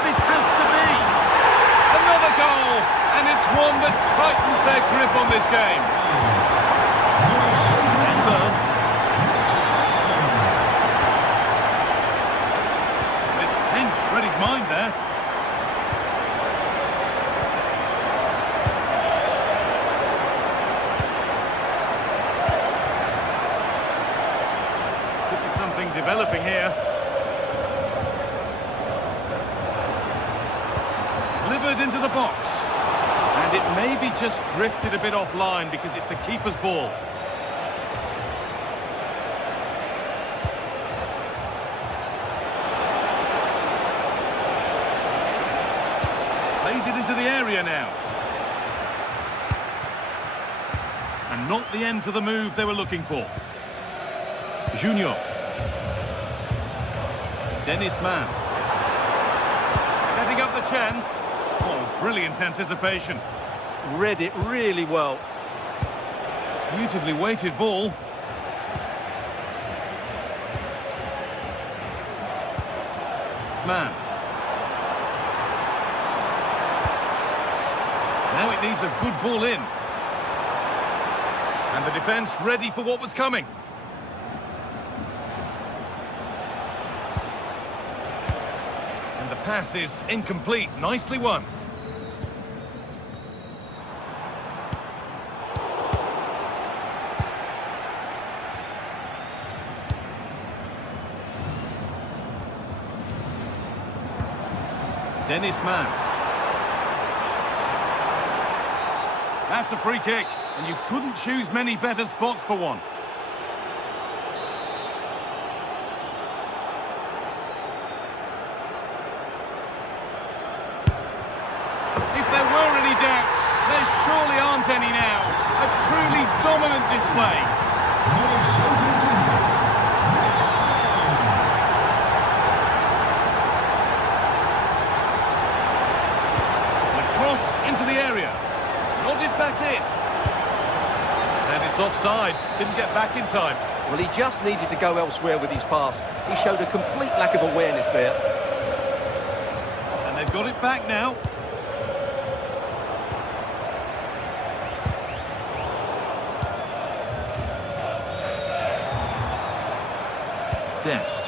This has to be another goal, and it's one that tightens their grip on this game. Read his mind there. Could be something developing here. Delivered into the box. And it maybe just drifted a bit offline because it's the keeper's ball. Plays it into the area now. And not the end to the move they were looking for. Junior. Dennis Mann. Setting up the chance. Oh, brilliant anticipation. Read it really well. Beautifully weighted ball. Mann. Now it needs a good ball in. And the defence ready for what was coming. And the pass is incomplete. Nicely won. Dennis Mann. That's a free kick, and you couldn't choose many better spots for one. If there were any doubts, there surely aren't any now. A truly dominant display. The cross into the area. Nodded back in. And it's offside. Didn't get back in time. Well, he just needed to go elsewhere with his pass. He showed a complete lack of awareness there. And they've got it back now. Dest.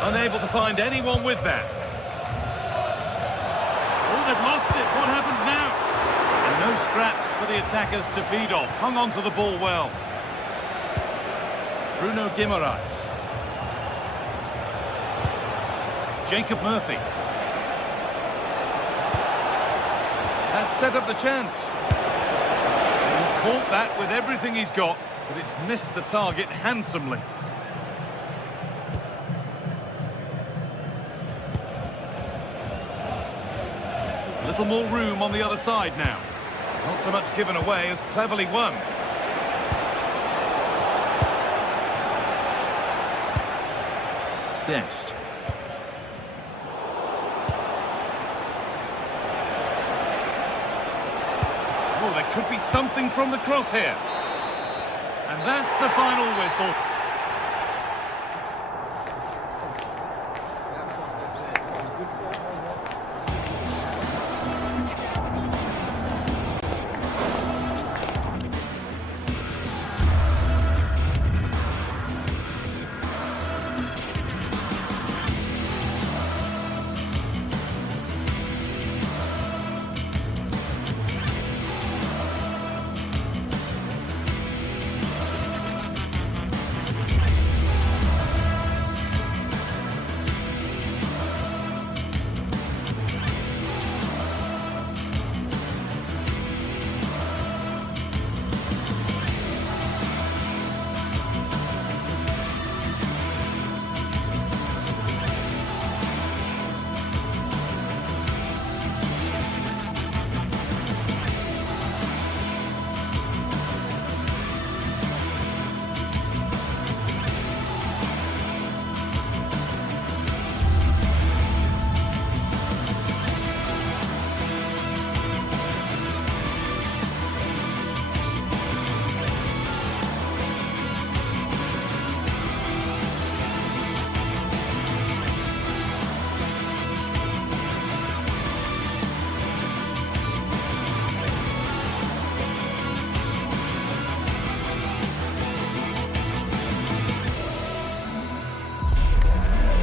Unable to find anyone with that. Oh, they've lost it. What happens now? And no scraps for the attackers to feed off. Hung on to the ball well. Bruno Guimaraes. Jacob Murphy. That set up the chance. He caught that with everything he's got, but it's missed the target handsomely. A little more room on the other side now. Not so much given away as cleverly won. Dest. Oh, there could be something from the cross here. And that's the final whistle.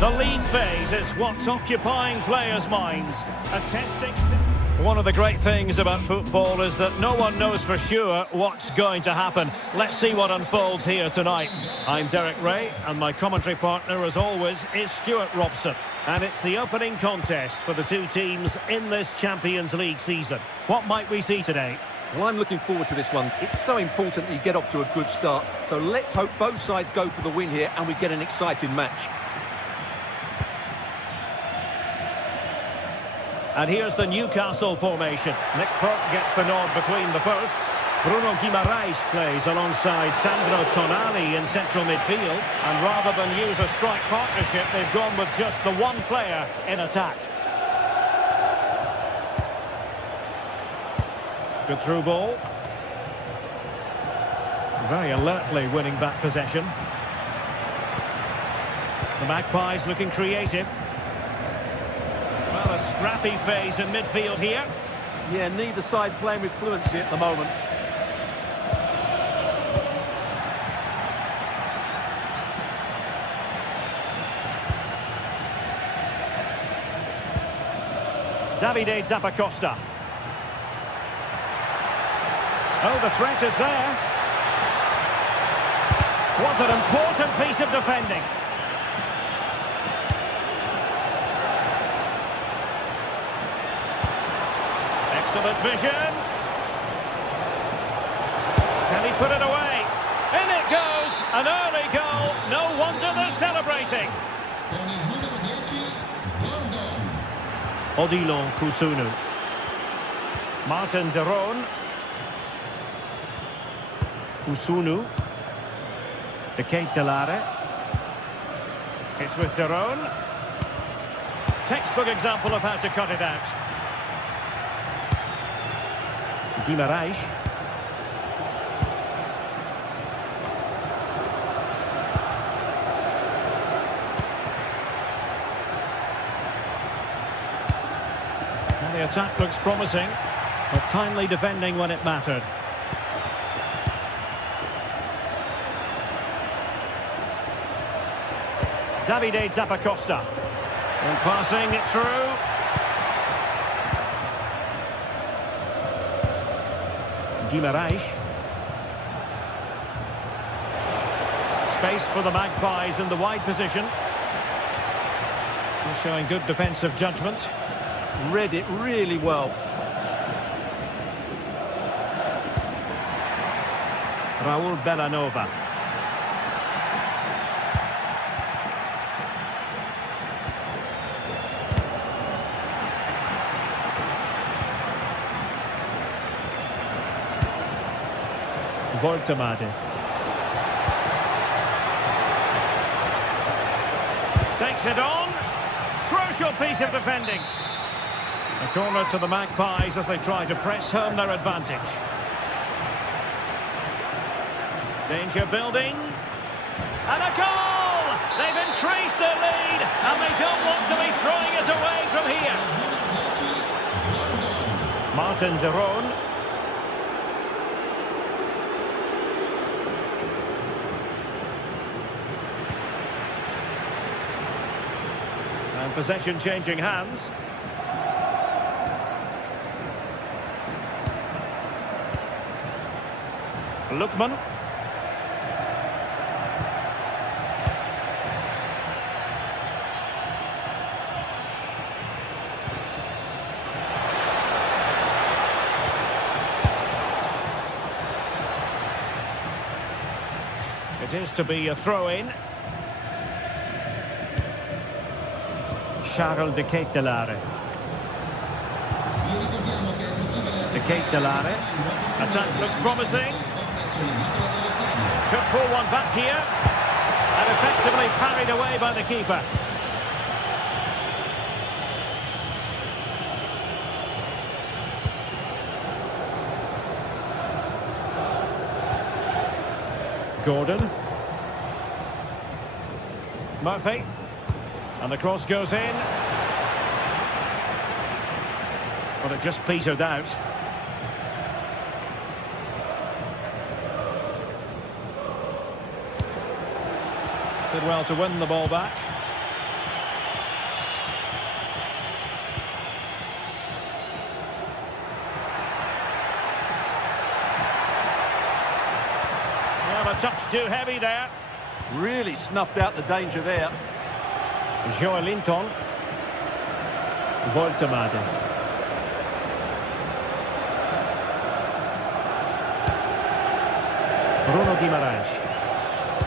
The lead phase is what's occupying players' minds. A testing. One of the great things about football is that no one knows for sure what's going to happen. Let's see what unfolds here tonight. I'm Derek Ray, and my commentary partner, as always, is Stuart Robson. And it's the opening contest for the two teams in this Champions League season. What might we see today? Well, I'm looking forward to this one. It's so important that you get off to a good start. So let's hope both sides go for the win here and we get an exciting match. And here's the Newcastle formation. Nick Pope gets the nod between the posts. Bruno Guimaraes plays alongside Sandro Tonali in central midfield. And rather than use a strike partnership, they've gone with just the one player in attack. Good through ball. Very alertly winning back possession. The Magpies looking creative. Well, a scrappy phase in midfield here. Yeah, neither side playing with fluency at the moment. Davide Zappacosta. Oh, the threat is there. Was an important piece of defending. Excellent vision. Can he put it away? In it goes! An early goal. No wonder they're celebrating. Con il numero 10, Gordon. Odilon Kusunu. Martin de Roon. Kusunu. De Ketelare. It's with de Roon. Textbook example of how to cut it out. Guimarães. Well, the attack looks promising, but timely defending when it mattered. Davide Zappacosta. And passing it through. Guimarães. Space for the Magpies in the wide position. They're showing good defensive judgment. Read it really well. Raul Bellanova. Voltemade. Takes it on. Crucial piece of defending. A corner to the Magpies as they try to press home their advantage. Danger building. And a goal! They've increased their lead and they don't want to be throwing it away from here. Martin de Roon. And possession changing hands. Lookman. It is to be a throw-in. Charles de Ketelare. De Ketelare. Attack looks promising. Could pull one back here. And effectively parried away by the keeper. Gordon. Murphy. And the cross goes in. But it just petered out. Did well to win the ball back. Well, a touch too heavy there. Really snuffed out the danger there. Joelinton. Voltemade. Bruno Guimarães.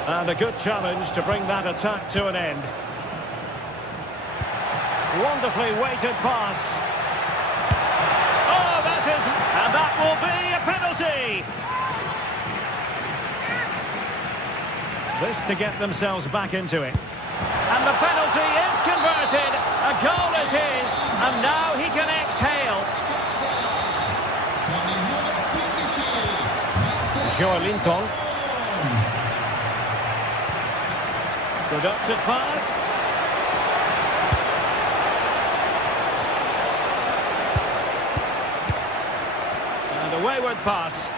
And a good challenge to bring that attack to an end. Wonderfully weighted pass. Oh, that is... And that will be a penalty! This to get themselves back into it. And the penalty is converted. A goal it is. And now he can exhale. Joelinton. Productive pass. And a wayward pass.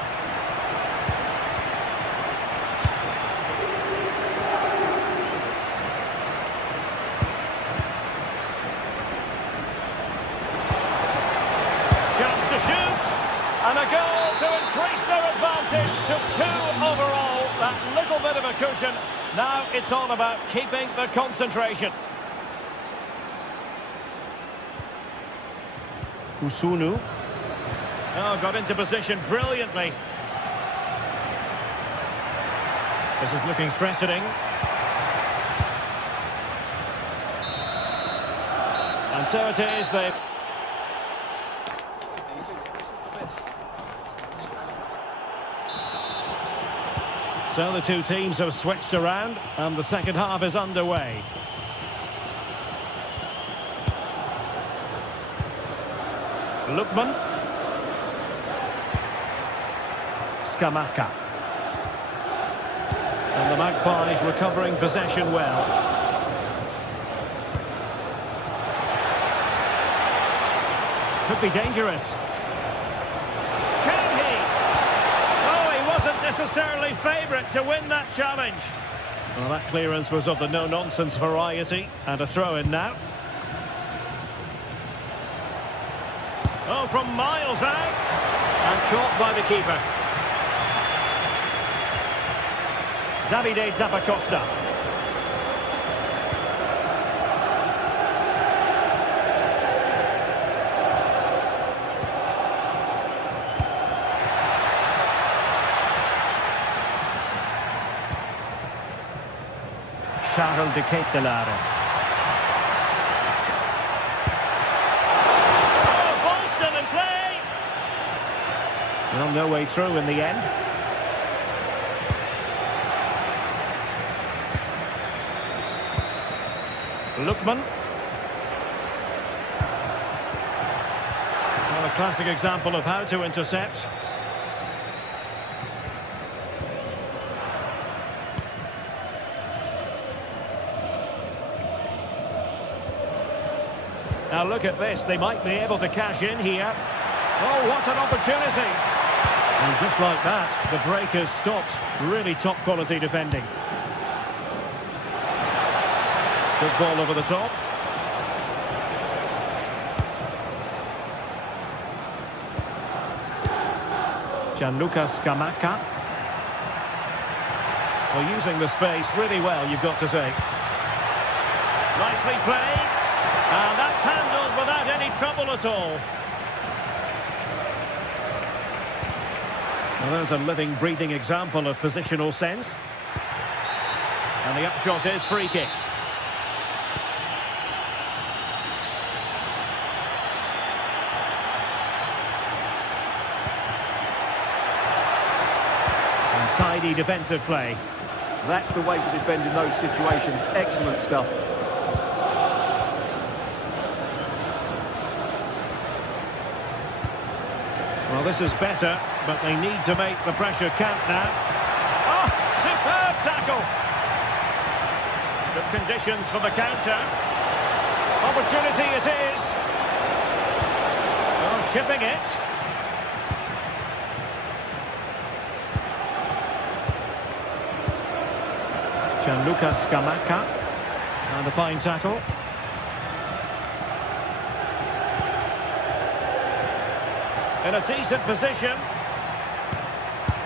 Chance to shoot. And a goal to increase their advantage to 2 overall. That little bit of a cushion. Now it's all about keeping the concentration. Kusunu. Oh, got into position brilliantly. This is looking threatening. And so it is, they... So the two teams have switched around, and the second half is underway. Lookman. Scamacca. And the Magpies recovering possession well. Could be dangerous. Can he? Oh, he wasn't necessarily favourite to win that challenge. Well, that clearance was of the no-nonsense variety, and a throw-in now. Oh, from miles out, and caught by the keeper. Davide Zappacosta. Charles de Ketelaere. Oh, ball still in play. Well, no way through in the end. Lookman. Well, a classic example of how to intercept. Now look at this, they might be able to cash in here. Oh, what an opportunity! And just like that, the break has stopped. Really top quality defending. Good ball over the top. Gianluca Scamacca. Well, using the space really well, you've got to say. Nicely played. And that's handled without any trouble at all. Well, there's a living, breathing example of positional sense. And the upshot is free kick. And tidy defensive play. That's the way to defend in those situations. Excellent stuff. Well, this is better, but they need to make the pressure count now. Oh, superb tackle! Good conditions for the counter. Opportunity it is. Oh, chipping it. Gianluca Scamacca. And a fine tackle. In a decent position.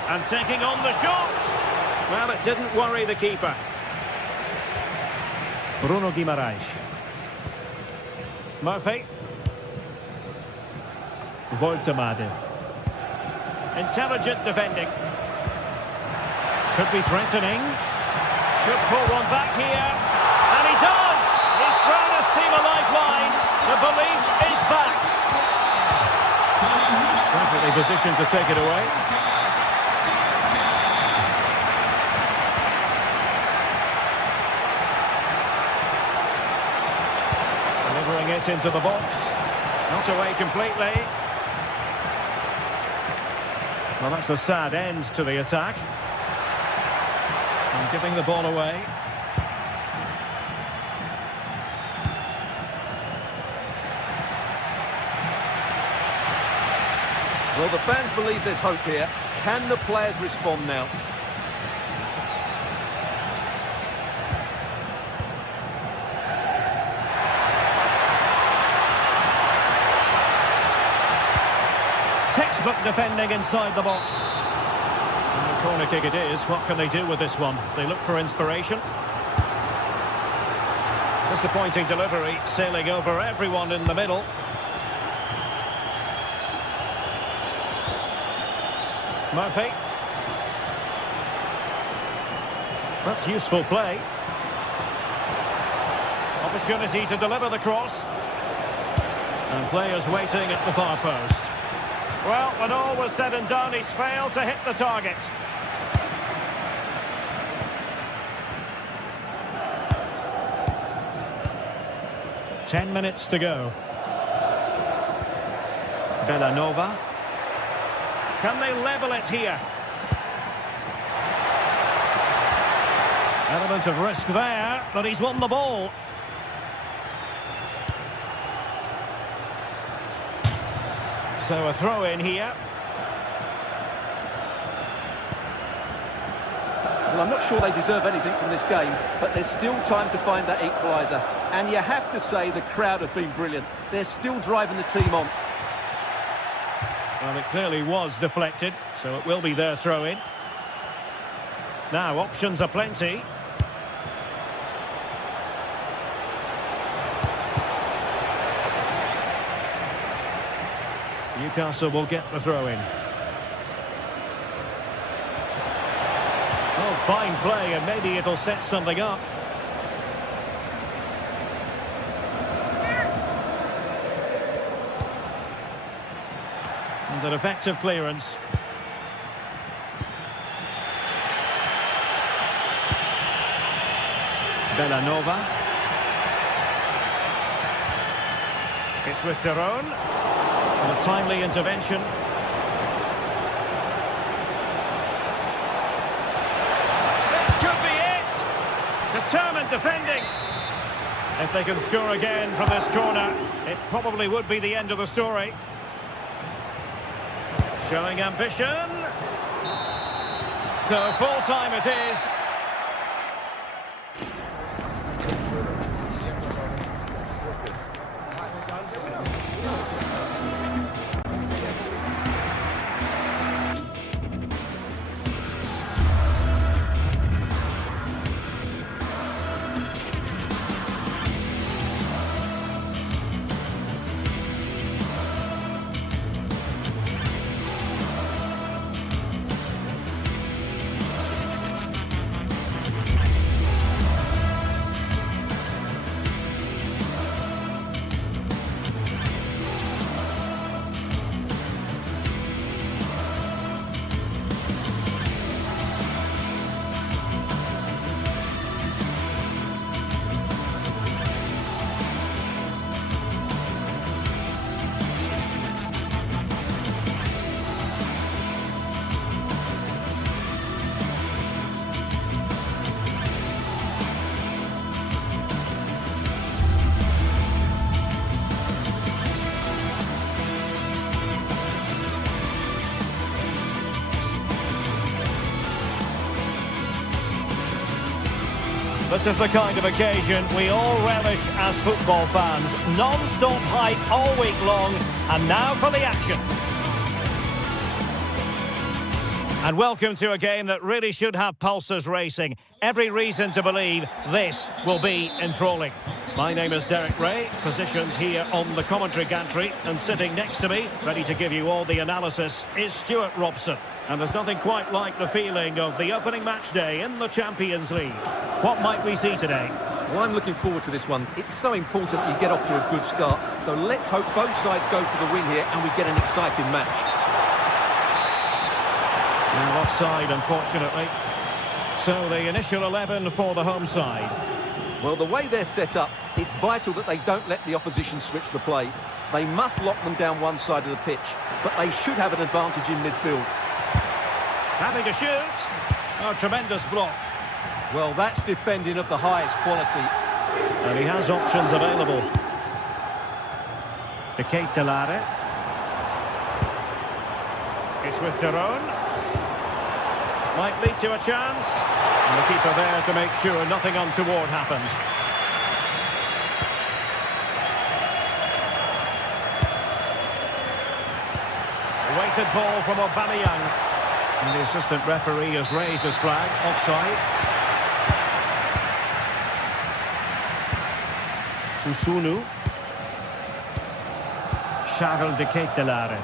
And taking on the shot. Well, it didn't worry the keeper. Bruno Guimaraes. Murphy. Voltemade. Intelligent defending. Could be threatening. Could pull one back here. And he does! He's thrown his team a lifeline. The belief is back. Perfectly positioned to take it away. Delivering it into the box. Not away completely. Well, that's a sad end to the attack. And giving the ball away. Well, the fans believe there's hope here. Can the players respond now? Textbook defending inside the box. And the corner kick it is. What can they do with this one as they look for inspiration? Disappointing delivery, sailing over everyone in the middle. Murphy. That's useful play. Opportunity to deliver the cross. And players waiting at the far post. Well, when all was said and done, he's failed to hit the target. Ten minutes to go. Bellanova. Can they level it here? Element of risk there, but he's won the ball. So a throw in here. Well, I'm not sure they deserve anything from this game, but there's still time to find that equaliser. And you have to say the crowd have been brilliant. They're still driving the team on. Well, it clearly was deflected, so it will be their throw-in. Now, options are plenty. Newcastle will get the throw-in. Oh, fine play, and maybe it'll set something up. And an effective clearance. Bellanova. It's with Deron. And a timely intervention. This could be it! Determined defending. If they can score again from this corner, it probably would be the end of the story. Showing ambition. So full time it is. This is the kind of occasion we all relish as football fans. Non-stop hype all week long, and now for the action. And welcome to a game that really should have pulses racing. Every reason to believe this will be enthralling. My name is Derek Ray, positioned here on the commentary gantry, and sitting next to me, ready to give you all the analysis, is Stuart Robson. And there's nothing quite like the feeling of the opening match day in the Champions League. What might we see today? Well, I'm looking forward to this one. It's so important that you get off to a good start. So let's hope both sides go for the win here and we get an exciting match. And offside, unfortunately. So the initial 11 for the home side. Well, the way they're set up, it's vital that they don't let the opposition switch the play. They must lock them down one side of the pitch, but they should have an advantage in midfield. Having to shoot. Oh, tremendous block. Well, that's defending of the highest quality. And he has options available. GTSports. It's with Deron. Might lead to a chance. And the keeper there to make sure nothing untoward happened. Weighted ball from Aubameyang. And the assistant referee has raised his flag. Offside. Usunu. Charles de Ketelaere.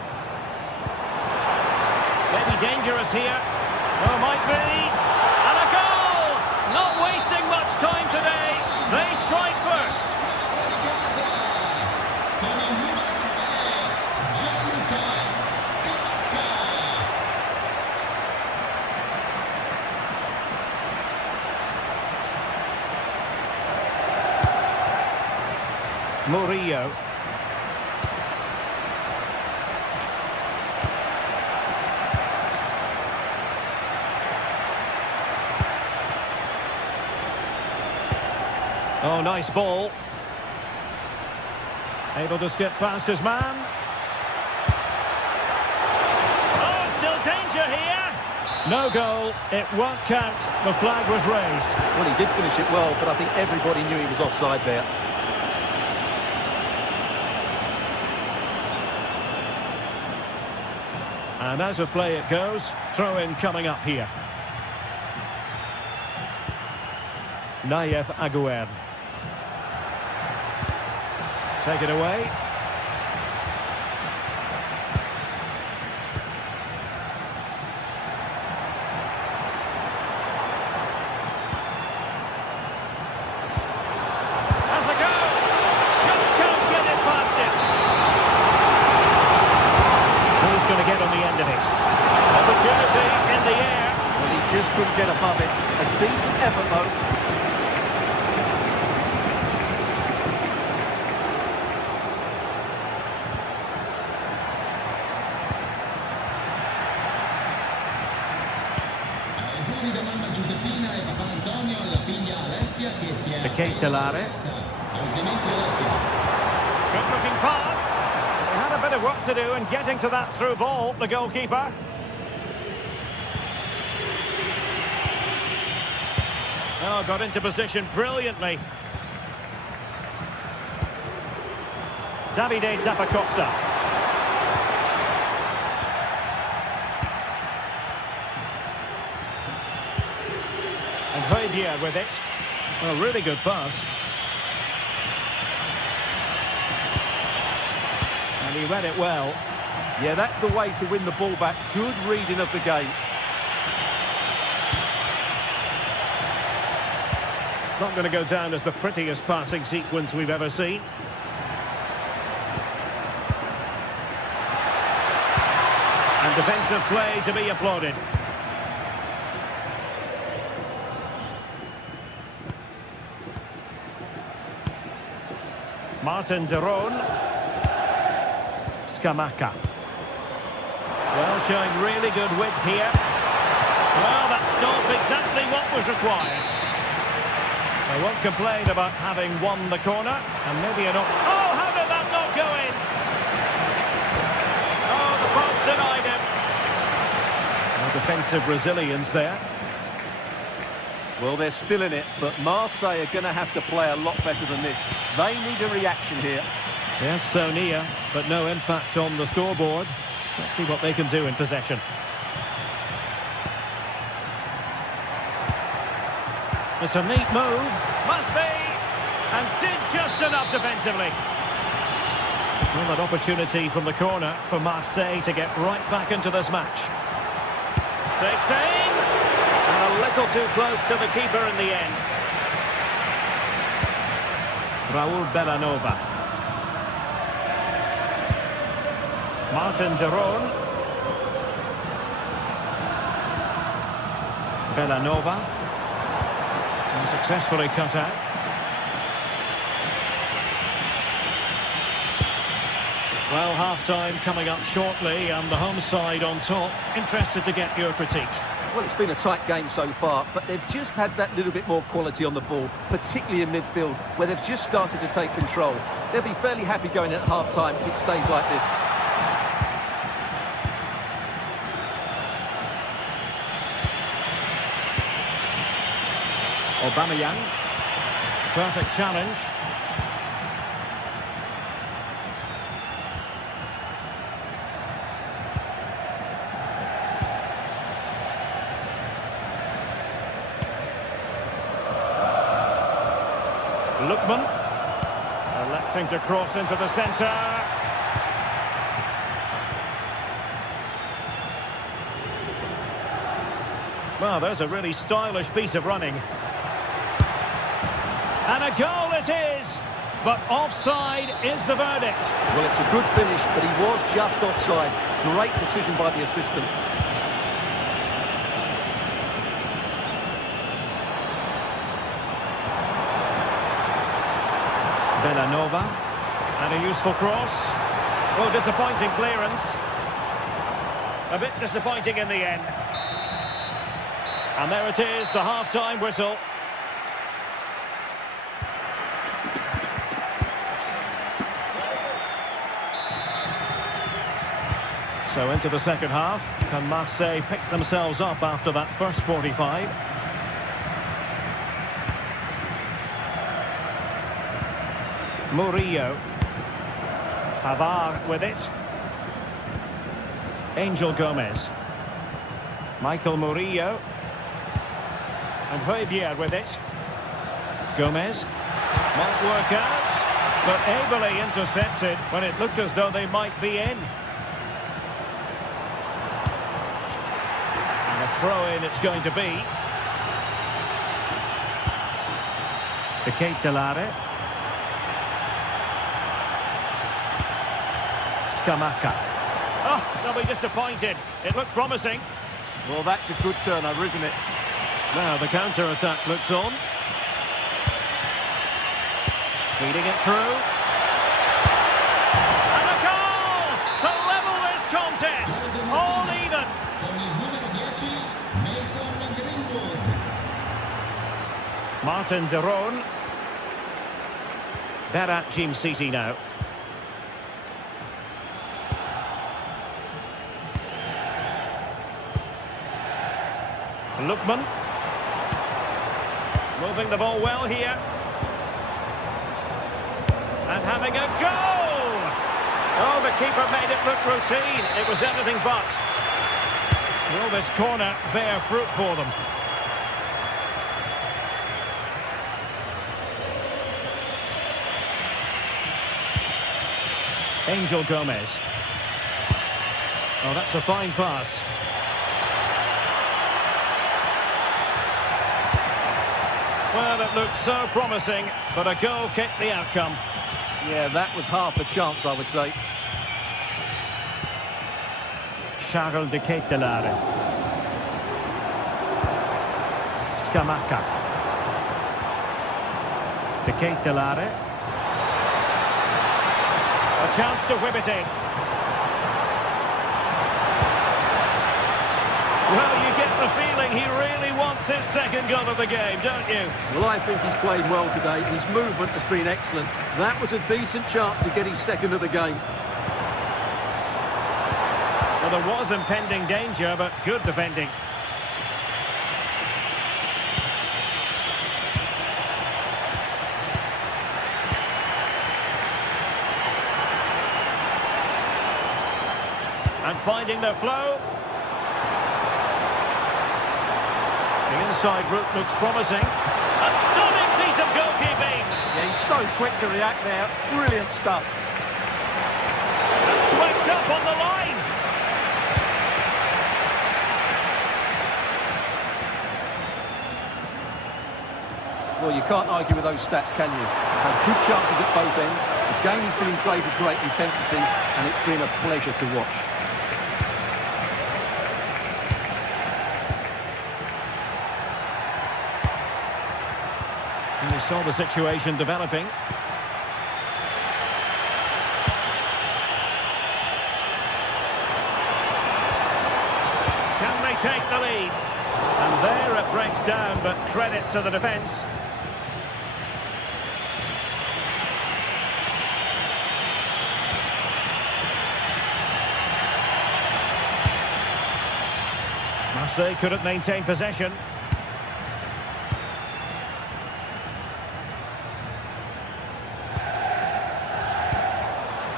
Maybe dangerous here. Oh, might be. And a goal! Not wasting much time today. They strike first. Murillo. Oh, nice ball. Able to skip past his man. Oh, still danger here. No goal. It won't count. The flag was raised. Well, he did finish it well, but I think everybody knew he was offside there. And as of play it goes, throw-in coming up here. Nayef Aguerd. Take it away. Has a go! Just can't get it past him. Who's going to get on the end of it? Opportunity in the air. Well, he just couldn't get above it. A decent effort, though. The Kate Delare. Good looking pass. They had a bit of work to do in getting to that through ball, the goalkeeper. Oh, got into position brilliantly. Davide Zappacosta. And Højbjerg with it. A really good pass. And he read it well. Yeah, that's the way to win the ball back. Good reading of the game. It's not going to go down as the prettiest passing sequence we've ever seen. And defensive play to be applauded. Martin de Roon. Scamacca. Well, showing really good width here. Well, that's not exactly what was required. They won't complain about having won the corner. And maybe an... Oh, how did that not go in? Oh, the post denied him. No defensive resilience there. Well, they're still in it, but Marseille are going to have to play a lot better than this. They need a reaction here. Yes, so near, but no impact on the scoreboard. Let's see what they can do in possession. It's a neat move. Must be. And did just enough defensively. Well, that opportunity from the corner for Marseille to get right back into this match. Takes aim. And a little too close to the keeper in the end. Raul Bellanova. Martin de Roon. Bellanova. And successfully cut out. Well, half-time coming up shortly and the home side on top. Interested to get your critique. Well, it's been a tight game so far, but they've just had that little bit more quality on the ball, particularly in midfield, where they've just started to take control. They'll be fairly happy going at half-time if it stays like this. Aubameyang. Perfect challenge. Lookman, electing to cross into the centre. Well, there's a really stylish piece of running. And a goal it is! But offside is the verdict. Well, it's a good finish, but he was just offside. Great decision by the assistant. Villanova. And a useful cross. Oh, disappointing clearance. A bit disappointing in the end. And there it is, the half-time whistle. So into the second half. Can Marseille pick themselves up after that first 45? Murillo. Pavard with it. Angel Gomez. Michael Murillo. And Højbjerg with it. Gomez. Might work out, but ably intercepted when it looked as though they might be in. And a throw-in it's going to be. De Ketelare. Scamacca. Oh, they'll be disappointed. It looked promising. Well, that's a good turnover, isn't it? Now the counter-attack looks on. Feeding it through. And a goal to level this contest. All even. Con il numero 10, Mason Greenwood. Martin de Roon. Berat Jim City now. Lookman. Moving the ball well here. And having a goal! Oh, the keeper made it look routine. It was anything but. Will this corner bear fruit for them? Angel Gomez. Oh, that's a fine pass. Well, it looked so promising, but a goal kicked the outcome. Yeah, that was half a chance, I would say. Charles de Ketelare. Scamacca. De Ketelare. A chance to whip it in. Well, you get the feeling he really wants his second goal of the game, don't you? Well, I think he's played well today. His movement has been excellent. That was a decent chance to get his second of the game. Well, there was impending danger, but good defending. And finding their flow. The inside route looks promising. A stunning piece of goalkeeping. Yeah, he's so quick to react there. Brilliant stuff. And swept up on the line. Well, you can't argue with those stats, can you? Had good chances at both ends. The game has been played with great intensity, and it's been a pleasure to watch. And we saw the situation developing. Can they take the lead? And there it breaks down, but credit to the defence. Marseille couldn't maintain possession.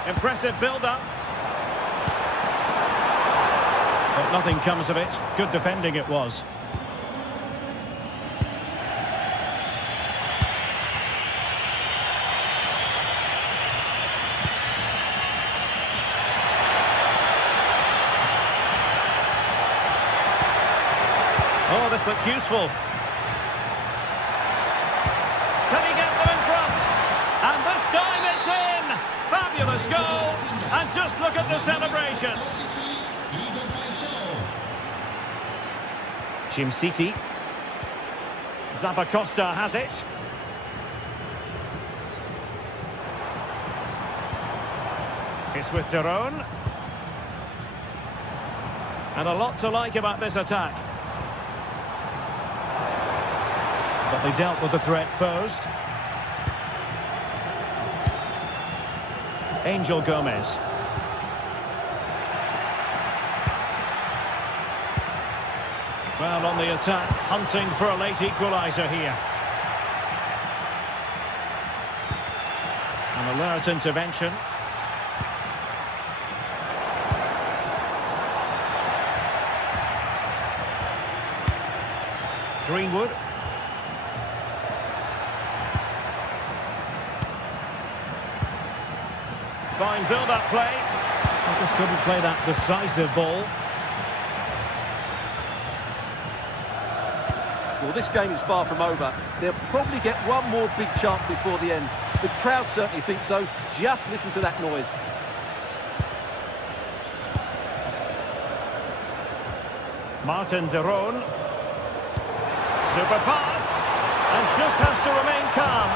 Impressive build-up. But nothing comes of it. Good defending it was. Oh, this looks useful. Can he get them in front? And this time it's in! Fabulous goal! And just look at the celebrations. Jim City. Zappacosta has it. It's with Daron. And a lot to like about this attack. But they dealt with the threat posed. Angel Gomez. Well, on the attack, hunting for a late equaliser here. An alert intervention. Greenwood. Fine build-up play. I just couldn't play that decisive ball. Well, this game is far from over. They'll probably get one more big chance before the end. The crowd certainly think so. Just listen to that noise. Martin Daron. Super pass. And just has to remain calm.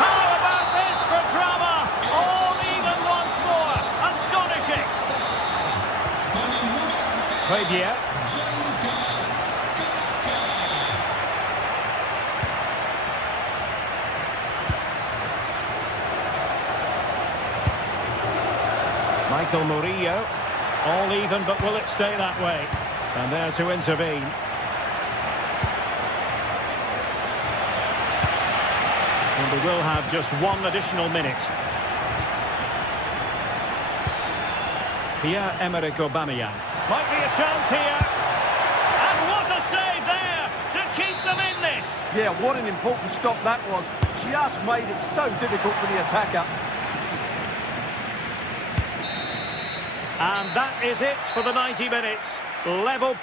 How about this for drama? All even once more. Astonishing. Predier. Michael Murillo. All even, but will it stay that way? And there to intervene. And we will have just one additional minute. Pierre-Emerick Aubameyang. Might be a chance here. And what a save there to keep them in this. Yeah, what an important stop that was. Just made it so difficult for the attacker. And that is it for the 90 minutes. Level.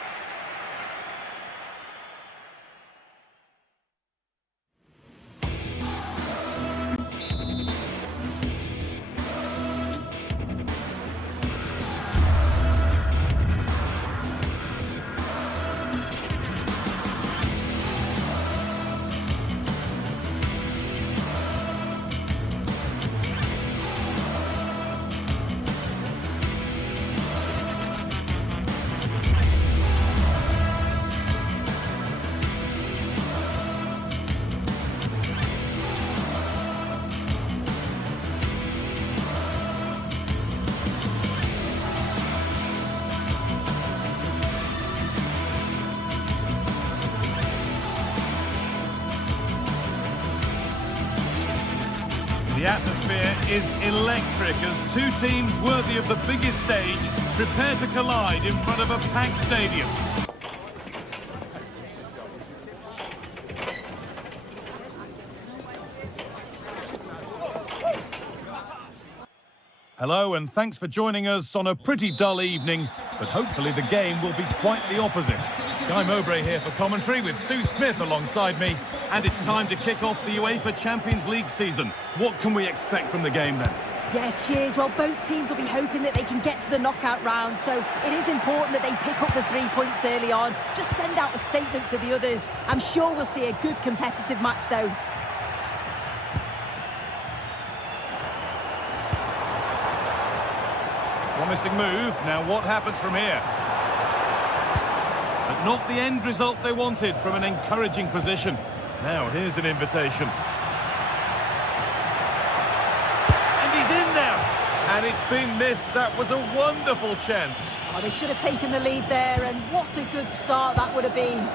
The atmosphere is electric as two teams worthy of the biggest stage prepare to collide in front of a packed stadium. Hello and thanks for joining us on a pretty dull evening, but hopefully the game will be quite the opposite. Guy Mowbray here for commentary with Sue Smith alongside me, and it's time to kick off the UEFA Champions League season. What can we expect from the game then? Yeah, cheers. Well, both teams will be hoping that they can get to the knockout round, so it is important that they pick up the 3 points early on. Just send out a statement to the others. I'm sure we'll see a good competitive match though. Promising move. Now what happens from here? But not the end result they wanted from an encouraging position. Now here's an invitation. And he's in there. And it's been missed. That was a wonderful chance. Oh, they should have taken the lead there, and what a good start that would have been.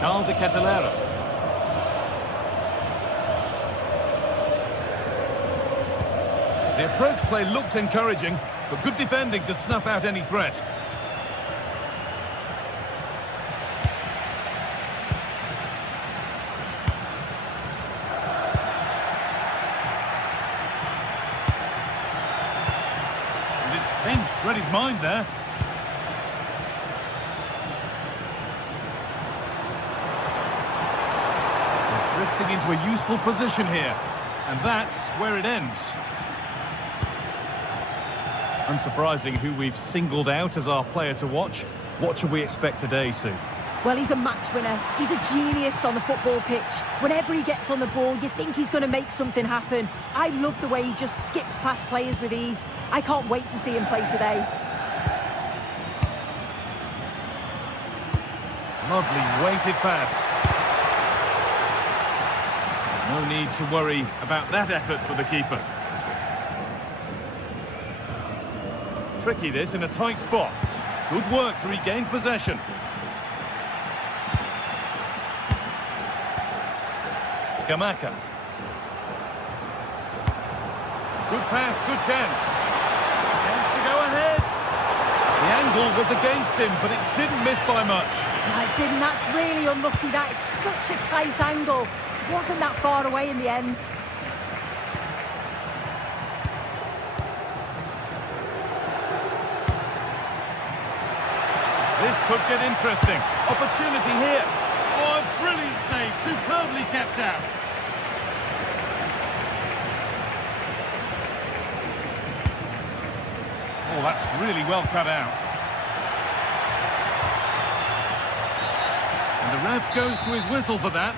Charles de Kettelera. The approach play looked encouraging, but good defending to snuff out any threat. Bench read his mind there. He's drifting into a useful position here. And that's where it ends. Unsurprising who we've singled out as our player to watch. What should we expect today, Sue? Well, he's a match winner. He's a genius on the football pitch. Whenever he gets on the ball, you think he's going to make something happen. I love the way he just skips past players with ease. I can't wait to see him play today. Lovely weighted pass. No need to worry about that effort for the keeper. Tricky this in a tight spot. Good work to regain possession. Scamacca. Good pass, good chance. Chance to go ahead. The angle was against him, but it didn't miss by much. No, it didn't. That's really unlucky. That is such a tight angle. It wasn't that far away in the end. This could get interesting. Opportunity here. Oh, a brilliant save. Superbly kept out. Oh, that's really well cut out. And the ref goes to his whistle for that.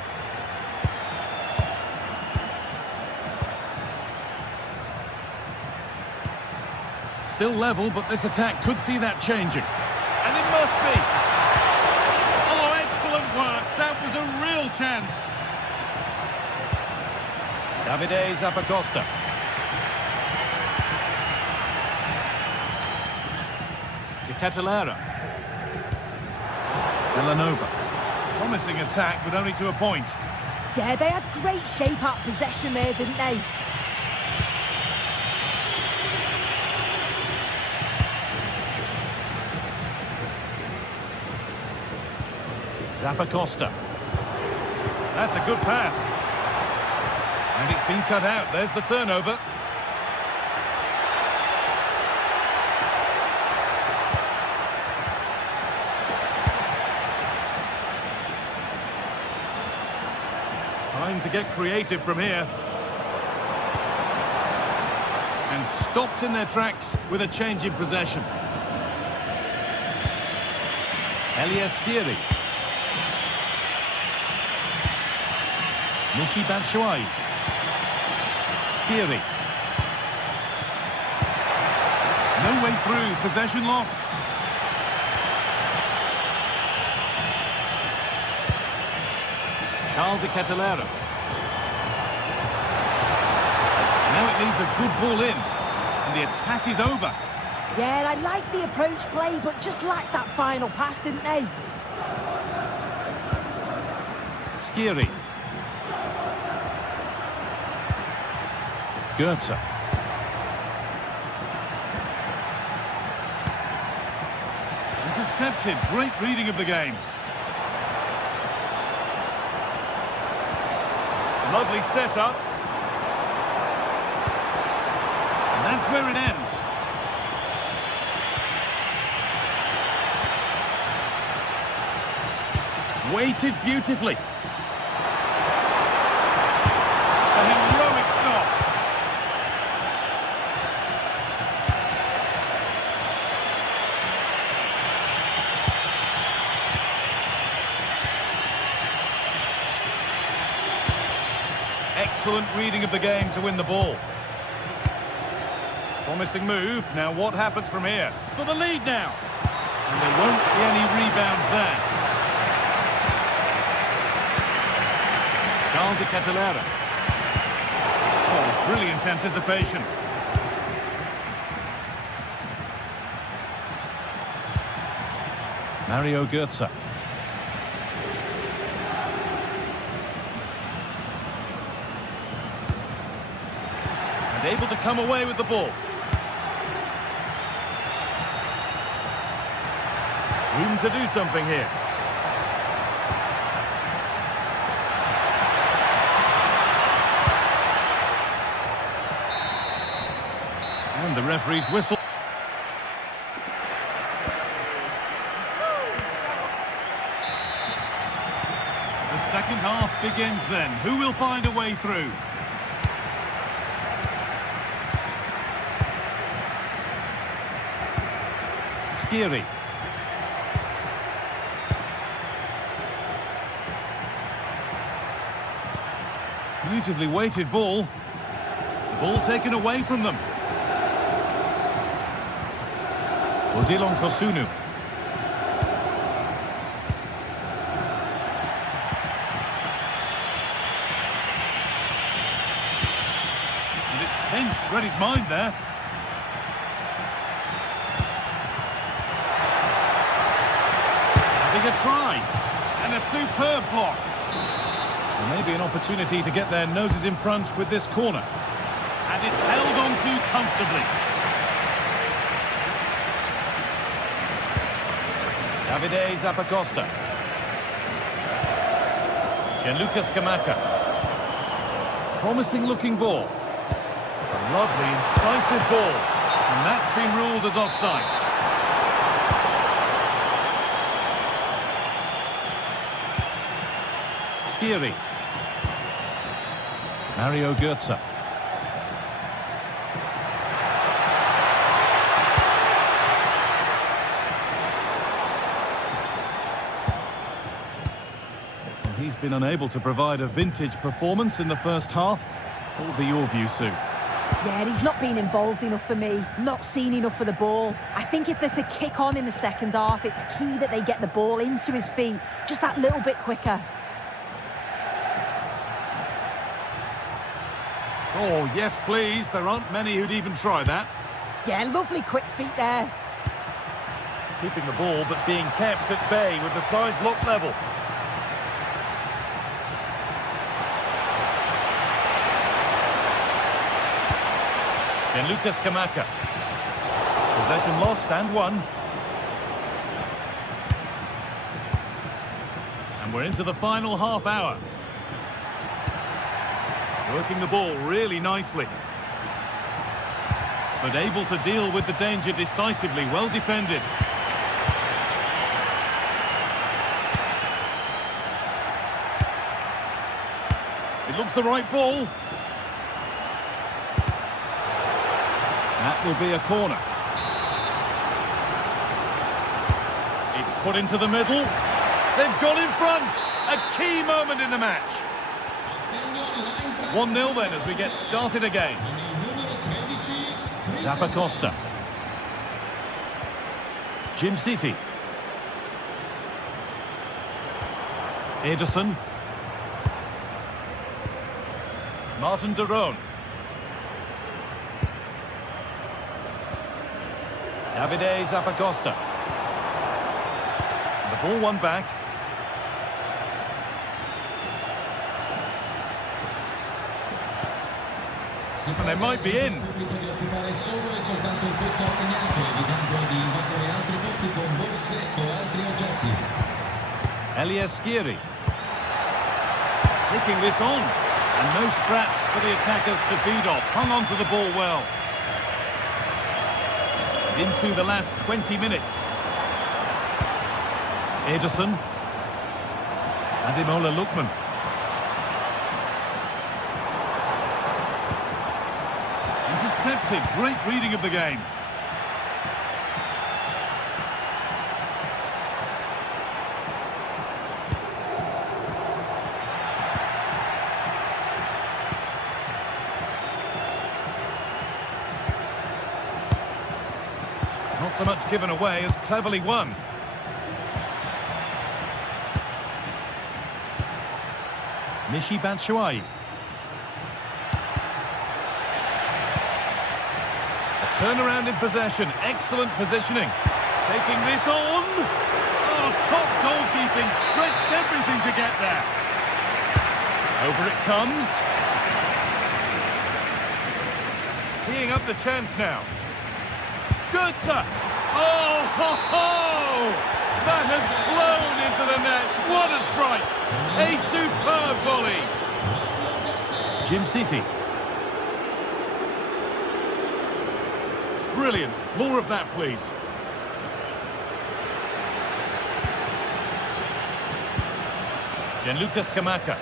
Still level, but this attack could see that changing. And it must be. Oh, excellent work. That was a real chance. Davide Zappacosta. Catalera. Villanova. Promising attack, but only to a point. Yeah, they had great shape up possession there, didn't they? Zappacosta. That's a good pass. And it's been cut out. There's the turnover. Time to get creative from here. And stopped in their tracks with a change in possession. Elias Skiri. Mushi Batshuayi. Skiri. No way through, possession lost. Charles de Catalera. Now it needs a good ball in, and the attack is over. Yeah, I like the approach play, but just lacked that final pass, didn't they? Skiri. Goetze. Intercepted. Great reading of the game. Lovely setup. And that's where it ends. Weighted beautifully. A heroic stop. Excellent reading of the game to win the ball. Promising move. Now what happens from here? For the lead now. And there won't be any rebounds there. Charles de Catalera. Oh, brilliant anticipation. Mario Goetze. And able to come away with the ball. Room to do something here. And the referee's whistle. second half begins then. Who will find a way through? Skiri. Beautifully weighted ball. The ball taken away from them. Odilon Kosunu. And it's pinched, read his mind there. Having a try. And a superb block. There may be an opportunity to get their noses in front with this corner. And it's held on to comfortably. Davide Zappacosta. Gianluca Scamacca. Promising looking ball. A lovely, incisive ball. And that's been ruled as offside. Skiri. Mario Götze. Well, he's been unable to provide a vintage performance in the first half. What will be your view, Sue? Yeah, he's not been involved enough for me, not seen enough for the ball. I think if they're to kick on in the second half, it's key that they get the ball into his feet just that little bit quicker. Oh, yes, please. There aren't many who'd even try that. Yeah, lovely quick feet there. Keeping the ball, but being kept at bay with the sides locked level. Gianluca Scamacca. Possession lost and won. And we're into the final half hour. Working the ball really nicely. But able to deal with the danger decisively, well defended. It looks the right ball. That will be a corner. It's put into the middle. They've gone in front. A key moment in the match. 1-0 then as we get started again. Zappacosta. Jim City. Ederson. Martin de Roon. Davide Zappacosta. The ball won back. And they might be in. Elias Skiri. Taking this on. And no scraps for the attackers to feed off. Hung on to the ball well. Into the last 20 minutes. Ederson. Ademola Lookman. Intercepted. Great reading of the game. Not so much given away as cleverly won. Michy Batshuayi. A turnaround in possession. Excellent positioning. Taking this on. Oh, top goalkeeping. Stretched everything to get there. Over it comes. Teeing up the chance now. Götze! Oh, ho, ho! That has flown into the net. What a strike! A superb volley. Jim City. Brilliant. More of that, please. Scamacca.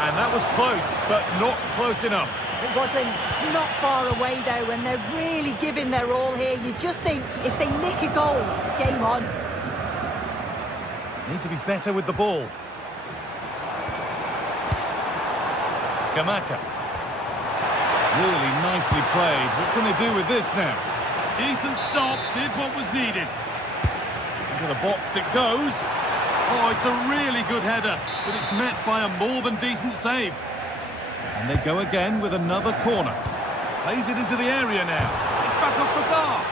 And that was close, but not close enough. It wasn't. It's not far away, though, and they're really giving their all here. You just think, if they nick a goal, it's game on. Need to be better with the ball. Scamacca. Really nicely played. What can they do with this now? Decent stop, did what was needed. Into the box it goes. Oh, it's a really good header, but it's met by a more than decent save. And they go again with another corner. Plays it into the area now. It's back off the bar.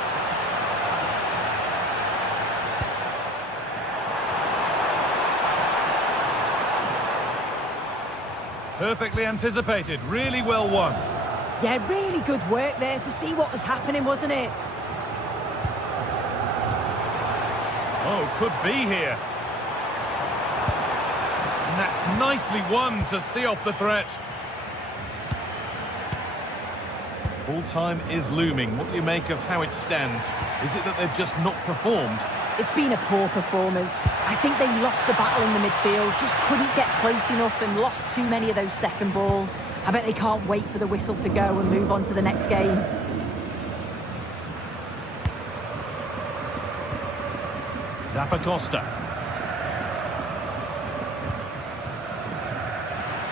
Perfectly anticipated, really well won. Yeah, really good work there to see what was happening, wasn't it? Oh, could be here. And that's nicely won to see off the threat. Full time is looming. What do you make of how it stands? Is it that they've just not performed? It's been a poor performance. I think they lost the battle in the midfield, just couldn't get close enough and lost too many of those second balls. I bet they can't wait for the whistle to go and move on to the next game. Zappacosta.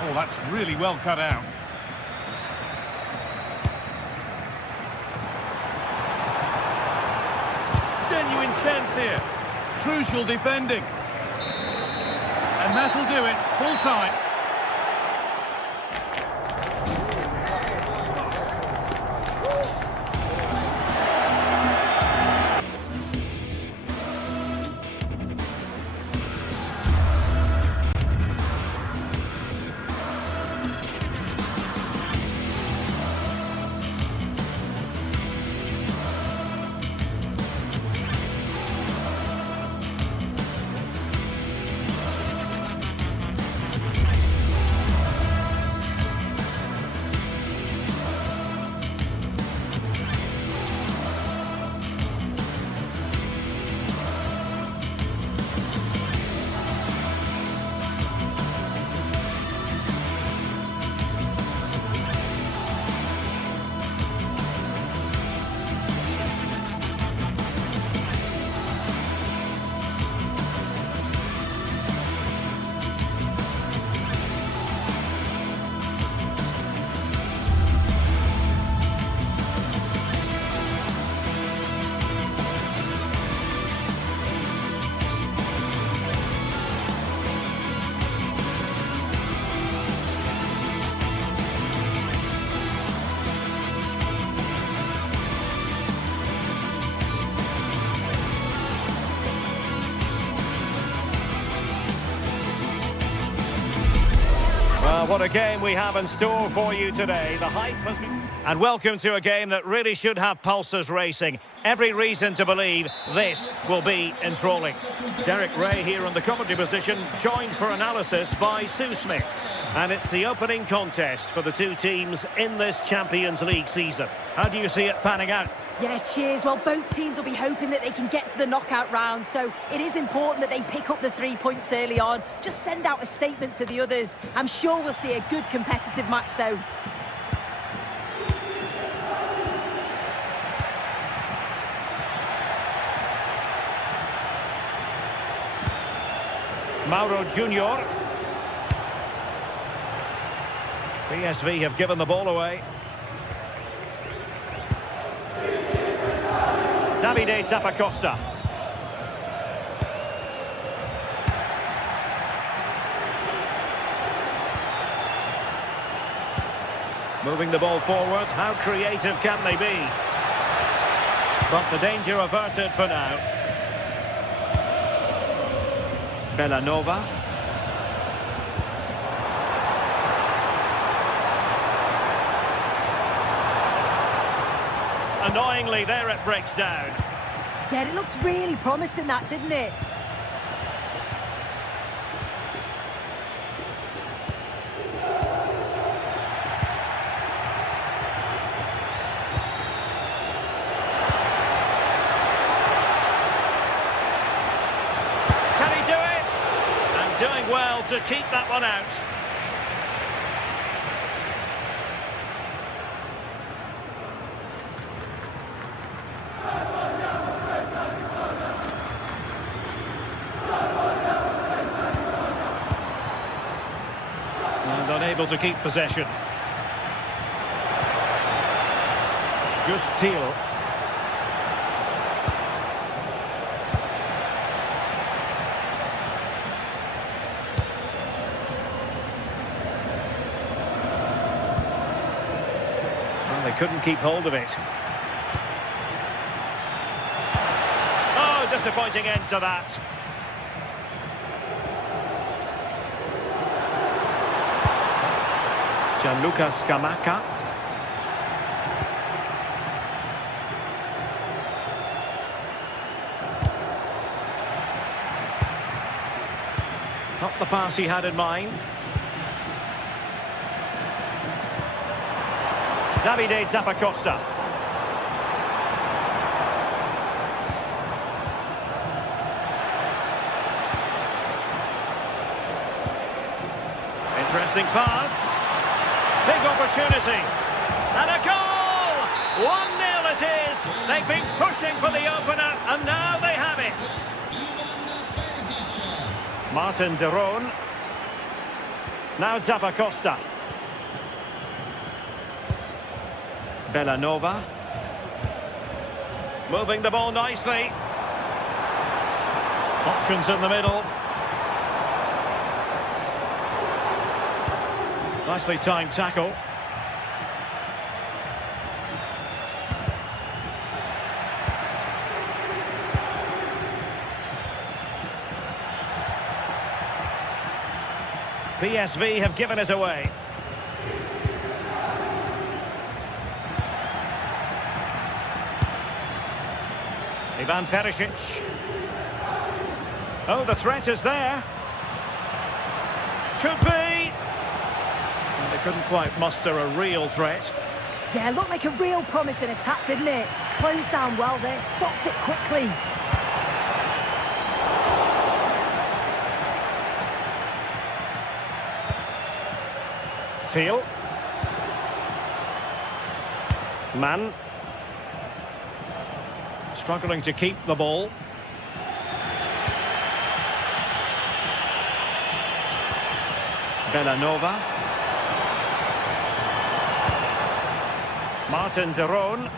Oh, that's really well cut out. Genuine chance here. Crucial defending. And that'll do it. Full time. What a game we have in store for you today. The hype has been... And welcome to a game that really should have pulses racing. Every reason to believe this will be enthralling. Derek Ray here in the commentary position, joined for analysis by Sue Smith. And it's the opening contest for the two teams in this Champions League season. How do you see it panning out? Yeah, cheers. Well, both teams will be hoping that they can get to the knockout round, so it is important that they pick up the 3 points early on. Just send out a statement to the others. I'm sure we'll see a good competitive match, though. Mauro Junior. PSV have given the ball away. Davide Zappacosta. Moving the ball forward, how creative can they be? But the danger averted for now. Bellanova. Annoyingly, there it breaks down. Yeah, it looked really promising, that, didn't it? Can he do it? to keep that one out. And unable to keep possession. Gustil. Well, they couldn't keep hold of it. Oh, disappointing end to that. Gianluca Scamacca. Not the pass he had in mind. Davide Zappacosta. Interesting pass. Big opportunity. And a goal! 1-0 it is. They've been pushing for the opener, and now they have it. Martin de Roon. Now Zappacosta. Bellanova. Moving the ball nicely. Options in the middle. Nicely timed tackle. PSV have given it away. Ivan Perisic. Oh, the threat is there. Could be. Well, they couldn't quite muster a real threat. Yeah, looked like a real promising attack, didn't it? Closed down well there, stopped it quickly. Teal. Mann. Struggling to keep the ball. Bellanova. Martin de Roon.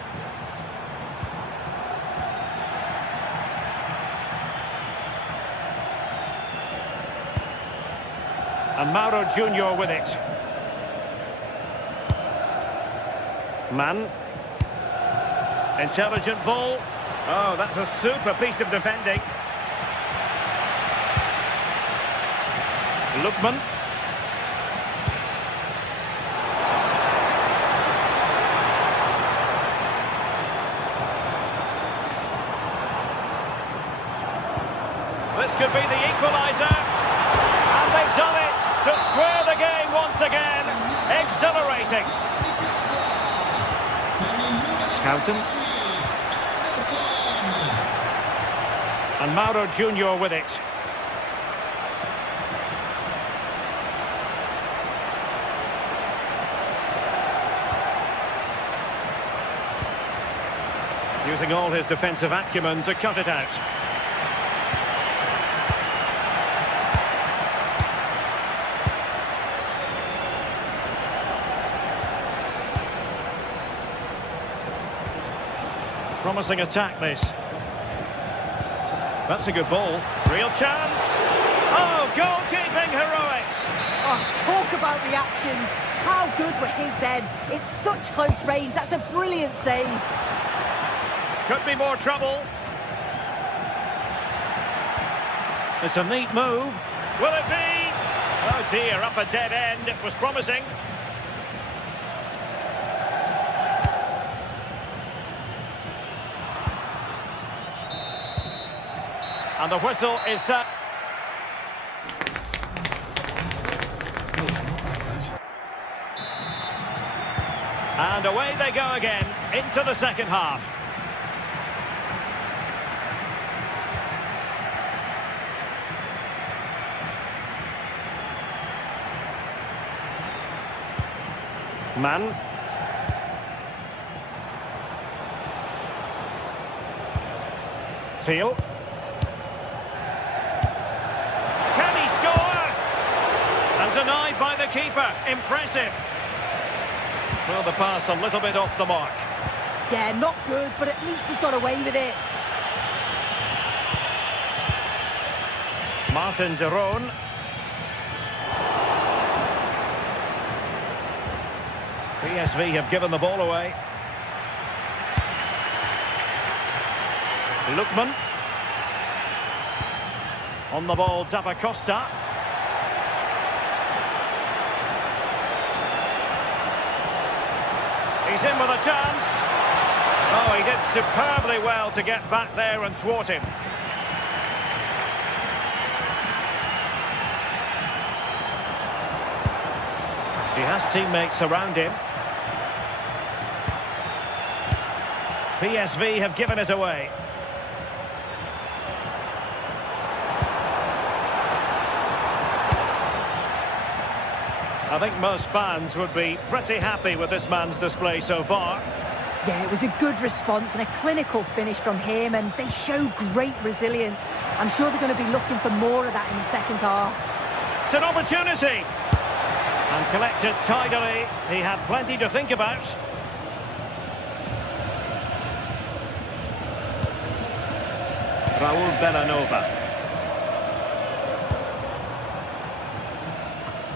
And Mauro Junior with it. Mann. Intelligent ball. Oh, that's a super piece of defending. Lookman. This could be the equaliser. And they've done it to square the game once again. Exhilarating. Scouten. And Mauro Junior with it. Using all his defensive acumen to cut it out. Promising attack, this. That's a good ball. Real chance. Oh, goalkeeping heroics. Oh, talk about reactions. How good were his then? It's such close range. That's a brilliant save. Could be more trouble. It's a neat move. Will it be? Oh dear, up a dead end. It was promising. And the whistle is set. And away they go again, into the second half. Man. Teal. Can he score? And denied by the keeper. Impressive. Well, the pass a little bit off the mark. Yeah, not good, but at least he's got away with it. Martin de Roon. PSV have given the ball away. Lookman. On the ball, Zappacosta. He's in with a chance. Oh, he did superbly well to get back there and thwart him. He has teammates around him. PSV have given it away. I think most fans would be pretty happy with this man's display so far. Yeah, it was a good response and a clinical finish from him, and they show great resilience. I'm sure they're going to be looking for more of that in the second half. It's an opportunity. And collected tidily. He had plenty to think about. Raul Bellanova.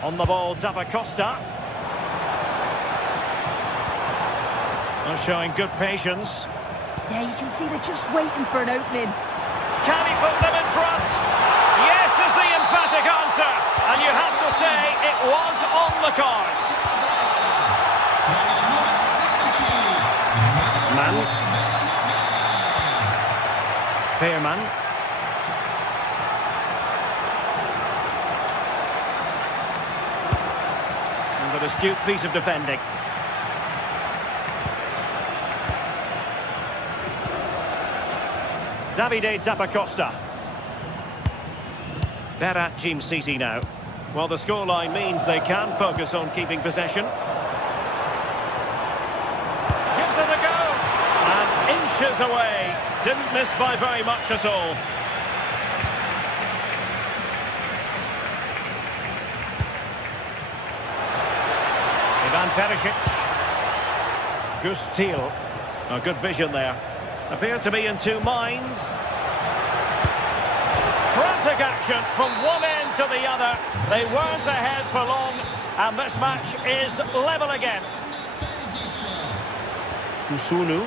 On the ball, Zappacosta. Showing good patience. Yeah, you can see they're just waiting for an opening. Can he put them in front? Yes is the emphatic answer. And you have to say it was on the cards. Man. Fairman. And an astute piece of defending. Davide Zappacosta. Berat Jim-Sisi now. Well, the scoreline means they can focus on keeping possession. Gives it a go. And inches away. Didn't miss by very much at all. Ivan Perisic. Gus Teal. A good vision there. Appeared to be in two minds. Frantic action from one end to the other. They weren't ahead for long, and this match is level again. Kusunu.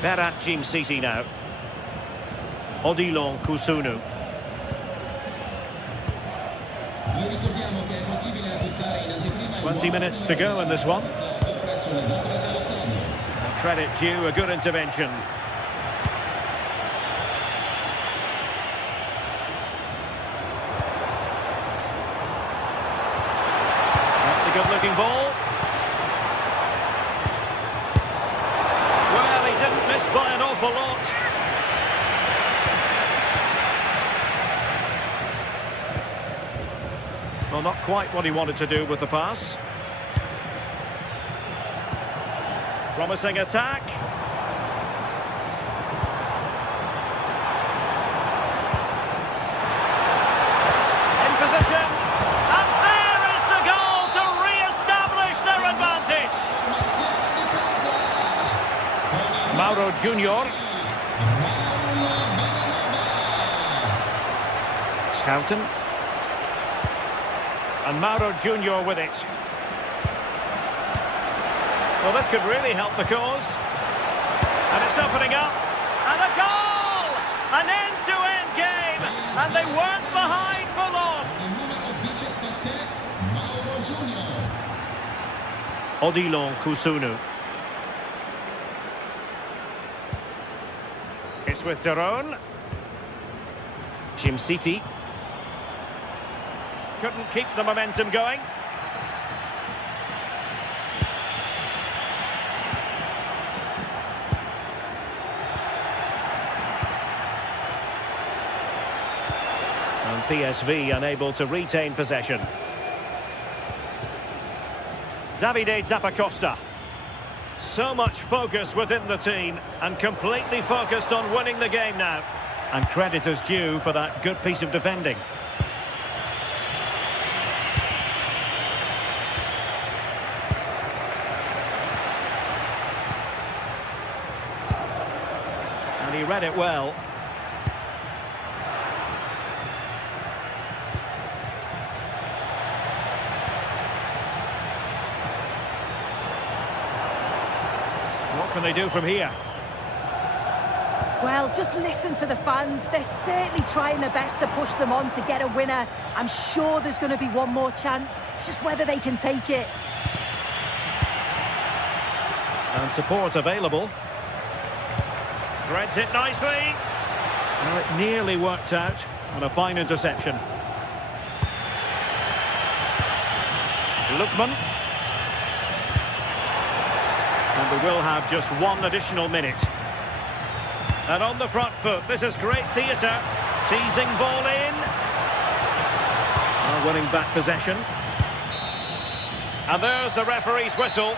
Berat Jim-Sisi now. Odilon Kusunu. 20 minutes to go in this one. Credit due, a good intervention. That's a good-looking ball. Well, he didn't miss by an awful lot. Well, not quite what he wanted to do with the pass. Promising attack. In position. And there is the goal to re-establish their advantage. Mauro Junior. Schouten. And Mauro Junior with it. Well, this could really help the cause. And it's opening up. And a goal! An end-to-end game. And they weren't behind for long. Odilon Kusunu. It's with de Roon. Jim-Sisi. Couldn't keep the momentum going. And PSV unable to retain possession. Davide Zappacosta. So much focus within the team, and completely focused on winning the game now. And credit is due for that good piece of defending. And he read it well. What can they do from here? Well, just listen to the fans. They're certainly trying their best to push them on to get a winner. I'm sure there's going to be one more chance. It's just whether they can take it. And support available. Threads it nicely. Well, it nearly worked out. And a fine interception. Lookman. And we will have just one additional minute. And on the front foot, this is great theatre. Teasing ball in. Winning back possession. And there's the referee's whistle.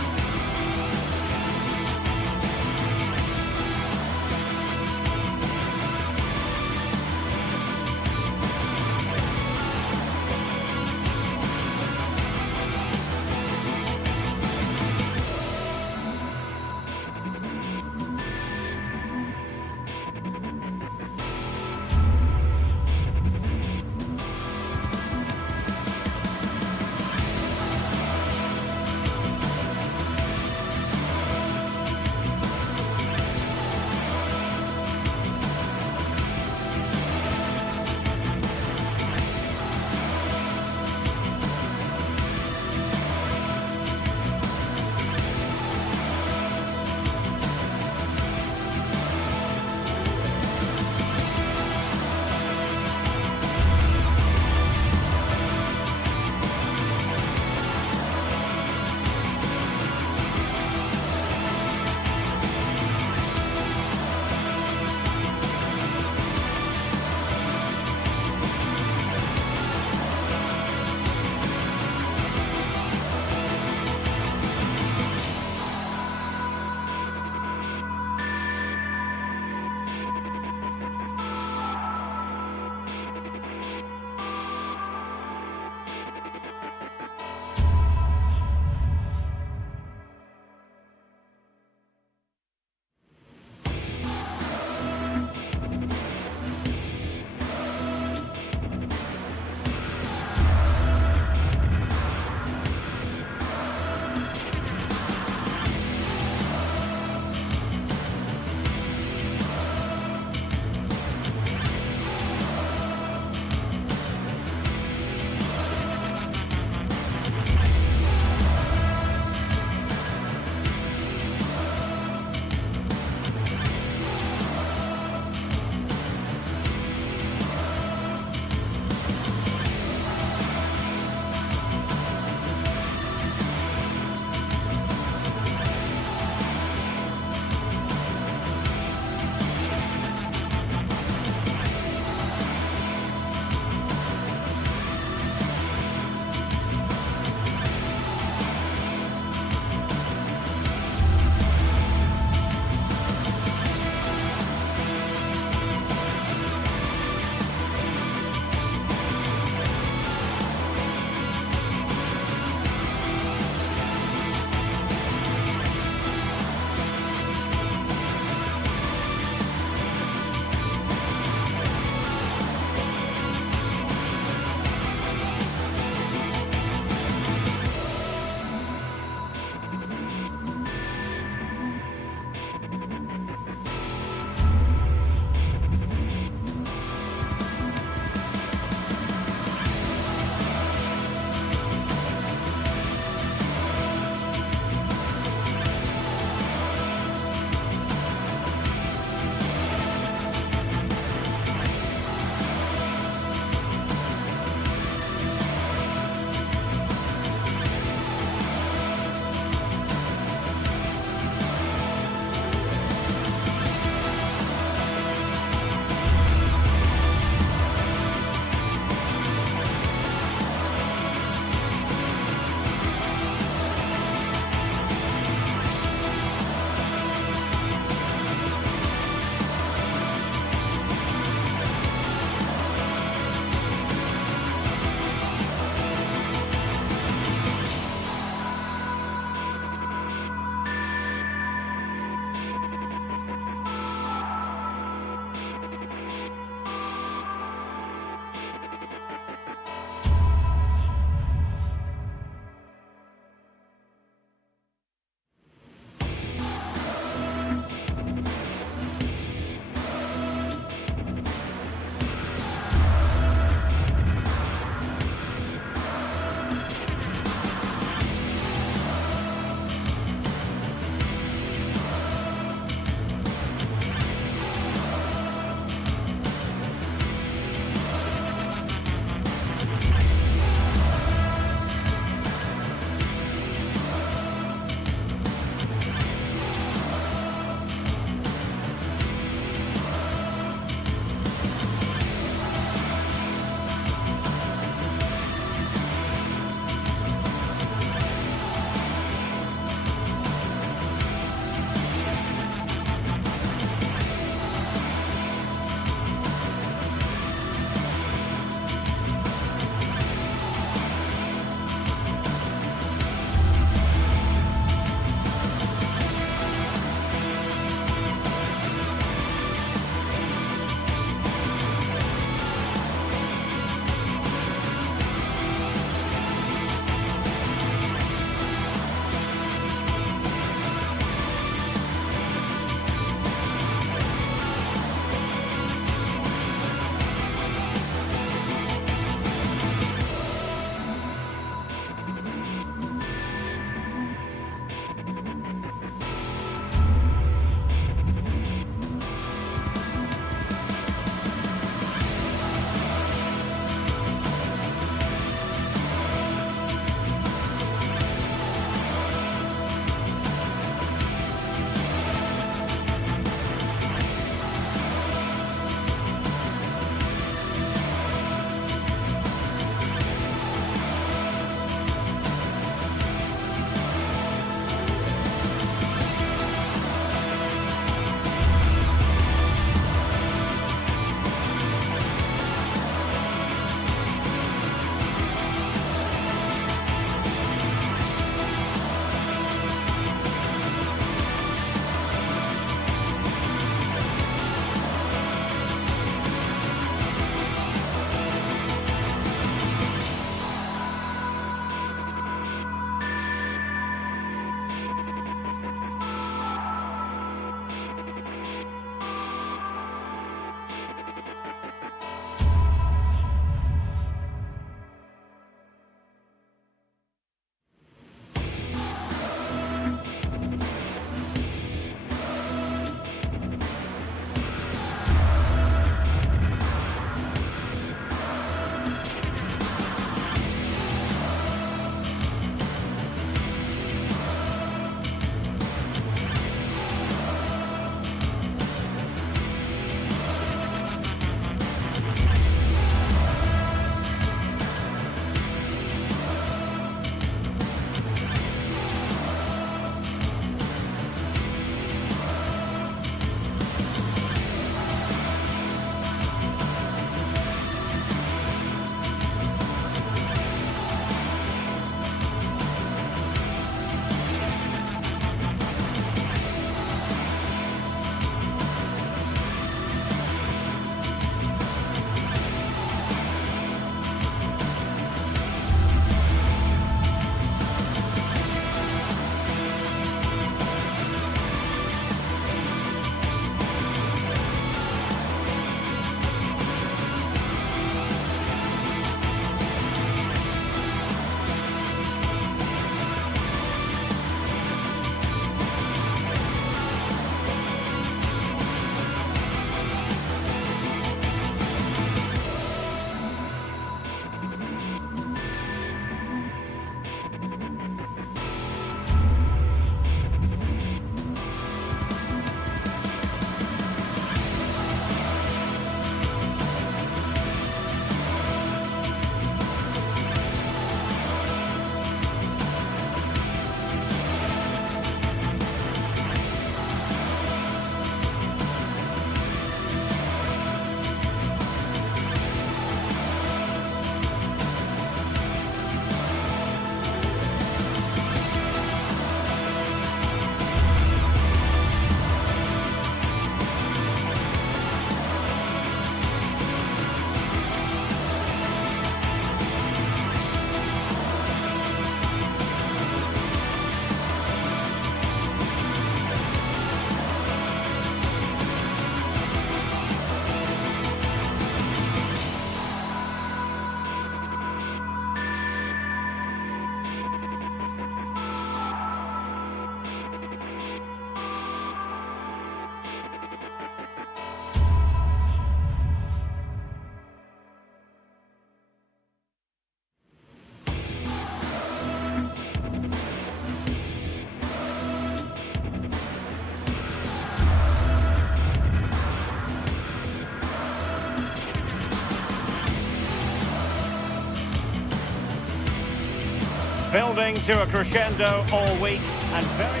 building to a crescendo all week and very...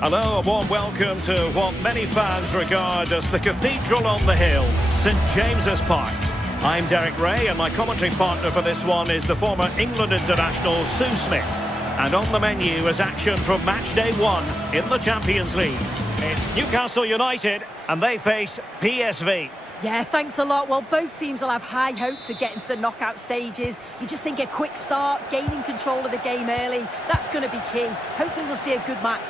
Hello, a warm welcome to what many fans regard as the cathedral on the hill, St James's Park. I'm Derek Ray and my commentary partner for this one is the former England international Sue Smith. And on the menu is action from match day 1 in the Champions League. It's Newcastle United and they face PSV. Yeah, thanks a lot. Well, both teams will have high hopes of getting to the knockout stages. You just think a quick start, gaining control of the game early, that's going to be key. Hopefully we'll see a good match.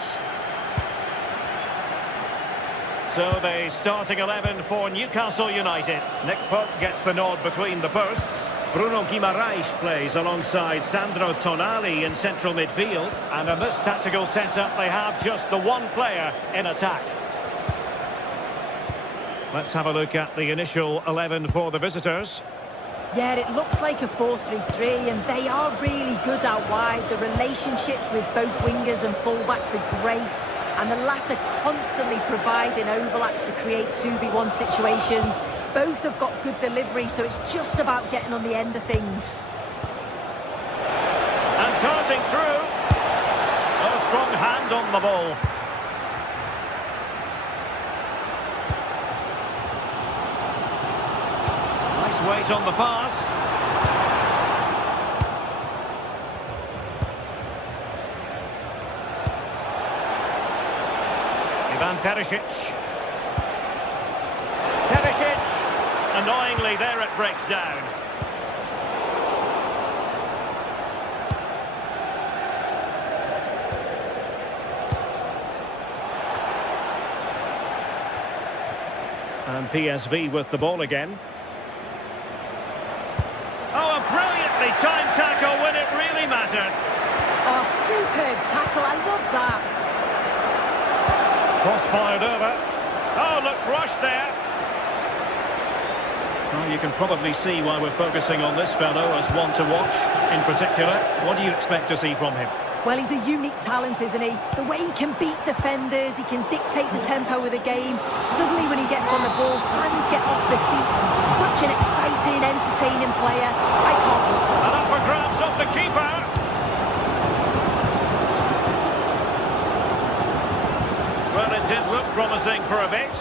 So the starting 11 for Newcastle United. Nick Pope gets the nod between the posts. Bruno Guimaraes plays alongside Sandro Tonali in central midfield. And in this tactical setup, they have just the one player in attack. Let's have a look at the initial 11 for the visitors. Yeah, it looks like a 4-3-3, and they are really good out wide. The relationships with both wingers and fullbacks are great, and the latter constantly providing overlaps to create 2v1 situations. Both have got good delivery, so it's just about getting on the end of things. And darting through. A strong hand on the ball. Nice weight on the pass. Ivan Perisic. Annoyingly, there it breaks down. And PSV with the ball again. Oh, a brilliantly timed tackle when it really mattered. Oh, superb tackle, I love that. Cross-fired over. Oh, looked rushed there. Well, you can probably see why we're focusing on this fellow as one to watch. In particular, what do you expect to see from him? Well, he's a unique talent, isn't he? The way he can beat defenders, he can dictate the tempo of the game. Suddenly when he gets on the ball, fans get off their seats. Such an exciting, entertaining player. I can't look. And up for grabs off the keeper. Well, it did look promising for a bit.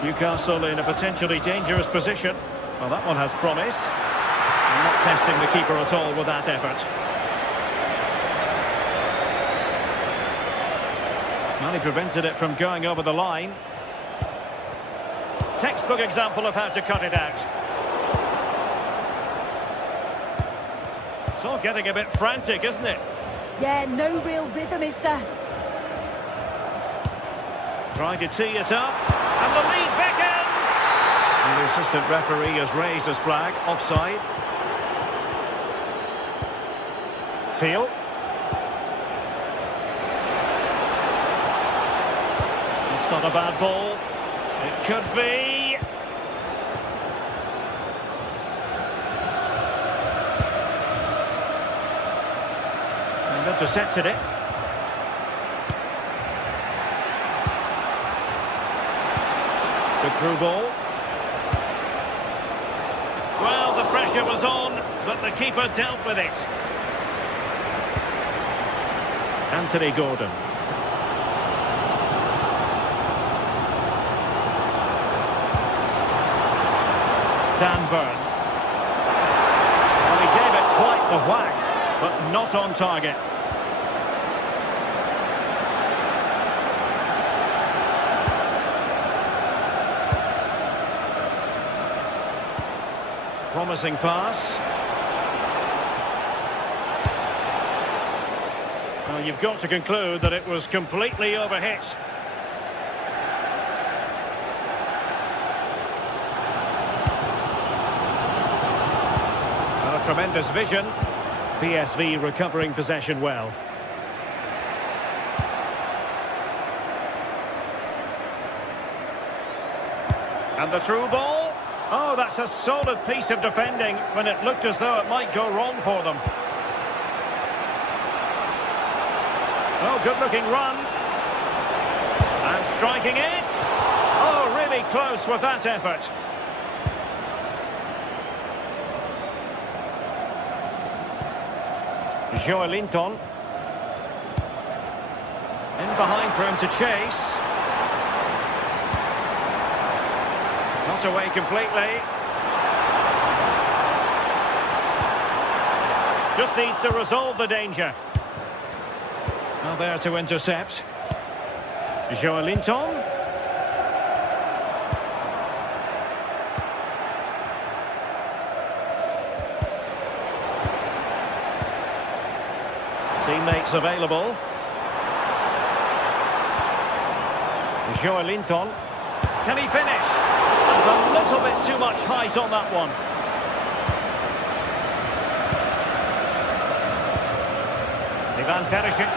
Newcastle in a potentially dangerous position. Well, that one has promise. And not testing the keeper at all with that effort. Well, he prevented it from going over the line. Textbook example of how to cut it out. It's all getting a bit frantic, isn't it? Yeah, no real rhythm, is there? Trying to tee it up. And the lead beckons! And the assistant referee has raised his flag. Offside. Teal. It's not a bad ball. It could be. And intercepted it. Good through ball. Well, the pressure was on, but the keeper dealt with it. Anthony Gordon. Dan Burn. Well, he gave it quite the whack, but not on target. Promising pass. Well, you've got to conclude that it was completely overhit. Well, tremendous vision. PSV recovering possession well. And the through ball. Oh, that's a solid piece of defending when it looked as though it might go wrong for them. Oh, good-looking run. And striking it. Oh, really close with that effort. Joelinton. In behind for him to chase. Not away completely. Just needs to resolve the danger. Now there to intercept. Joelinton. Teammates available. Joelinton. Can he finish? And a little bit too much height on that one. Ivan Perisic.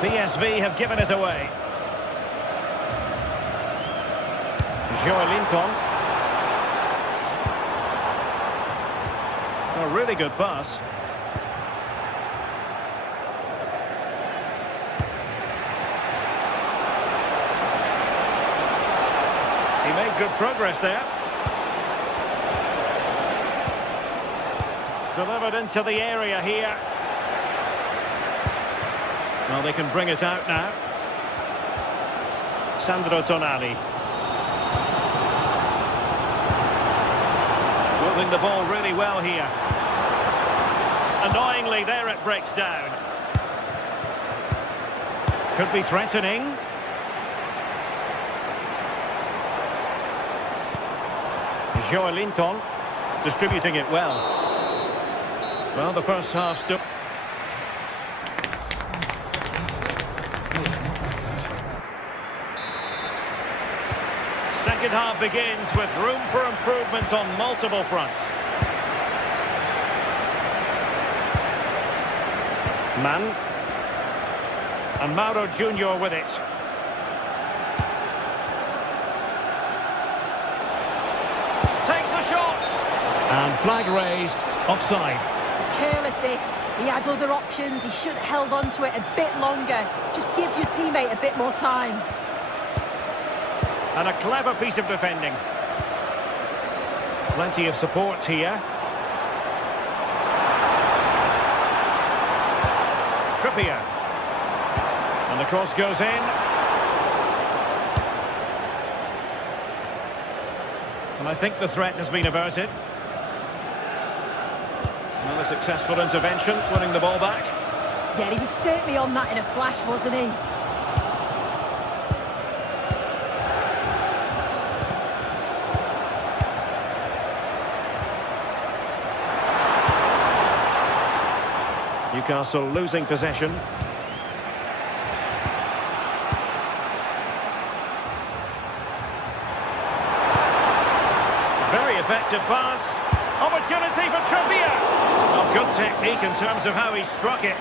PSV have given it away. Joelinton. A really good pass. He made good progress there. Delivered into the area here. Well, they can bring it out now. Sandro Tonali. Moving the ball really well here. Annoyingly, there it breaks down. Could be threatening. Joelinton distributing it well. Well, the first half still. Second half begins with room for improvement on multiple fronts. Mann. And Mauro Junior with it. Takes the shot. And flag raised. Offside. It's careless, this. He had other options. He should have held on to it a bit longer. Just give your teammate a bit more time. And a clever piece of defending. Plenty of support here. Trippier. And the cross goes in. And I think the threat has been averted. Another successful intervention, winning the ball back. Yeah, he was certainly on that in a flash, wasn't he? Newcastle losing possession. Very effective pass. Opportunity for Trippier. Well, good technique in terms of how he struck it.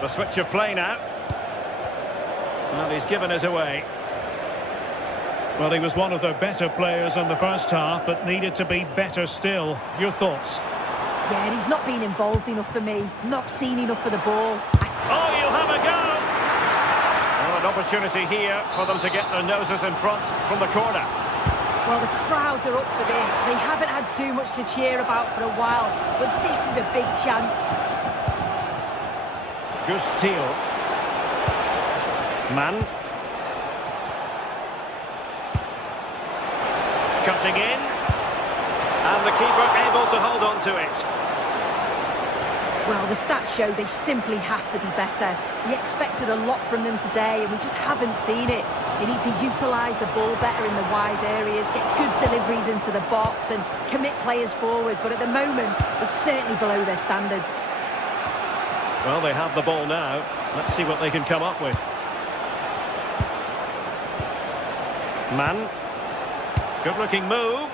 The switch of play now. Well, he's given it away. Well, he was one of the better players in the first half, but needed to be better still. Your thoughts? Yeah, and he's not been involved enough for me. Not seen enough for the ball. Oh, you'll have a go! Well, an opportunity here for them to get their noses in front from the corner. Well, the crowds are up for this. They haven't had too much to cheer about for a while, but this is a big chance. Gus Thiel. Mann. Cutting in, and the keeper able to hold on to it. Well, the stats show they simply have to be better. We expected a lot from them today, and we just haven't seen it. They need to utilise the ball better in the wide areas, get good deliveries into the box, and commit players forward. But at the moment, it's certainly below their standards. Well, they have the ball now. Let's see what they can come up with. Mann. Good-looking move.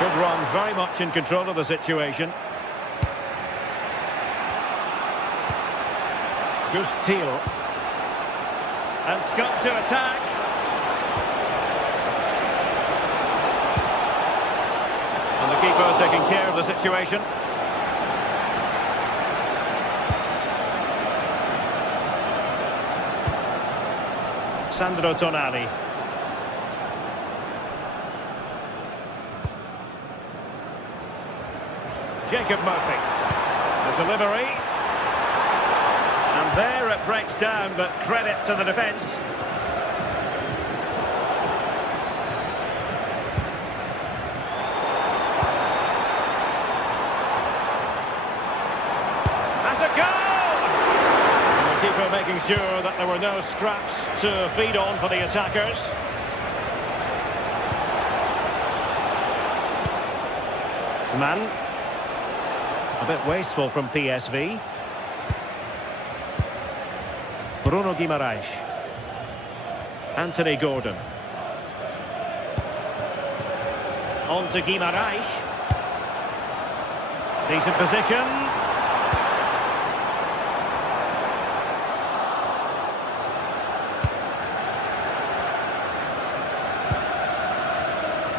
Good run, very much in control of the situation. Gus Thiel. And Scott to attack. And the keeper taking care of the situation. Sandro Tonali. Jacob Murphy. The delivery. And there it breaks down, but credit to the defence. Has a goal! And the keeper making sure that there were no scraps to feed on for the attackers. Man. A bit wasteful from PSV. Bruno Guimaraes. Anthony Gordon. On to Guimaraes. Decent position.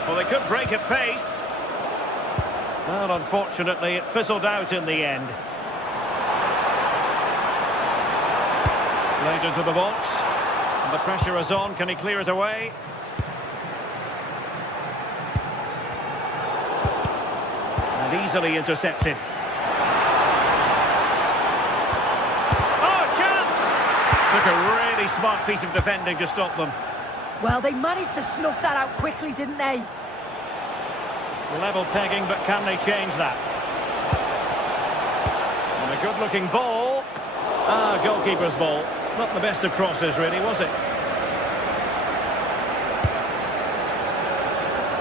Well, they could break at pace. Well, unfortunately, it fizzled out in the end. Played into the box. And the pressure is on. Can he clear it away? And easily intercepted. Oh, chance! Took a really smart piece of defending to stop them. Well, they managed to snuff that out quickly, didn't they? Level pegging, but can they change that? And a good-looking ball. Ah, goalkeeper's ball. Not the best of crosses, really, was it?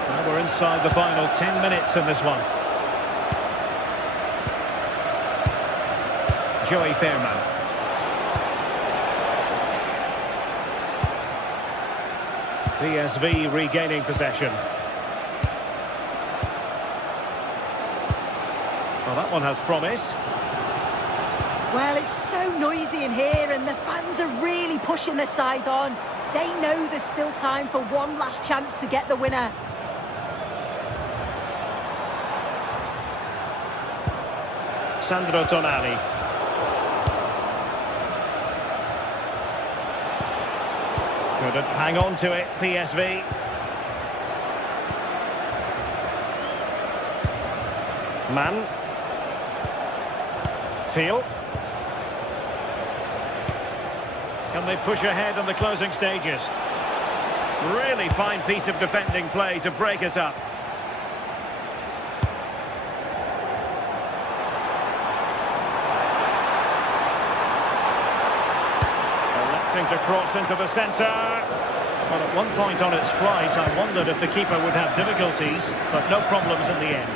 Now we're inside the final 10 minutes in this one. Joey Fairman. PSV regaining possession. Well, that one has promise. Well, it's so noisy in here and the fans are really pushing their side on. They know there's still time for one last chance to get the winner. Sandro Tonali. Couldn't hang on to it, PSV. Man. Teal. Can they push ahead in the closing stages? Really fine piece of defending play to break it up. Electing to cross into the centre. Well, at one point on its flight, I wondered if the keeper would have difficulties, but no problems in the end.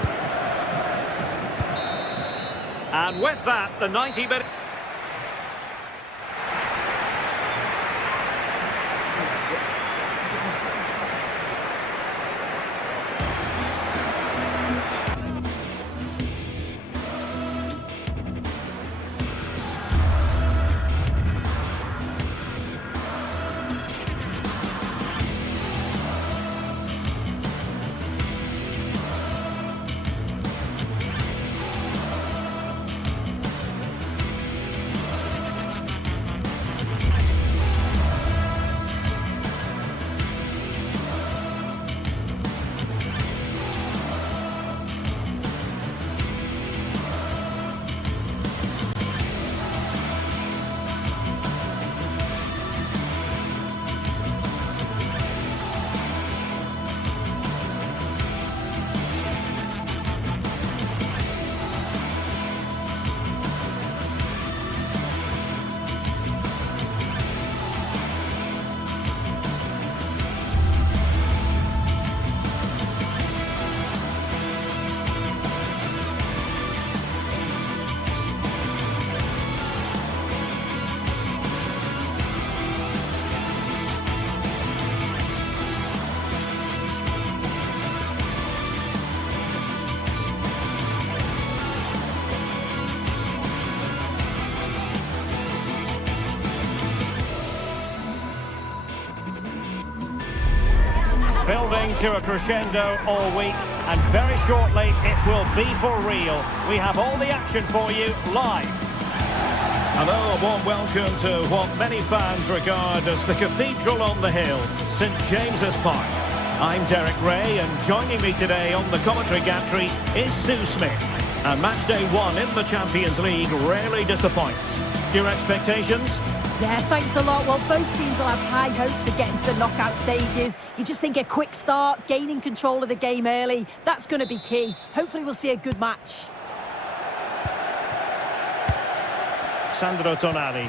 And with that, the 90-minute... Building to a crescendo all week, and very shortly it will be for real. We have all the action for you live. Hello, a warm welcome to what many fans regard as the cathedral on the hill, St James's Park. I'm Derek Ray, and joining me today on the commentary gantry is Sue Smith. And match day 1 in the Champions League rarely disappoints. Your expectations? Yeah, thanks a lot. Well, both teams will have high hopes of getting to the knockout stages. You just think a quick start, gaining control of the game early, that's going to be key. Hopefully we'll see a good match. Sandro Tonali.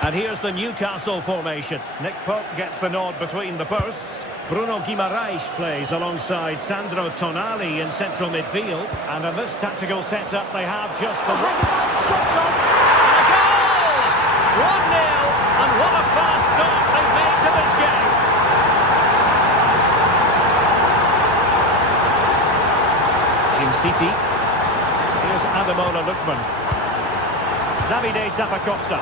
And here's the Newcastle formation. Nick Pope gets the nod between the posts. Bruno Guimaraes plays alongside Sandro Tonali in central midfield. And in this tactical setup, they have just the one. Shots on. And a goal! 1-0, and what a fast start they've made to this game. Jim City. Here's Ademola Lookman. Davide Zappacosta.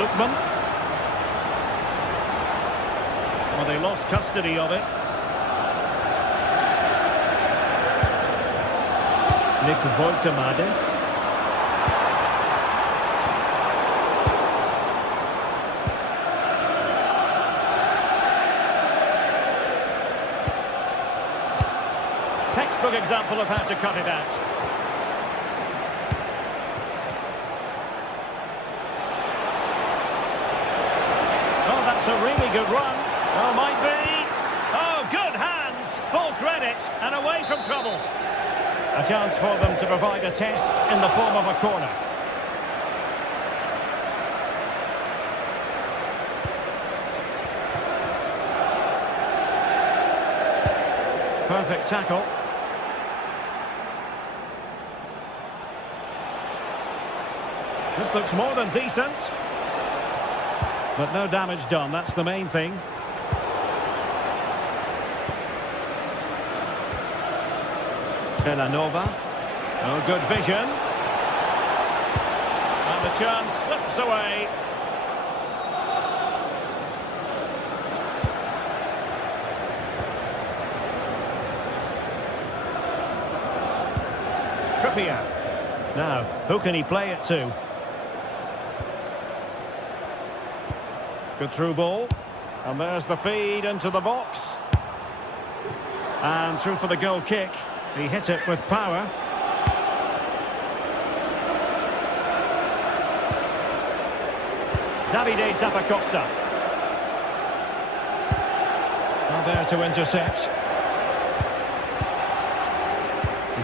Lookman. Well, they lost custody of it. Nick Woltemade. Textbook example of how to cut it out. Oh, that's a really good run. Oh, might be. Oh, good hands. Full credit and away from trouble. A chance for them to provide a test in the form of a corner. Perfect tackle. This looks more than decent. But no damage done, that's the main thing. Villanova. Oh, good vision. And the chance slips away. Trippier. Now, who can he play it to? Good through ball. And there's the feed into the box. And through for the goal kick. He hit it with power. Davide Zappacosta. Now there to intercept.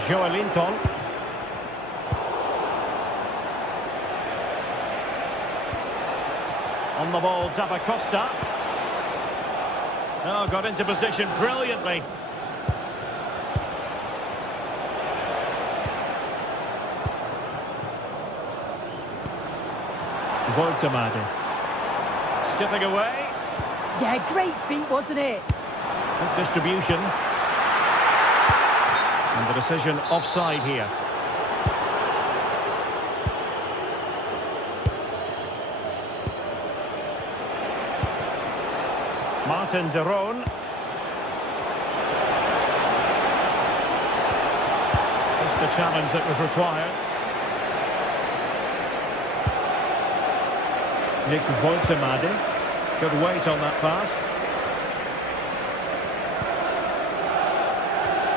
Joelinton. On the ball, Zappacosta. Oh, got into position brilliantly. Woltemade. Skipping away. Yeah, great feat, wasn't it? Good distribution. And the decision offside here. Martin de Roon. Just the challenge that was required. Nick Woltemade. Good weight on that pass.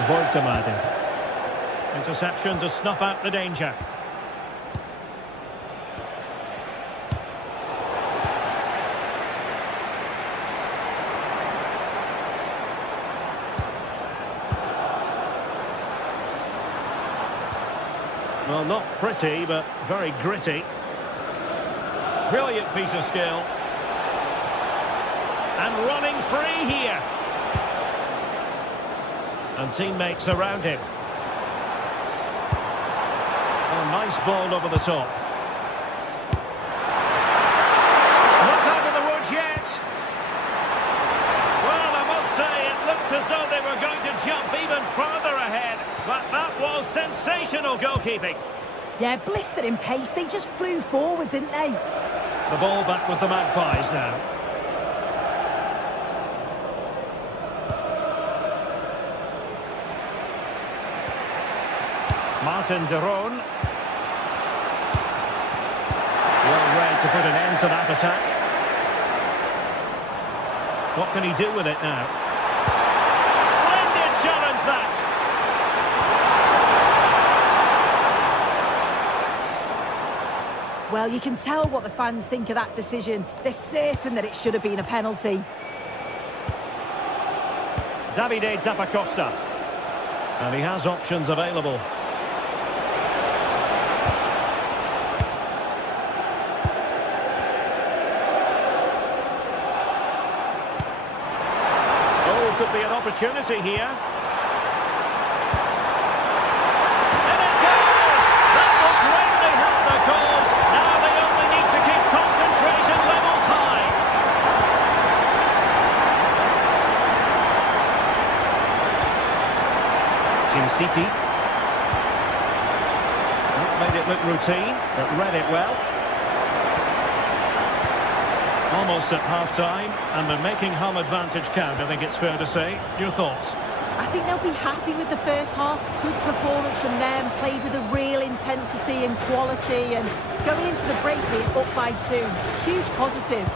Woltemade. Interception to snuff out the danger. Well, not pretty, but very gritty. Brilliant piece of skill. And running free here. And teammates around him. Oh, nice ball over the top. Not out of the woods yet. Well, I must say, it looked as though they were going to jump even further ahead. But that was sensational goalkeeping. Yeah, blistered in pace. They just flew forward, didn't they? The ball back with the Magpies now. Martin de Roon. Well read to put an end to that attack. What can he do with it now? Splendid challenge, that! Well, you can tell what the fans think of that decision. They're certain that it should have been a penalty. Davide Zappacosta. And he has options available. Oh, could be an opportunity here. And it goes! That will greatly help the cause. Now they only need to keep concentration levels high. City. Made it look routine, but read it well. Almost at half-time, and they're making home advantage count, I think it's fair to say. Your thoughts? I think they'll be happy with the first half. Good performance from them, played with a real intensity and quality, and going into the break being up by 2. Huge positive.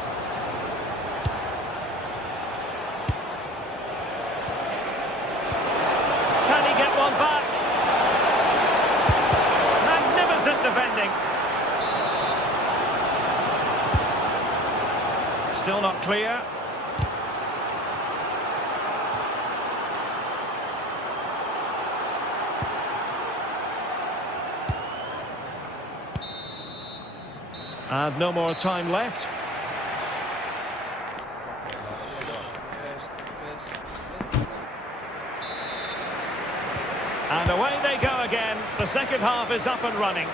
Still not clear. And no more time left. And away they go again. The second half is up and running.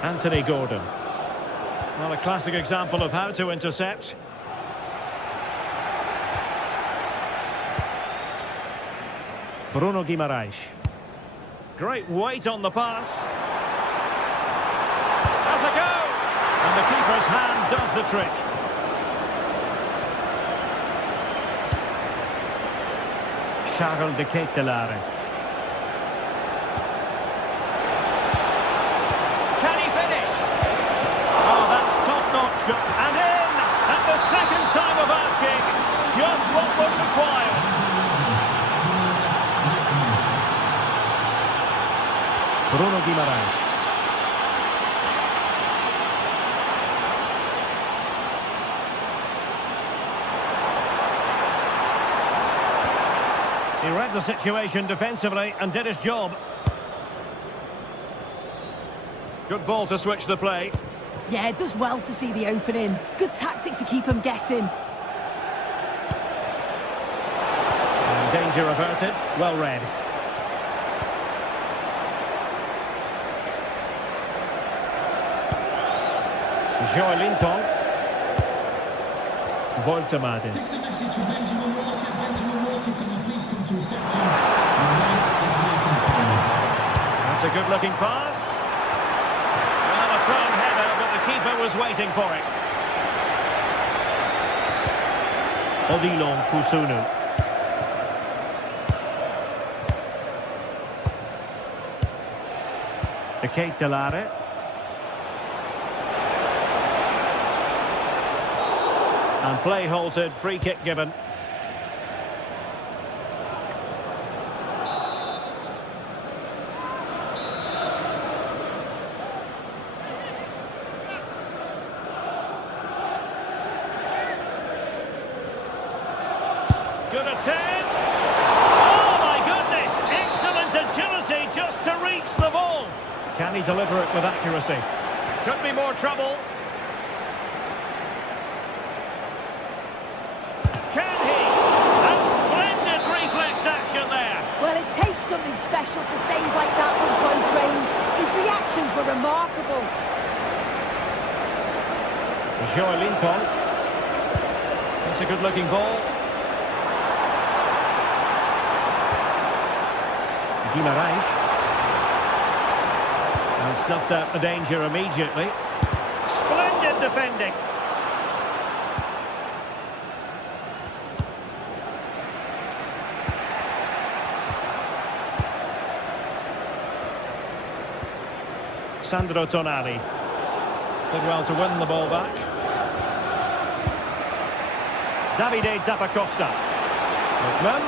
Anthony Gordon. Well, a classic example of how to intercept. Bruno Guimaraes. Great weight on the pass. Has a go! And the keeper's hand does the trick. Charles de Ketelaere. And in, at the second time of asking, just what was required. Bruno Guimaraes. He read the situation defensively and did his job. Good ball to switch the play. Yeah, it does well to see the opening. Good tactic to keep them guessing. And danger averted. Well read. Joelinton. Voltemade. This is a message from Benjamin Walker. Benjamin Walker, can you please come to reception? Your wife is waiting for you. That's a good-looking pass. Well, a firm header, but the keeper was waiting for it. Odilon Kusunu. De Ketelaere. And play halted, free kick given. Good attempt! Oh my goodness! Excellent agility just to reach the ball. Can he deliver it with accuracy? Could be more trouble. Can he? And splendid reflex action there. Well, it takes something special to save like that from close range. His reactions were remarkable. Joelinton. That's a good-looking ball. Guimaraes. snuffed out the danger immediately. Splendid defending. Sandro Tonali did well to win the ball back. Davide Zappacosta. Lookman.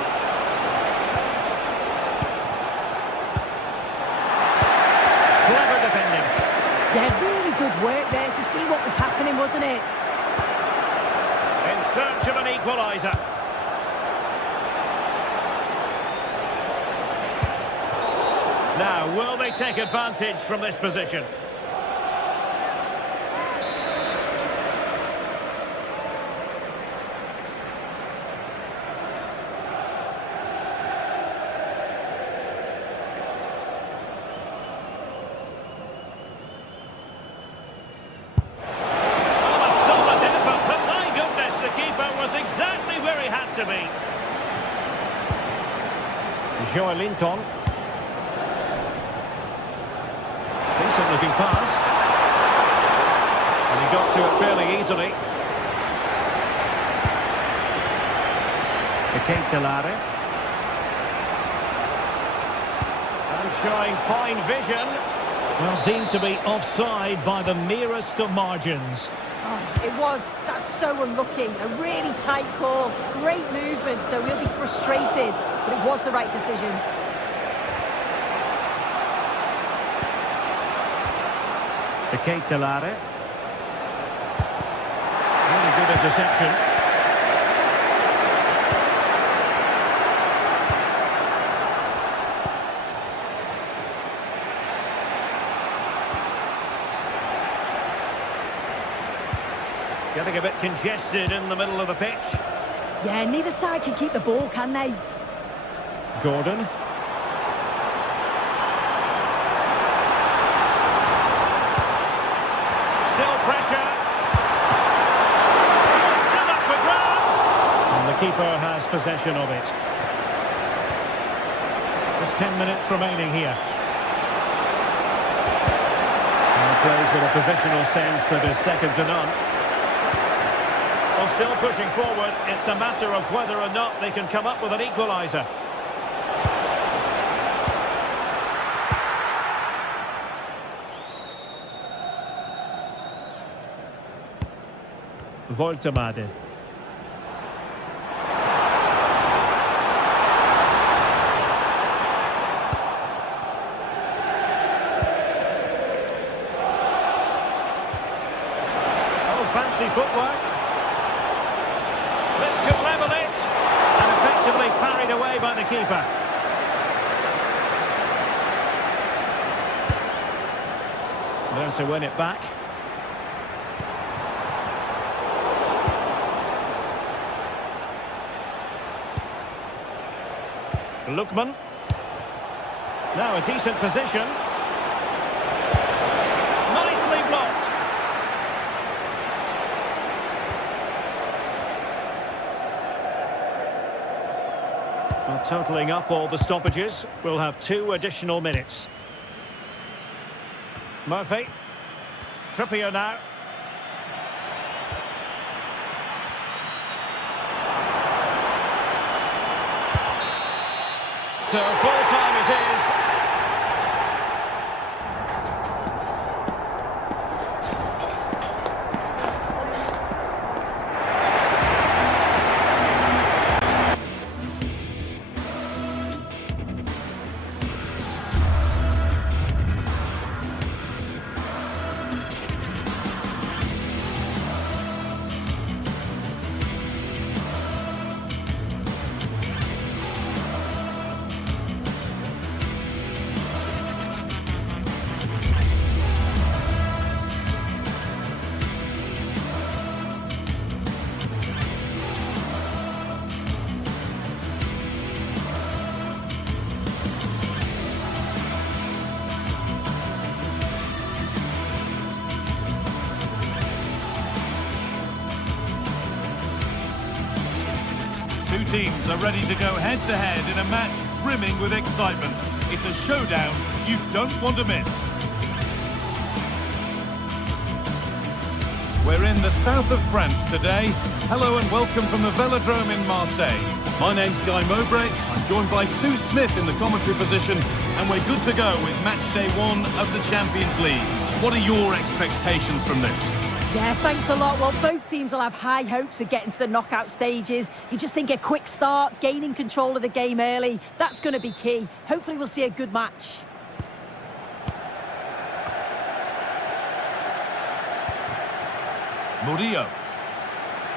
Clever defending. Yeah, really good work there to see what was happening, wasn't it? In search of an equaliser. Now, will they take advantage from this position? To be. Joelinton. Decent looking pass. And he got to it fairly easily. Delare. And showing fine vision. Well, deemed to be offside by the merest of margins. Oh, it was. That's so unlucky. A really tight call. Great movement, so he'll be frustrated. But it was the right decision. Delare. Really good interception. Getting a bit congested in the middle of the pitch. Yeah, neither side can keep the ball, can they? Gordon. Still pressure. Still up for grabs. And the keeper has possession of it. Just 10 minutes remaining here. And plays with a positional sense that is second to none. Well, still pushing forward. It's a matter of whether or not they can come up with an equaliser. Voltemade. Oh, fancy footwork. This could level it. And effectively parried away by the keeper. There's to win it back. Lookman. Now a decent position. Nicely blocked. Well, totalling up all the stoppages, we'll have 2 additional minutes. Murphy. Trippier now. So full time it is. Two teams are ready to go head-to-head in a match brimming with excitement. It's a showdown you don't want to miss. We're in the south of France today. Hello and welcome from the Velodrome in Marseille. My name's Guy Mowbray. I'm joined by Sue Smith in the commentary position, and we're good to go with match day 1 of the Champions League. What are your expectations from this? Yeah, thanks a lot. Well, both teams will have high hopes of getting to the knockout stages. You just think a quick start, gaining control of the game early, that's going to be key. Hopefully we'll see a good match. Murillo.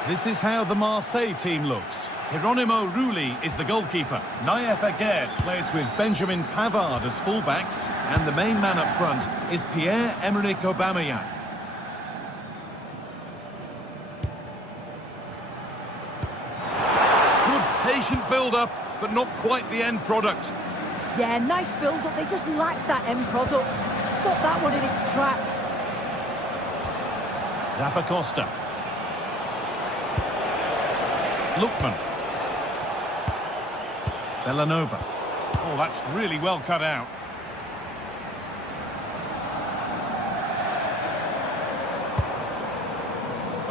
This is how the Marseille team looks. Hieronymo Rulli is the goalkeeper. Naïef Aguerd plays with Benjamin Pavard as fullbacks, and the main man up front is Pierre-Emerick Aubameyang. Good patient build-up, but not quite the end product. Yeah, nice build-up. They just lack that end product. Stop that one in its tracks. Zappacosta. Lookman. Bellanova. Oh, that's really well cut out.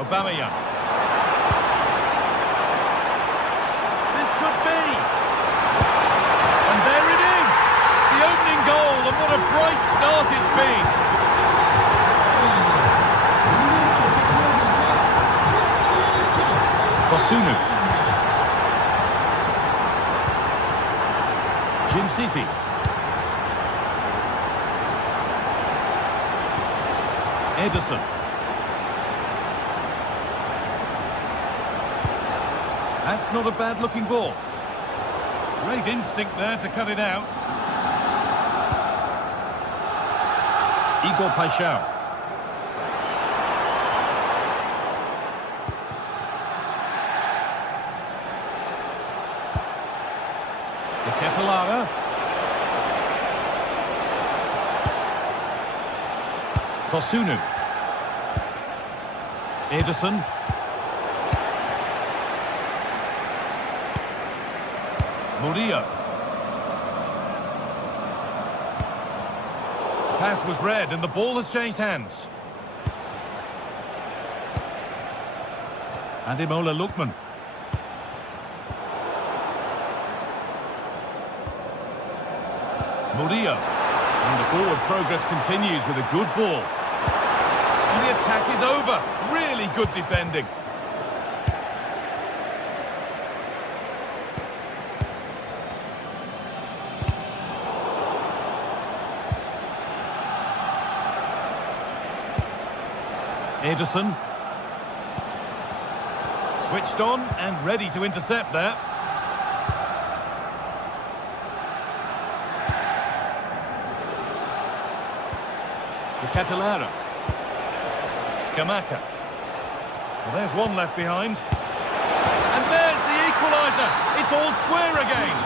Aubameyang. This could be. And there it is. The opening goal, and what a bright start it's been. Kosunu. Jim City. Ederson. That's not a bad-looking ball. Great instinct there to cut it out. Igor Paixão. Ketelara. Kosunu. Ederson. Murillo. Pass was read and the ball has changed hands. Ademola Lookman. Murillo. And the forward progress continues with a good ball. And the attack is over. Really good defending. Ederson. Switched on and ready to intercept there. Ketelara. Scamacca. Well, there's one left behind. And there's the equaliser. It's all square again.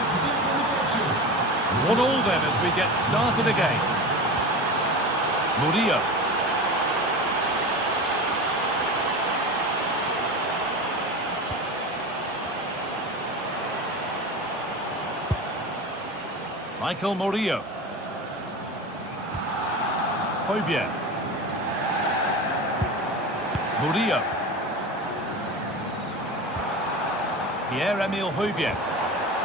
1-1 then as we get started again. Murillo. Michael Murillo. Højbjerg. Murillo. Pierre-Emile Højbjerg.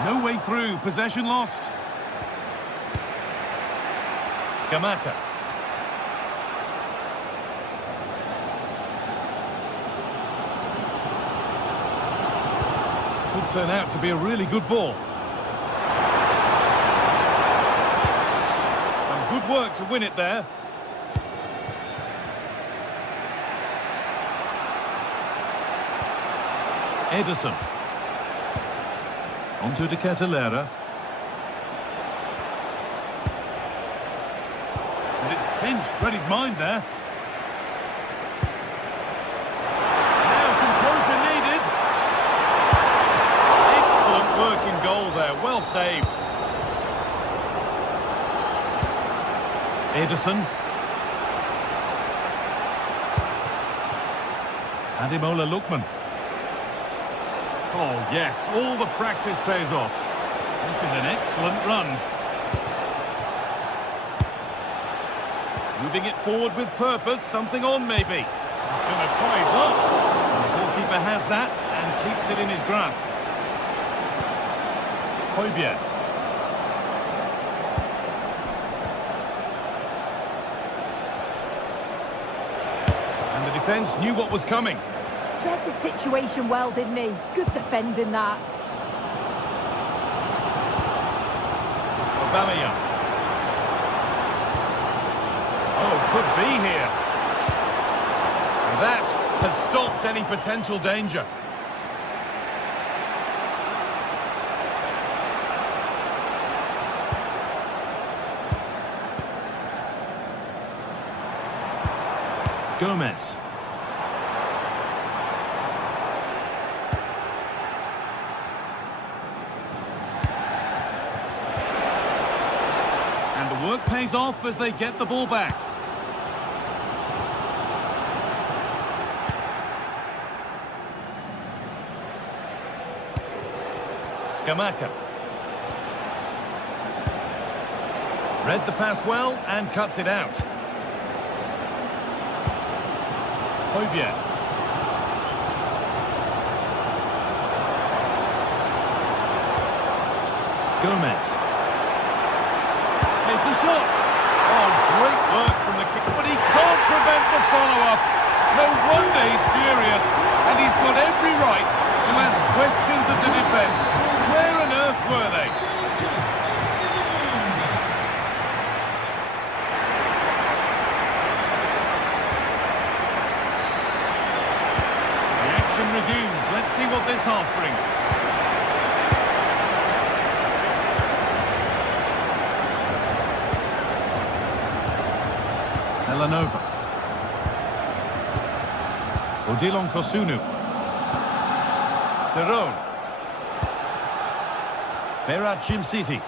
No way through, possession lost. Scamacca. Could turn out to be a really good ball. Some good work to win it there. Ederson. Onto De Ketelara. And it's pinched, read his mind there. Now composure needed. Excellent work in goal there, well saved. Ederson. Ademola Lookman. Oh, yes, all the practice pays off. This is an excellent run. Moving it forward with purpose, something on maybe. He's going to try his luck. And the goalkeeper has that and keeps it in his grasp. Højbjerg. And the defence knew what was coming. Read the situation well, didn't he? Good defending that. Aubameyang. Oh, could be here. And that has stopped any potential danger. Gomez. And the work pays off as they get the ball back. Scamacca. Read the pass well and cuts it out. Højbjerg. Gomez. Here's the shot. Oh, great work from the kick, but he can't prevent the follow-up. No wonder he's furious, and he's got every right to ask questions of the defence. Where on earth were they? Resumes. Let's see what this half brings. Elanova. Odilon Kosunu. Deron. Berat City.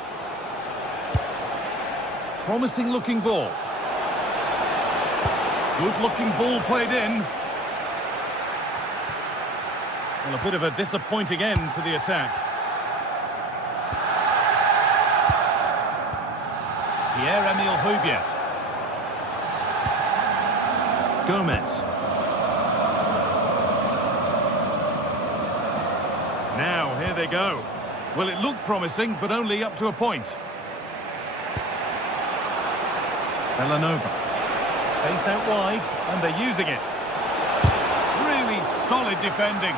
Promising looking ball. Good looking ball played in. Well, a bit of a disappointing end to the attack. Pierre-Emile Højbjerg. Gomez. Now, here they go. Well, it looked promising, but only up to a point. Elanova. Space out wide, and they're using it. Really solid defending.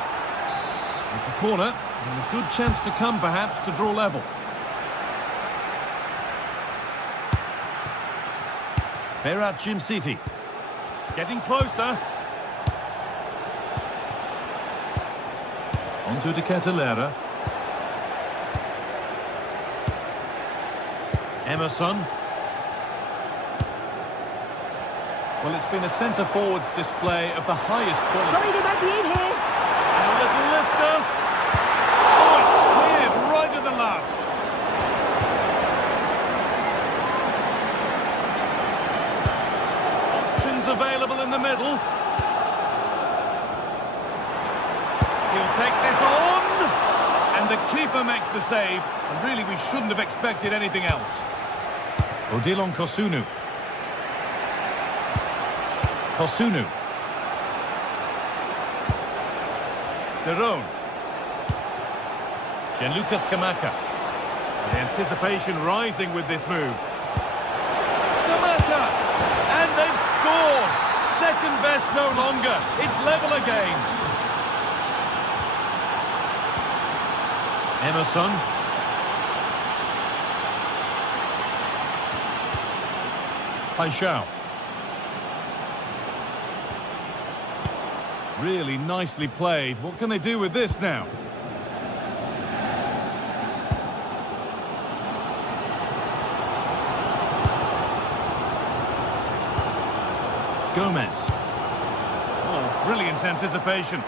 It's a corner, and a good chance to come, perhaps, to draw level. Berat City. Getting closer. Onto De Ketelaere. Emerson. Well, it's been a centre-forwards display of the highest quality. Sorry, they might be in here. And a little lifter. Oh, it's cleared right at the last. Options available in the middle. He'll take this on. And the keeper makes the save. And really, we shouldn't have expected anything else. Odilon Kosunu. Kosunu. Deron. Gianluca Scamacca. The anticipation rising with this move. Scamacca! And they've scored! Second best no longer. It's level again. Emerson. Paixão. Really nicely played. What can they do with this now? Gomez. Oh, brilliant anticipation.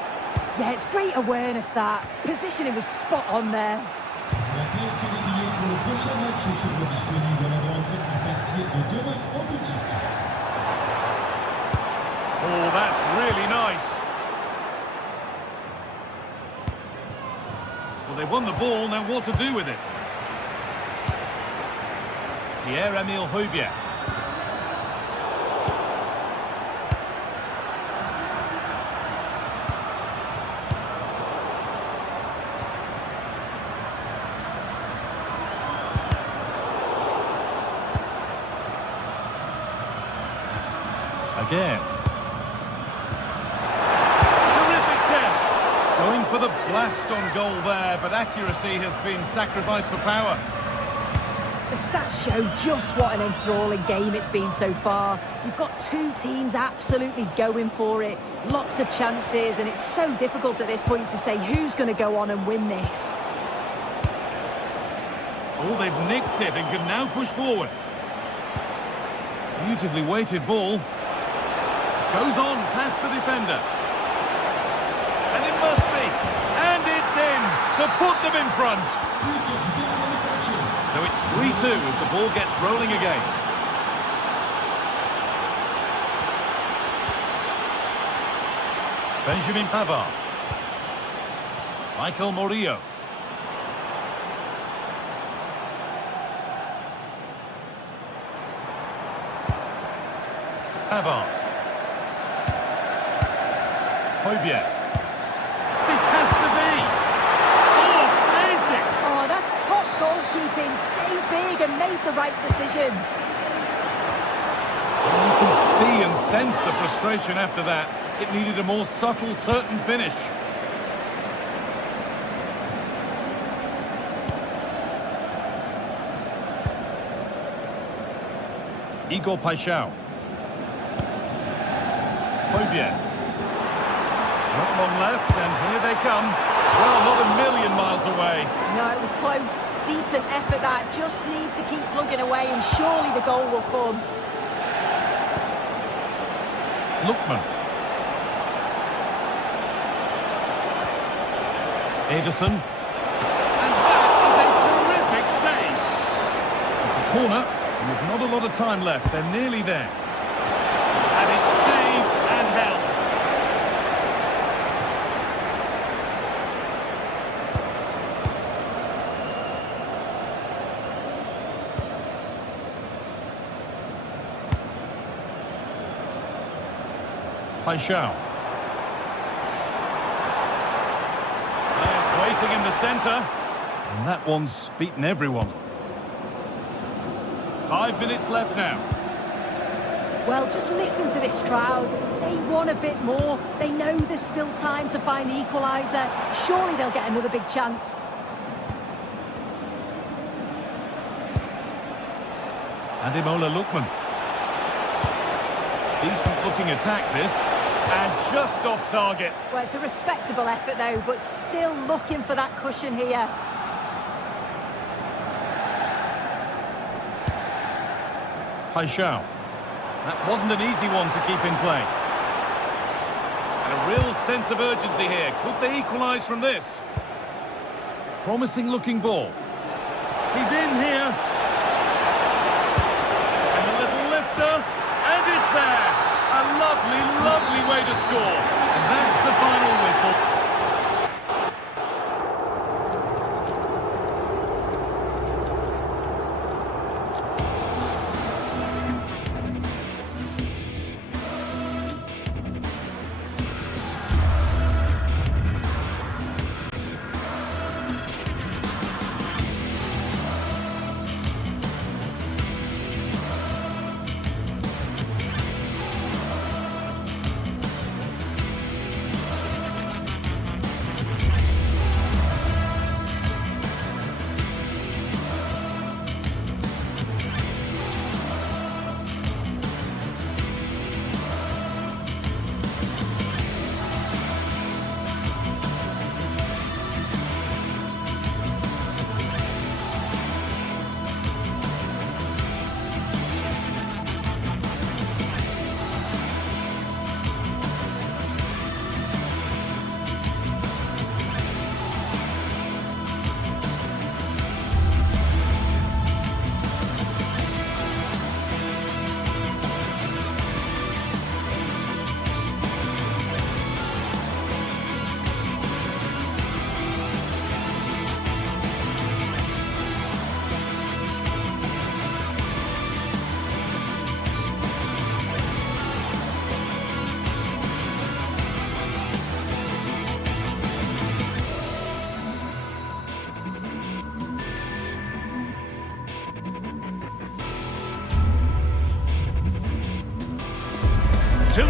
Yeah, it's great awareness, that. Positioning was spot on there. La carte des billets pour le prochain match seront disponibles à la vente à partir de demain en boutique. Oh, that's really nice. Well, they won the ball, now what to do with it? Pierre-Emile Højbjerg. again. Terrific chance. Going for the blast on goal there, but accuracy has been sacrificed for power. The stats show just what an enthralling game it's been so far. You've got two teams absolutely going for it. Lots of chances, and it's so difficult at this point to say who's going to go on and win this. Oh, they've nicked it and can now push forward. Beautifully weighted ball. Goes on past the defender. And it must be. And it's in to put them in front. So it's 3-2 as the ball gets rolling again. Benjamin Pavard. Michael Murillo. Pavard. Højbjerg. This has to be. Oh, saved it. Oh, that's top goalkeeping. Stayed big and made the right decision. You can see and sense the frustration after that. It needed a more subtle, certain finish. Igor Paixão. Højbjerg. Not long left, and here they come. Well, not a million miles away. No, it was close. Decent effort that. Just need to keep plugging away and surely the goal will come. Lookman. Ederson. And that is a terrific save. It's a corner, with not a lot of time left. They're nearly there. And it's saved and held. Paixão. Players waiting in the centre. And that one's beaten everyone. 5 minutes left now. Well, just listen to this crowd. They want a bit more. They know there's still time to find the equaliser. Surely they'll get another big chance. Ademola Lookman. Decent looking attack this. And just off target. Well, it's a respectable effort though, but still looking for that cushion here. Paixão. That wasn't an easy one to keep in play. And a real sense of urgency here. Could they equalise from this? Promising looking ball. He's in here. And a little lifter. And it's there. A lovely, lovely way to score. And that's the final whistle.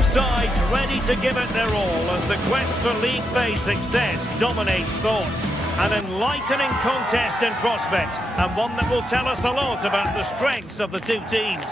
sides ready to give it their all as the quest for league-based success dominates thoughts. An enlightening contest in prospect, and one that will tell us a lot about the strengths of the two teams.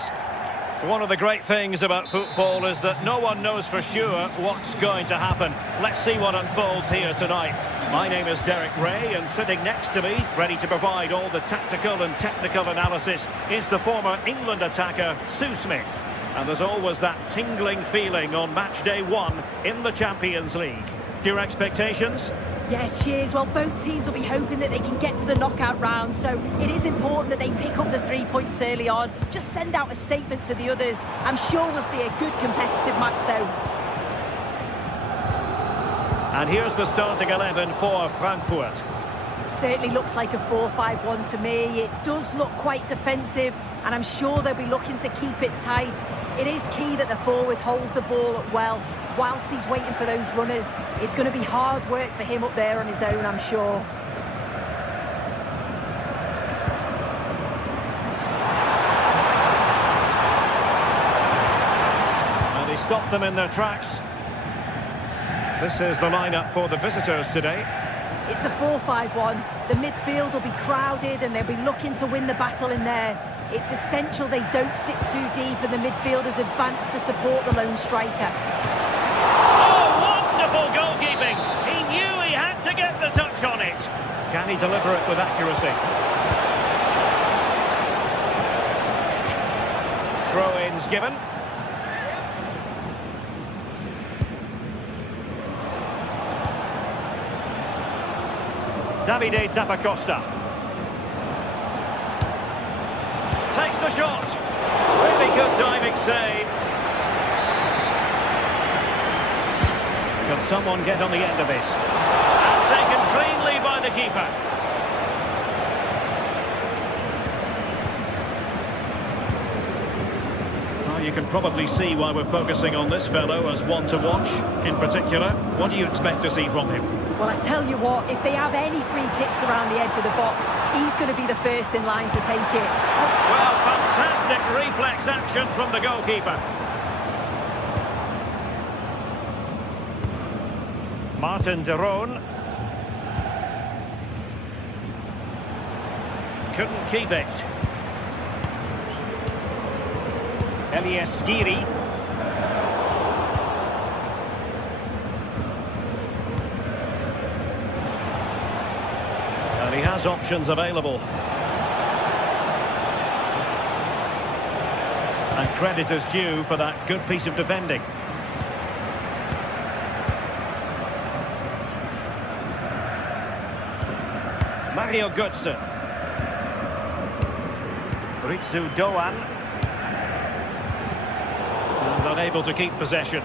One of the great things about football is that no one knows for sure what's going to happen. Let's see what unfolds here tonight. My name is Derek Ray, and sitting next to me, ready to provide all the tactical and technical analysis, is the former England attacker, Sue Smith. And there's always that tingling feeling on match day 1 in the Champions League. Your expectations? Yeah, cheers. Well, both teams will be hoping that they can get to the knockout round, so it is important that they pick up the 3 points early on. Just send out a statement to the others. I'm sure we'll see a good competitive match, though. And here's the starting 11 for Frankfurt. Certainly looks like a 4-5-1 to me. It does look quite defensive, and I'm sure they'll be looking to keep it tight. It is key that the forward holds the ball up well whilst he's waiting for those runners. It's going to be hard work for him up there on his own, I'm sure. And he stopped them in their tracks. This is the lineup for the visitors today. It's a 4-5-1. The midfield will be crowded and they'll be looking to win the battle in there. It's essential they don't sit too deep and the midfielders advance to support the lone striker. Oh, wonderful goalkeeping! He knew he had to get the touch on it. Can he deliver it with accuracy? Throw-ins given. Davide Zappacosta. Takes the shot. Really good diving save. Can someone get on the end of this? And taken cleanly by the keeper. Well, you can probably see why we're focusing on this fellow as one to watch. In particular, what do you expect to see from him? Well, I tell you what, if they have any free kicks around the edge of the box, he's going to be the first in line to take it. Well, fantastic reflex action from the goalkeeper. Martin de Roon. Couldn't keep it. Elias Skiri. And he has options available. And credit is due for that good piece of defending. Mario Götze. Ritsu Doan. And unable to keep possession.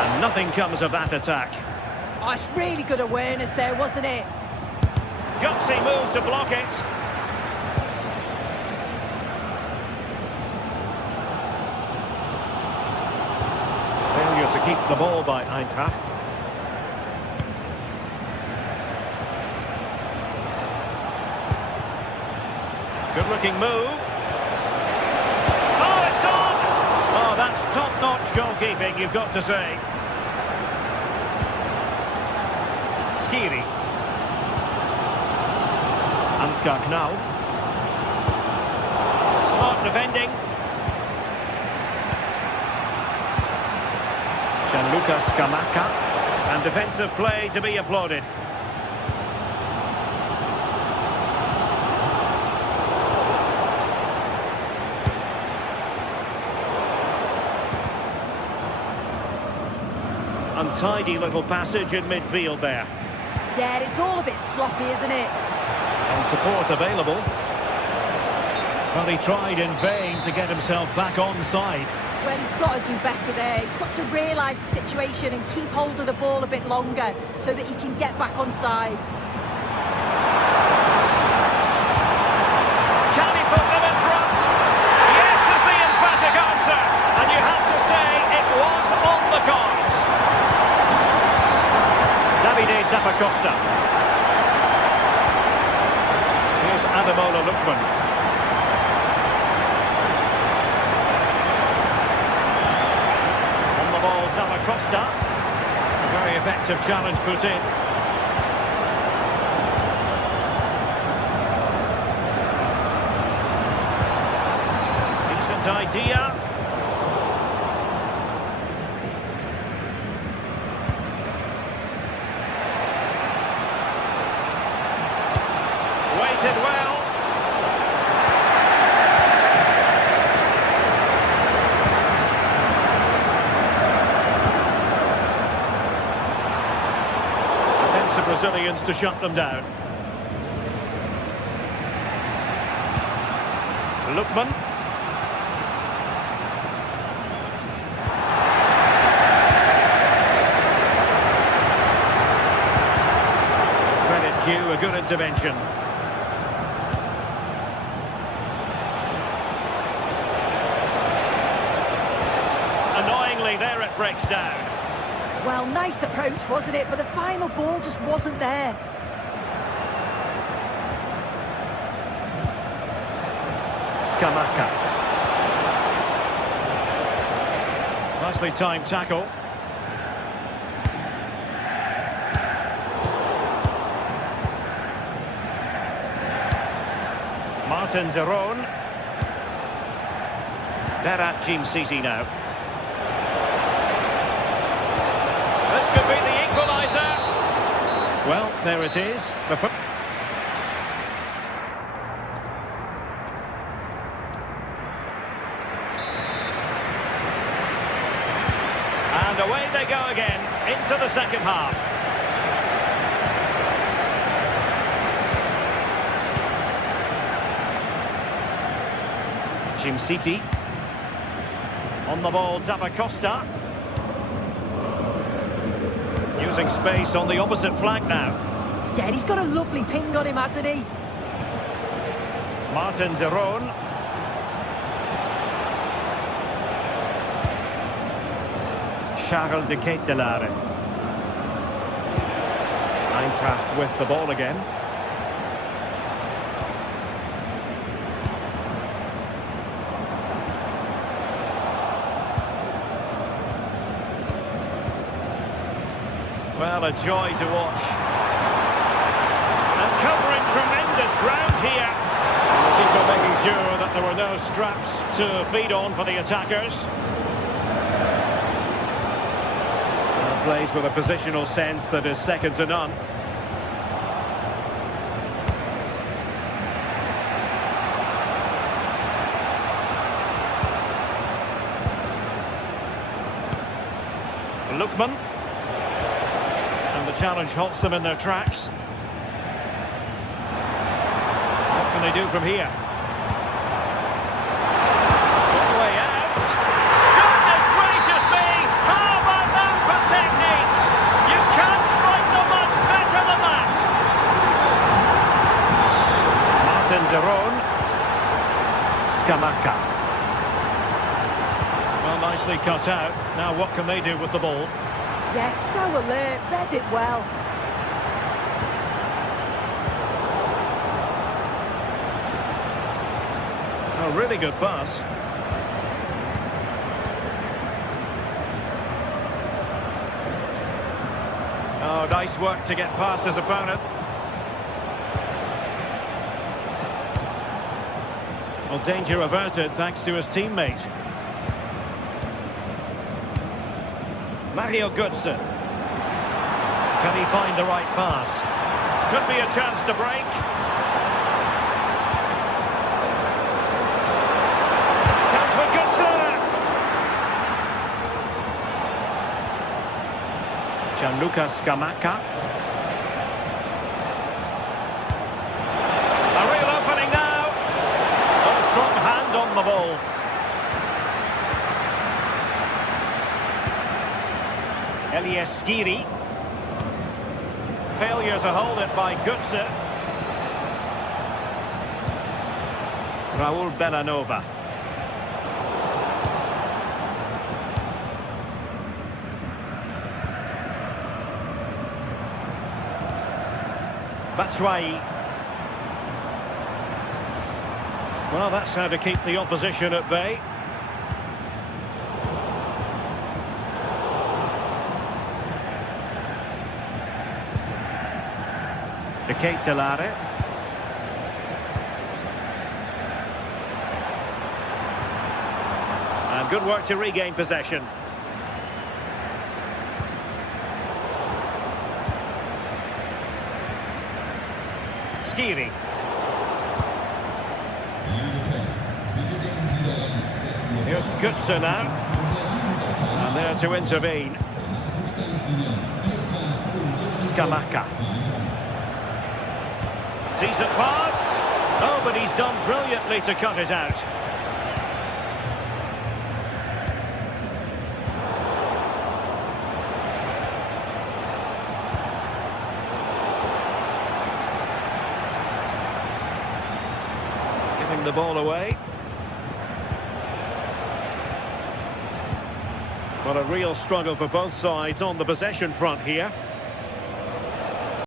And nothing comes of that attack. Oh, it's really good awareness there, wasn't it? Gutsy move to block it. Failure to keep the ball by Eintracht. Good looking move. Oh, it's on! Oh, that's top-notch goalkeeping, you've got to say. Skiri. Ansgar Knauf. Smart defending. Gianluca Scamacca. And defensive play to be applauded. Untidy little passage in midfield there. Yeah, it's all a bit sloppy, isn't it? And support available. Well, he tried in vain to get himself back onside. Well, he's got to do better there. He's got to realise the situation and keep hold of the ball a bit longer so that he can get back onside. Can he put them in front? Yes is the emphatic answer. And you have to say it was on the cards. Davide Zappacosta. Here's Ademola Lookman. Costa. A very effective challenge put in. Decent idea. Waited well. Defensive Brazilians to shut them down. Lookman. Credit due, a good intervention. Annoyingly, there it breaks down. Well, nice approach, wasn't it? But the final ball just wasn't there. Scamacca. Nicely timed tackle. Martin de Roon. Berat Jim-Sisi now. This could be the equaliser. Well, there it is. And away they go again, into the second half. Jim-Sisi. On the ball, Costa. Using space on the opposite flank now. Yeah, he's got a lovely ping on him, hasn't he? Martin de Roon. Charles de Ketelaere. Eintracht with the ball again. Well, a joy to watch. And covering tremendous ground here. The keeper making sure that there were no scraps to feed on for the attackers. And plays with a positional sense that is second to none. Lookman. The challenge halts them in their tracks. What can they do from here? All the way out. Goodness gracious me! How about that for technique? You can't strike them much better than that. Martin de Roon. Scamacca. Well, nicely cut out. Now what can they do with the ball? Yes, so alert, read it well. Oh, really good pass. Oh, nice work to get past his opponent. Well, danger averted thanks to his teammate. Mario Götze. Can he find the right pass? Could be a chance to break. Chance for Götze. Gianluca Scamacca. A real opening now. A strong hand on the ball. Elias Skiri. Failure to hold it by Götze. Raul Bellanova. Batshuayi. Well, that's how to keep the opposition at bay. De Ketelare. And good work to regain possession. Skiri. Here's Gutsen now. And there to intervene. Skamaka. Decent pass. Oh, but he's done brilliantly to cut it out. Giving the ball away. But a real struggle for both sides on the possession front here.